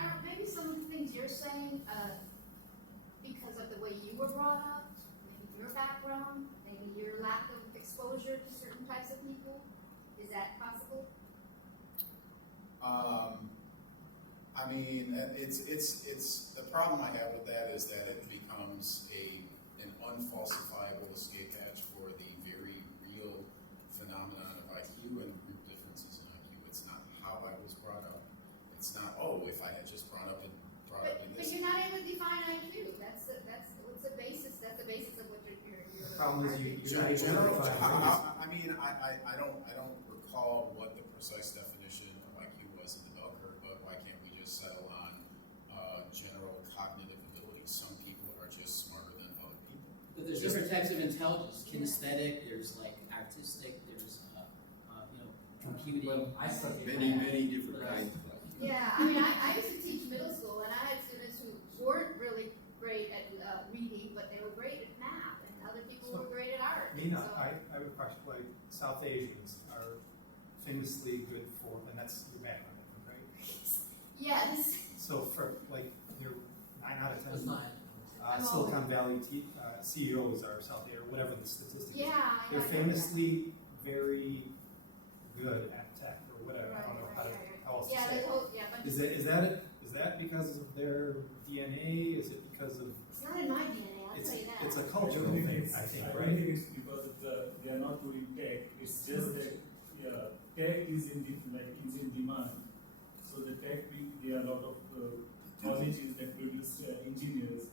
are maybe some of the things you're saying, because of the way you were brought up, maybe your background, maybe your lack of exposure to certain types of people? Is that possible? I mean, it's the problem I have with that is that it becomes an unfalsifiable escape hatch for the very real phenomenon of IQ and group differences in IQ. It's not how I was brought up. It's not, oh, if I had just brought up in But this. you're not able to define IQ. That's what's the basis. That's the basis of what you're. The problem is you're not able to General, define race. I mean, I don't recall what the precise definition of IQ was in the bell curve, but why can't we just settle on general cognitive ability? Some people are just smarter than other people. But there's different types of intelligence, kinesthetic, there's like artistic, there's, computing. I studied many different kinds of like. Yeah, I mean, I used to teach middle school, and I had students who weren't really great at reading, but they were great at math, and other people were great at art. Mina, So- I have a question. Like South Asians are famously good for, and that's your background, right? Yes. So for like, you're 9 out of 10. It's not. Silicon Valley CEOs are South Asian, or whatever the statistic is. Yeah. They're famously very good at tech or whatever. I don't know how else to Yeah, say the it. whole, Is that because of their DNA? Is it because of? It's not in my DNA, I'll tell you that. It's a cultural thing, I think, I right? don't think it's because they are not doing tech. It's just that tech is in demand. So the tech, there are a lot of colleges that produce engineers,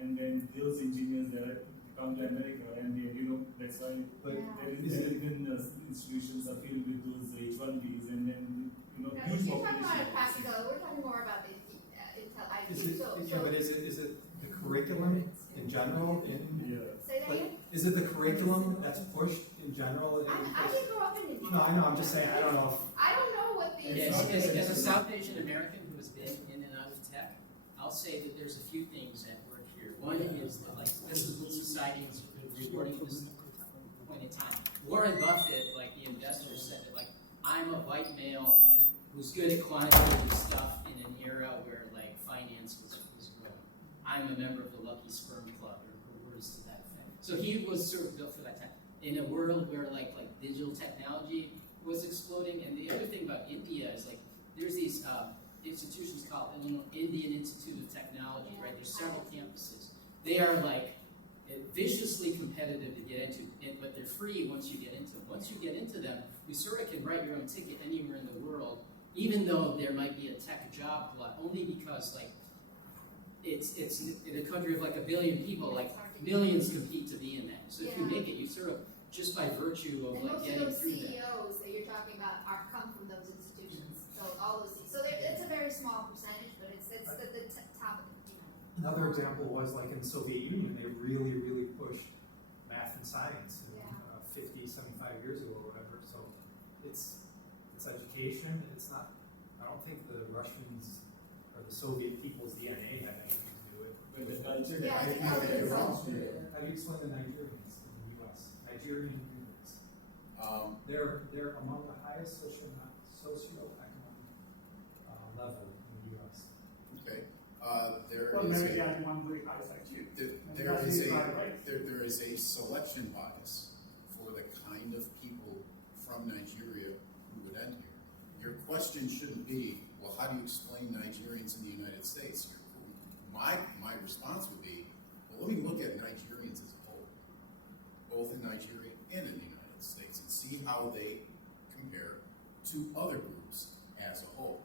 and then those engineers, there are come to America, and they, that's why But there is even institutions are filled with those H1Bs, and then No, huge you're talking population. about a practical, we're talking more about the Intel IQ. Is it, So, yeah, but is it the curriculum in general say that again? is it the curriculum that's pushed in general? I didn't grow up in India. No, I know, I'm just saying, I don't know I don't know what the. As a South Asian American who has been in and out of tech, I'll say that there's a few things at work here. One is that, like, this is what society is rewarding at this point in time. Warren Buffett, like the investor, said that, like, I'm a white male who's good at quantitative stuff in an era where, like, finance was growing. I'm a member of the Lucky Sperm Club, or words to that effect. So he was sort of built for that time. In a world where, like digital technology was exploding, and the other thing about India is, like, there's these institutions called Indian Institute of Technology, right? There's several campuses. They are, like, viciously competitive to get into, but they're free once you get into them. Once you get into them, you sort of can write your own ticket anywhere in the world, even though there might be a tech job glut, only because, like, it's in a country of like 1 billion people, like millions compete to be in that. So if you make it, you sort of, just by virtue of, And like, most of getting those through that. CEOs that you're talking about come from those institutions. So all those, so it's a very small percentage, but it's the top of the. Another example was like in the Soviet Union, they really pushed math and science 50, 75 years ago or whatever. So it's education. It's not, I don't think the Russians or the Soviet people's DNA had anything to do with it. But the culture, Yeah, I think how it is also. How do you explain the Nigerians in the U.S.? Nigerian immigrants. They're among the highest socioeconomic level in the U.S. Okay. Well, maybe they had one very high IQ. There is a selection bias for the kind of people from Nigeria who would end here. Your question shouldn't be, well, how do you explain Nigerians in the United States? My response would be, well, let me look at Nigerians as a whole, both in Nigeria and in the United States, and see how they compare to other groups as a whole.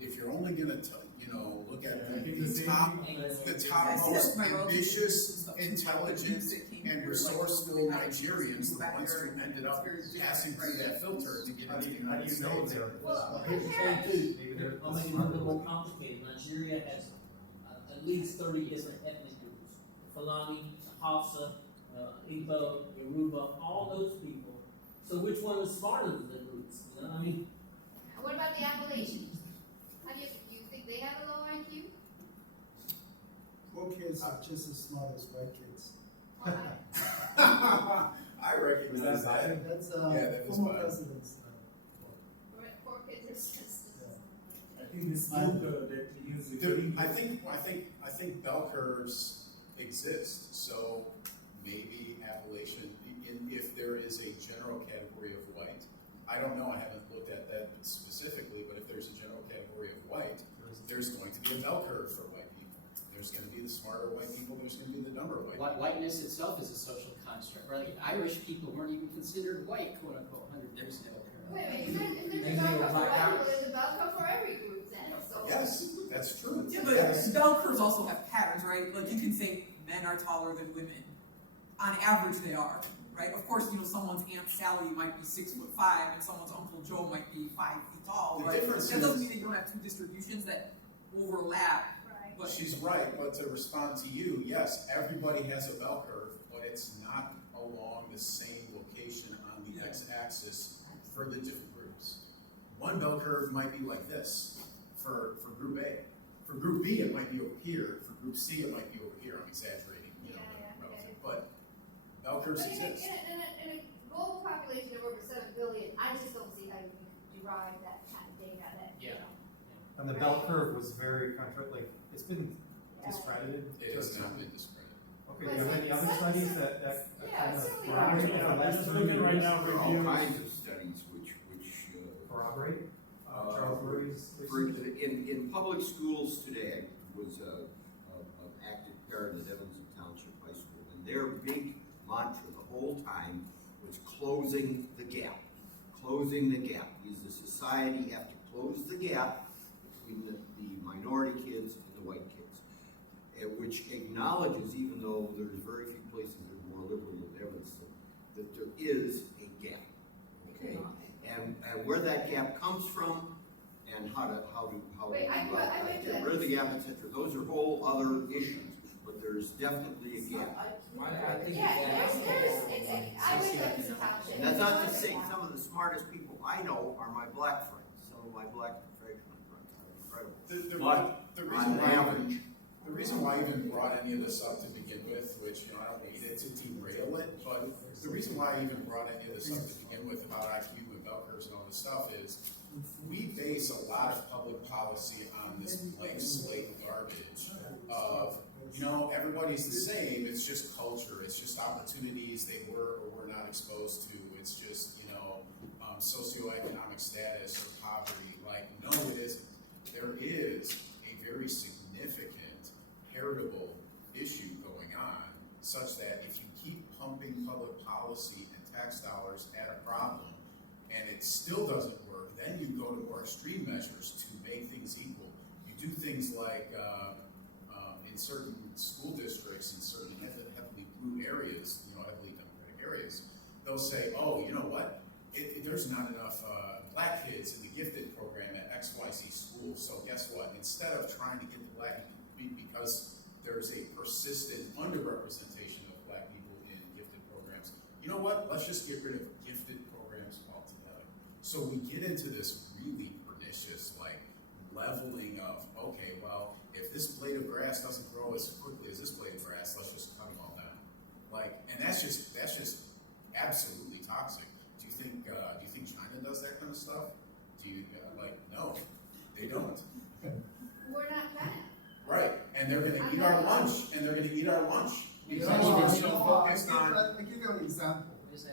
If you're only going to look at the top most ambitious, intelligent, and resourceful Nigerians, the ones who ended up passing through that filter to get into the United States. Well, I'll make it a little more complicated. Nigeria has at least 30 different ethnic groups. Fulani, Hausa, Igbo, Yoruba, all those people. So which one is smarter than the groups? You know what I mean? What about the Appalachians? How do you think they have a low IQ? Poor kids are just as smart as white kids. I recognize that. That's that was former fine. presidents. Poor kids are just. I think this book that he is referring to. I think bell curves exist. So maybe Appalachian, if there is a general category of white, I don't know. I haven't looked at that specifically, but if there's a general category of white, there's going to be a bell curve for white people. There's going to be the smarter white people. There's going to be the dumber white people. Whiteness itself is a social construct, right? Like, Irish people weren't even considered white, quote unquote, 100 years ago. Wait a minute, if there's a bell curve for white people, there's a bell curve for every group then, so. Yes, that's true. Yeah, but bell curves also have patterns, right? Like you can say men are taller than women. On average, they are, right? Of course, someone's Aunt Sally might be 6'5", and someone's Uncle Joe might be 5 feet tall, The right? difference That doesn't is- mean that you don't have two distributions that overlap. Right. But She's right, but to respond to you, yes, everybody has a bell curve, but it's not along the same location on the x-axis for the different groups. One bell curve might be like this for Group A. For Group B, it might be over here. For Group C, it might be over here. I'm exaggerating, relative, but bell curves But exist. in a global population of over 7 billion, I just don't see how you can derive that kind of data And the bell curve was very like it's been discredited. It has not been discredited. Okay, do you have any other studies that kind of certainly. corroborate the last Just looking right now, There are all reviews. kinds of studies which corroborate Charles Murray's for, research? in public schools today, was an active parent at Evanston Township High School, and their big mantra the whole time was closing the gap. Closing the gap. We as a society have to close the gap between the minority kids and the white kids, which acknowledges, even though there's very few places that are more liberal of evidence that there is a gap, okay? And where that gap comes from, and how to Wait, I went to get that. rid of the gap, etc. Those are whole other issues, but there's definitely a gap. I think Yeah, that- I went to the township. And that's not to say some of the smartest people I know are my black friends. Some of my black freshman friends are incredible. The On average, The reason why I even brought any of this up to begin with, which, I don't mean it to derail it, but the reason why I even brought any of this up to begin with about IQ and bell curves and all this stuff is we base a lot of public policy on this blank slate garbage of, everybody's the same, it's just culture, it's just opportunities they were or were not exposed to, it's just, socioeconomic status or poverty. Like, no, it isn't. There is a very significant heritable issue going on, such that if you keep pumping public policy and tax dollars at a problem, and it still doesn't work, then you go to more extreme measures to make things equal. You do things like, in certain school districts, in certain heavily blue areas, heavily democratic areas, they'll say, oh, you know what? There's not enough black kids in the gifted program at XYZ school, so guess what? Instead of trying to get the black people, because there's a persistent underrepresentation of black people in gifted programs, you know what? Let's just get rid of gifted programs altogether. So we get into this really pernicious, leveling of, okay, well, if this blade of grass doesn't grow as quickly as this blade of grass, let's just cut them all down. And that's just absolutely toxic. Do you think China does that kind of stuff? No, they don't. We're not China. Right, and they're gonna eat our lunch, because I'll we're so focused on, give you an example.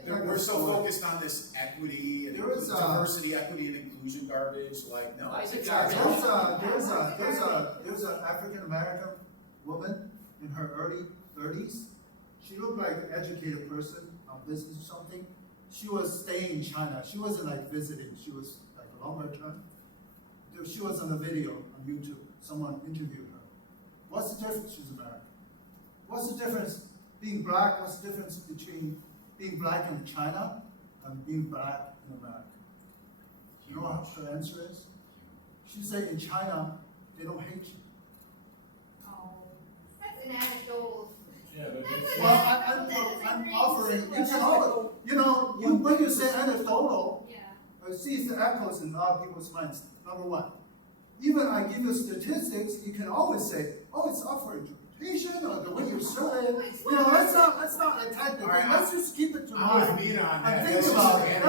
we're so focused on this equity and There is diversity, equity, and inclusion garbage, no. Why is it There's garbage? a African American woman in her early 30s. She looked like an educated person on business or something. She was staying in China. She wasn't visiting. She was a longer term. She was on a video on YouTube. Someone interviewed her. What's the difference? She's American. What's the difference being black? What's the difference between being black in China and being black in America? You know what her answer is? She said in China, they don't hate you. Oh, that's an anecdotal. Yeah, but it's, Well, I'm offering, when you say anecdotal, Yeah. it sees the echoes in a lot of people's minds. Number one, even I give you statistics, you can always say, oh, it's up for interpretation, or the way you say it. Let's not attack the thing. Let's just keep it to I'm with mind. Mina on that. And think about it.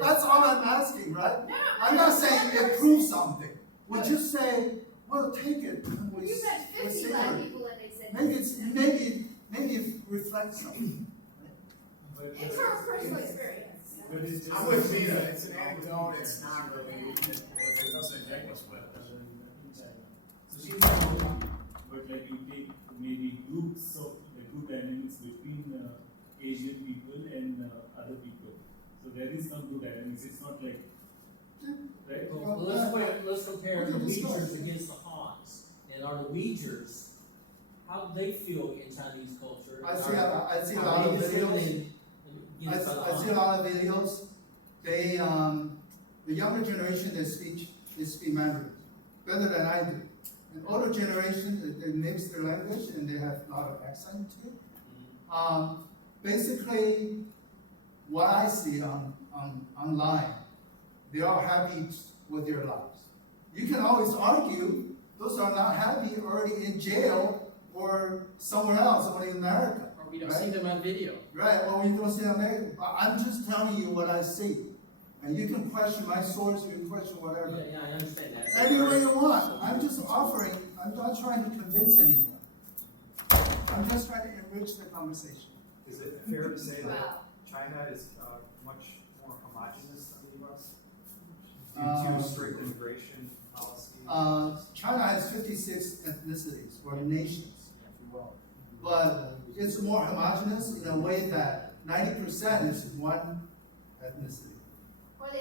That's all I'm asking, right? I'm not saying it proves something. We just say, well, take it. You met 50 black people and they said. Maybe it reflects something. It's her personal experience. but it's just I'm with Mina, it's an anecdote, it's not really, it doesn't make much with. So she's not, but you take maybe groups of group dynamics between Asian people and other people. So there is some group dynamics. It's not right. Well, let's compare the Uyghurs against the Hans. And are the Uyghurs, how do they feel in Chinese culture? I see a lot of videos. I see a lot of videos. They, the younger generation, they speak Mandarin better than I do. And older generation, they mix their language and they have a lot of accent too. Basically, what I see online, they are happy with their lives. You can always argue those are not happy, already in jail or somewhere else, or in America. Or we don't see them on video. Right, well, you don't see America. I'm just telling you what I see. And you can question my source, you can question whatever. Yeah, I understand that. Any way you want. I'm just offering, I'm not trying to convince anyone. I'm just trying to enrich the conversation. Is it fair to say that Wow. China is much more homogeneous than the U.S. due to strict immigration policy? China has 56 ethnicities, or nations, if you will. But it's more homogeneous in a way that 90% is one ethnicity.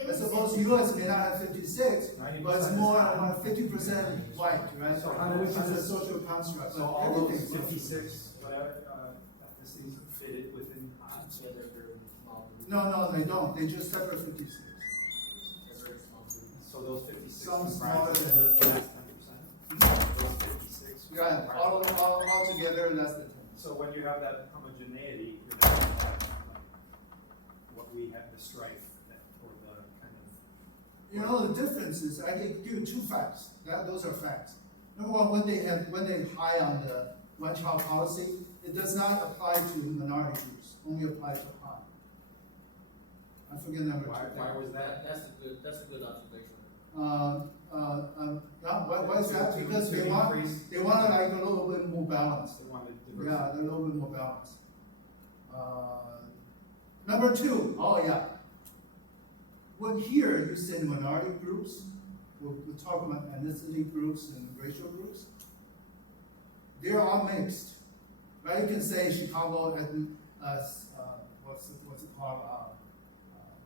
I suppose U.S. may not have 56, but it's more about 50% white, right? So Which is a social construct. So all those 56 ethnicities, fit it within So they're small groups. No, they don't. They just separate 56. They're very small groups. So those 56 Some smaller comprise than the last 10%? Those 56? Yeah, all together, less than 10. So when you have that homogeneity, you're not gonna have like what we have, the strife or the kind of. You know, the difference is, I can give you two facts. Those are facts. Number one, when they high on the one-child policy, it does not apply to minority groups, only applies to Han. I forget number two. Why was that? That's a good observation. Why is that? Because they want like a little bit more balance. They wanted Yeah, they're a little bit more balanced. Number two, when here you say minority groups, we'll talk about ethnicity groups and racial groups. They're all mixed, right? You can say Chicago, what's it called?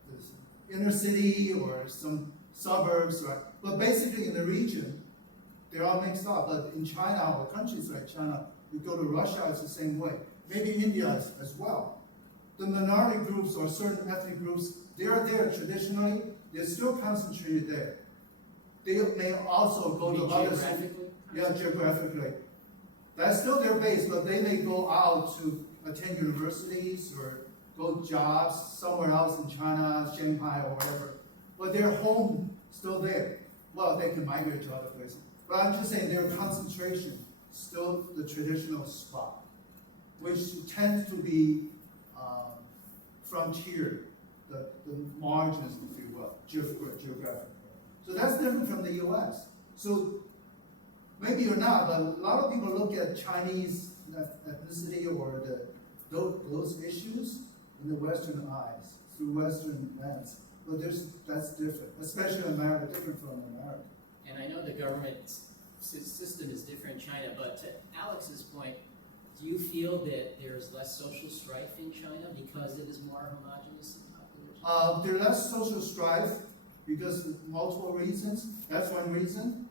This inner city or some suburbs, right? But basically in the region, they're all mixed up. But in China or countries like China, you go to Russia, it's the same way. Maybe India as well. The minority groups or certain ethnic groups, they are there traditionally. They're still concentrated there. They may also go to other cities. Yeah, geographically. That's still their base, but they may go out to attend universities or go jobs somewhere else in China, Shanghai, or whatever. But their home still there. Well, they can migrate to other places. But I'm just saying their concentration still the traditional spot, which tends to be frontier, the margins, if you will, geographic. So that's different from the U.S. So maybe you're not, but a lot of people look at Chinese ethnicity or those issues in the Western eyes, through Western lens. But that's different, especially America, different from America. And I know the government system is different in China, but to Alex's point, do you feel that there's less social strife in China because it is more homogeneous population? There's less social strife because of multiple reasons. That's one reason.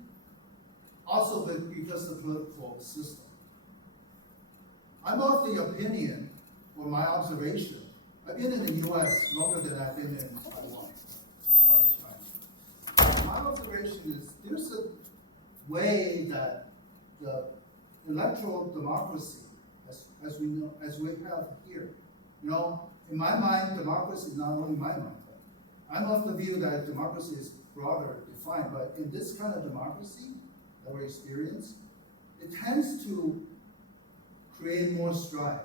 Also because of the political system. I'm of the opinion, or my observation, I've been in the U.S. longer than I've been in Taiwan, part of China. My observation is there's a way that the electoral democracy, as we know, as we have here, you know, in my mind, democracy is not only my mind. I'm of the view that democracy is broader defined, but in this kind of democracy that we experience, it tends to create more strife.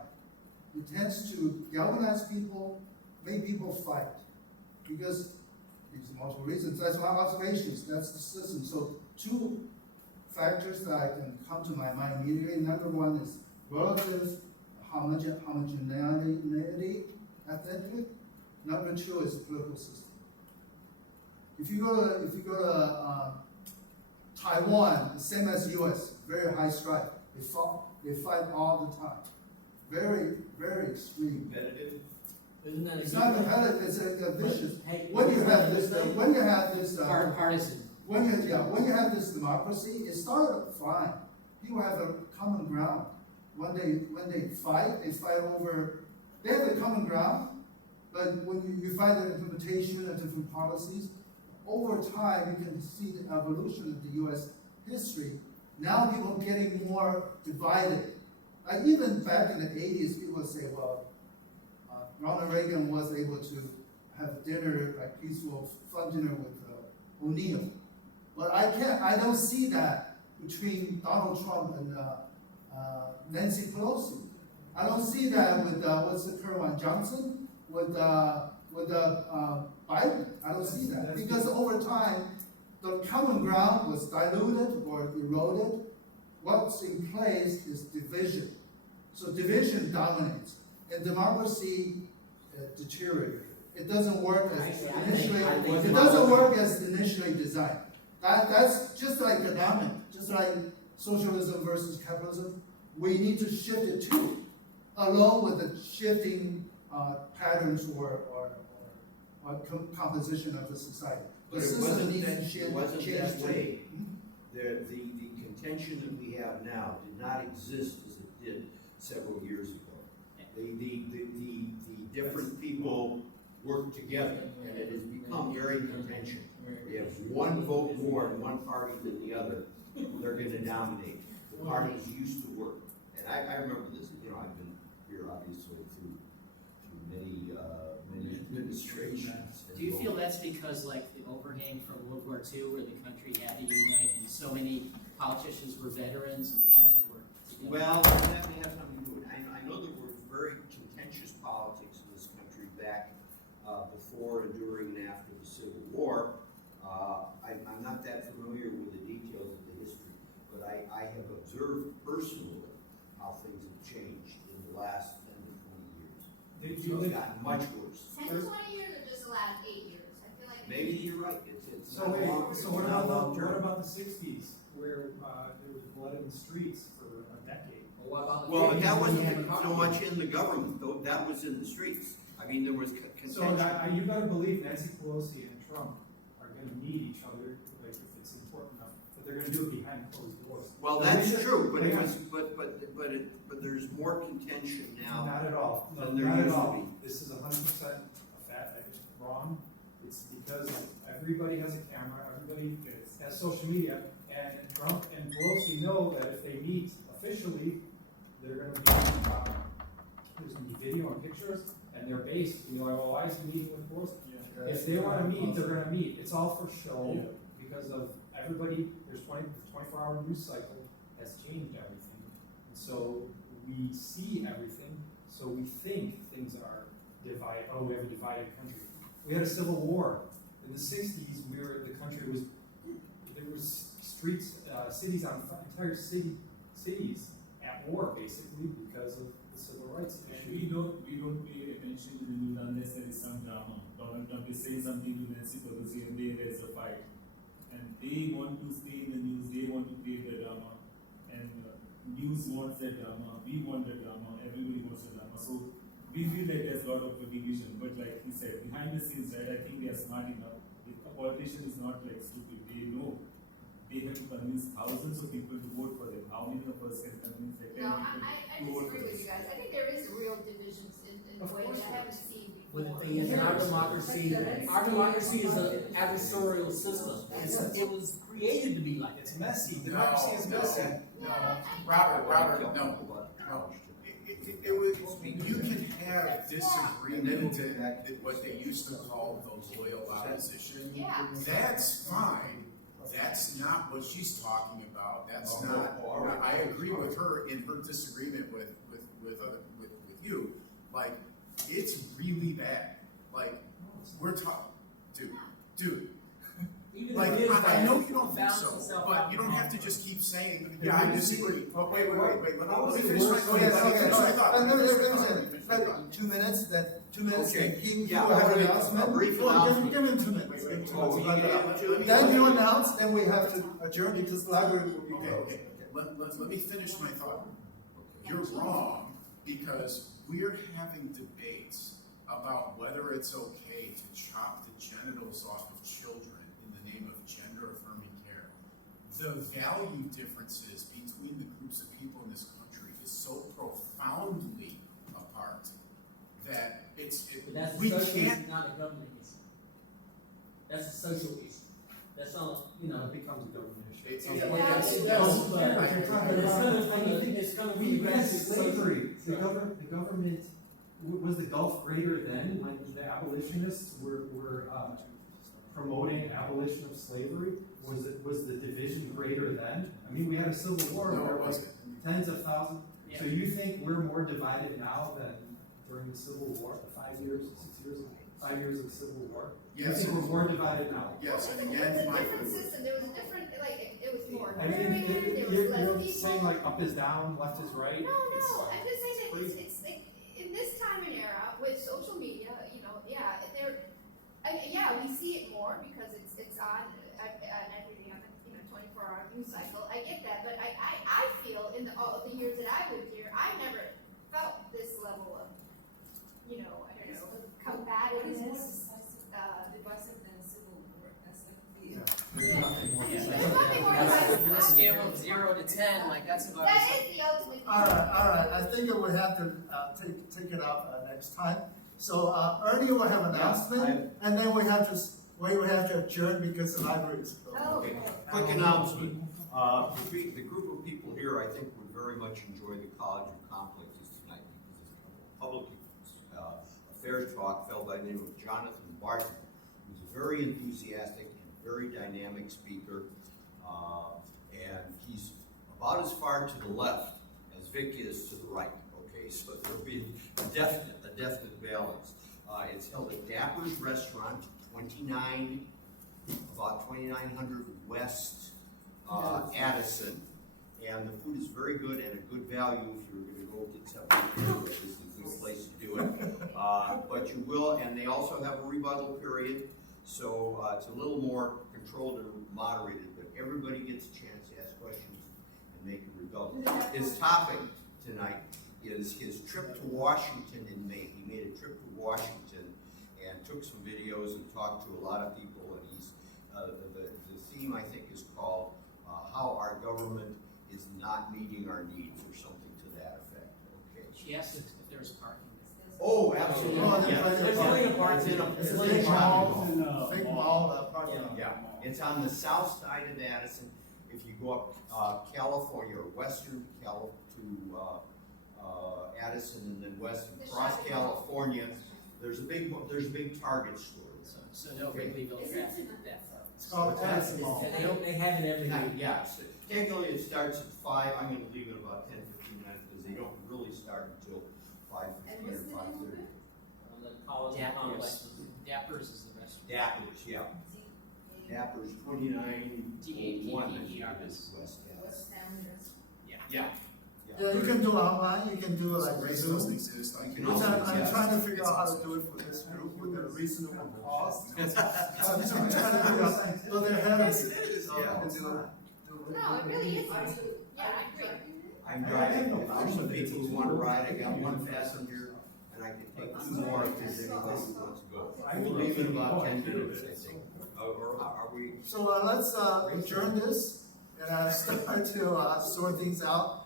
It tends to galvanize people, make people fight, because these are multiple reasons. That's my observations. That's the system. So two factors that I can come to my mind immediately. Number one is relative homogeneity, ethnically. Number two is political system. If you go to Taiwan, the same as U.S., very high strife. They fight all the time. Very, very extreme. Competitive? Isn't that It's not competitive. It's a vicious. Hey, When you have this Partisan. when you have this democracy, it started fine. People have a common ground. When they fight over. They have a common ground, but when you fight the implementation of different policies, over time you can see the evolution of the U.S. history. Now people are getting more divided. Like even back in the 80s, people say, well, Ronald Reagan was able to have dinner, like peaceful, fun dinner with O'Neill. But I don't see that between Donald Trump and Nancy Pelosi. I don't see that with what's the current one, Johnson, with Biden. I don't see that because over time the common ground was diluted or eroded. What's in place is division. So division dominates, and democracy deteriorates. It doesn't work as initially. It doesn't work as initially designed. That's just like economic, just like socialism versus capitalism. We need to shift it too, along with the shifting patterns or composition of the society. But it wasn't that way. The contention that we have now did not exist as it did several years ago. the different people work together, and it has become very contentious. We have one vote more in one party than the other, they're gonna dominate. The parties used to work, and I remember this, I've been here obviously through many administrations. Do you feel that's because like the overhang from World War II where the country had to unite and so many politicians were veterans and they had to work together? Well, that may have something to do with it. I know there were very contentious politics in this country back before and during and after the Civil War. I'm not that familiar with the details of the history, but I have observed personally how things have changed in the last 10 to 20 years. It's gotten much worse. 10 to 20 years or just the last 8 years? I feel like Maybe you're right. It's So not wait, long, so it's what not about long-term. the '60s where there was blood in the streets for a decade? What about the Well, but that 50s when you wasn't had so McCarthy? much in the government, though. That was in the streets. I mean, there was So contention. you gotta believe Nancy Pelosi and Trump are gonna meet each other, like if it's important enough, but they're gonna do it behind closed doors. Well, The that's reason- true, but hang it on. was, but there's more contention now. Not at all. than there Not at used to all. be. This is 100% a fact. It's wrong. It's because everybody has a camera, everybody has social media, and Trump and Pelosi know that if they meet officially, they're gonna be, there's gonna be video and pictures, and they're based, well, why is he meeting with Pelosi? If they wanna meet, they're gonna meet. It's all for show, because of everybody, the 24-hour news cycle has changed everything. And so we see everything, so we think things are divided. Oh, we have a divided country. We had a civil war in the '60s. The country was, there was streets, cities on entire cities at war basically because of the civil rights And issue. we don't pay attention to the news unless there is some drama. Donald Trump is saying something to Nancy Pelosi and there is a fight. And they want to stay in the news, they want to create the drama. And news wants the drama, we want the drama, everybody wants the drama. So we feel like there's a lot of division, but like he said, behind the scenes, right, I think they are smart enough. A politician is not like stupid, they know. They have to convince thousands of people to vote for them. How many of us can convince like 10 No, people I to vote for disagree with us? you guys. I think there is real divisions in Of ways course I haven't seen before. But the thing is, in our democracy is an adversarial system. It was created to be like that. It's messy. Democracy is messy. Robert, no. It was, you can have disagreement at what they used to call the loyal opposition. Yeah. That's fine. That's not what she's talking about. That's not, I agree with her in her disagreement with you. Like, it's really bad. Like, we're talking, dude. Even Like, if it is I bad, know you don't think balance so, itself but out. you don't have to just keep saying, yeah, I disagree. Oh, wait, let me finish Okay, my thought. let me finish my thought. 2 minutes, then 2 minutes, Okay. then he Yeah, will have an a announcement. brief Go on, announcement. Give him 2 minutes. Wait, Give him 2 oh, minutes. you Wrap it give up. him 2 Then you minutes. announce, then we have to adjourn because library will be Okay. closed. Let me finish my thought. You're wrong because we're having debates about whether it's okay to chop the genitals off of children in the name of gender affirming care. The value differences between the groups of people in this country is so profoundly apart that But that's we a social can't. issue, not a government issue. That's a social issue. That's not, It becomes a government issue. It's- It Yeah. does, but You're it's talking coming about- from it's coming from We the had grassroots slavery. social- The government, was the Gulf greater then when the abolitionists were promoting abolition of slavery? Was the division greater then? I mean, we had a civil war No, where it like wasn't. tens of thousands. Yeah. So you think we're more divided now than during the Civil War, the 5 years, 5 years of the Civil War? Yes. You think we're more divided now? Yes, and It was again, a my. different system. There was a different, like, it was more I mean, women, there was you're less people. saying like up is down, left is right? No, It's- I'm just saying that crazy. it's like, in this time and era, with social media, we see it more because it's on everything on the 24-hour news cycle. I get that, but I feel in all of the years that I lived here, I never felt this level of, combativeness. Divisive than a civil war. That's like the. There's nothing more divisive. On a scale of 0 to 10, like that's about That is the ultimate All right, I think we have to take it up next time. So Ernie will have an announcement, and then we have to adjourn because the library is closed. Oh, Okay, quick announcement. The group of people here, I think, would very much enjoy the College of Complexes tonight because it's a public affairs talk held by the name of Jonathan Barton, who's a very enthusiastic and very dynamic speaker. And he's about as far to the left as Vic is to the right. Okay, so there'll be a definite balance. It's held at Dapper's Restaurant, about 2900 West Addison, and the food is very good and a good value if you're going to go get something. This is a good place to do it. But you will, and they also have a rebuttal period, so it's a little more controlled and moderated, but everybody gets a chance to ask questions and make a rebuttal. His topic tonight is his trip to Washington in May. He made a trip to Washington and took some videos and talked to a lot of people, and he's the theme, I think, is called how our government is not meeting our needs, or something to that effect. Okay. She asked if there's parking. Oh, absolutely. Oh, Yeah. there's plenty of parking. It's a big mall, big mall parking lot. Yeah, it's on the south side of Addison. If you go up California, or western Cal to Addison, and then west across California, there's a big Target store. So no Wrigleyville traffic that far. It's called Addison Mall. They have it every week. Yeah, so technically it starts at 5. I'm going to leave it about 10, 15 minutes because they don't really start until 5:15 or 5:30. On the college complex. Dappers is the restaurant. Dappers, yeah. Dappers 2901 West Addison. Yeah. Yeah, you can do online, you can do like Zoom. You can Which also- I'm trying to figure out how to do it for this group with a reasonable cost. I'm trying to figure out, so they're having. No, it really is. Yeah, I agree. I'm driving, if there's some people who want to ride, I got one passenger, and I can take 2 more if there's anybody who wants to go. We'll leave in about 10 minutes, I think. Or are we? So let's adjourn this and start to sort things out,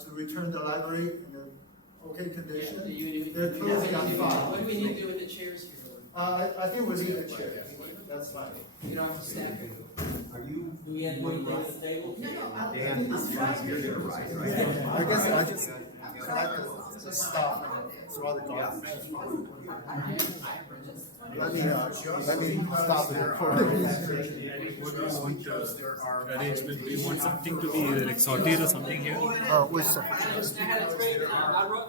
to return the library in an okay condition. They're closing on 5. What do we need to do with the chairs here? I think we need a chair. That's fine. You don't have to stand. Are you? Do we have anything at the table? Dan, you're gonna ride, right? I guess I just stop and throw the garbage. Let me stop the recording. What do you want arrangement? Do you want something to be like sauteed or something here? Wait a second. I had a great, I wrote.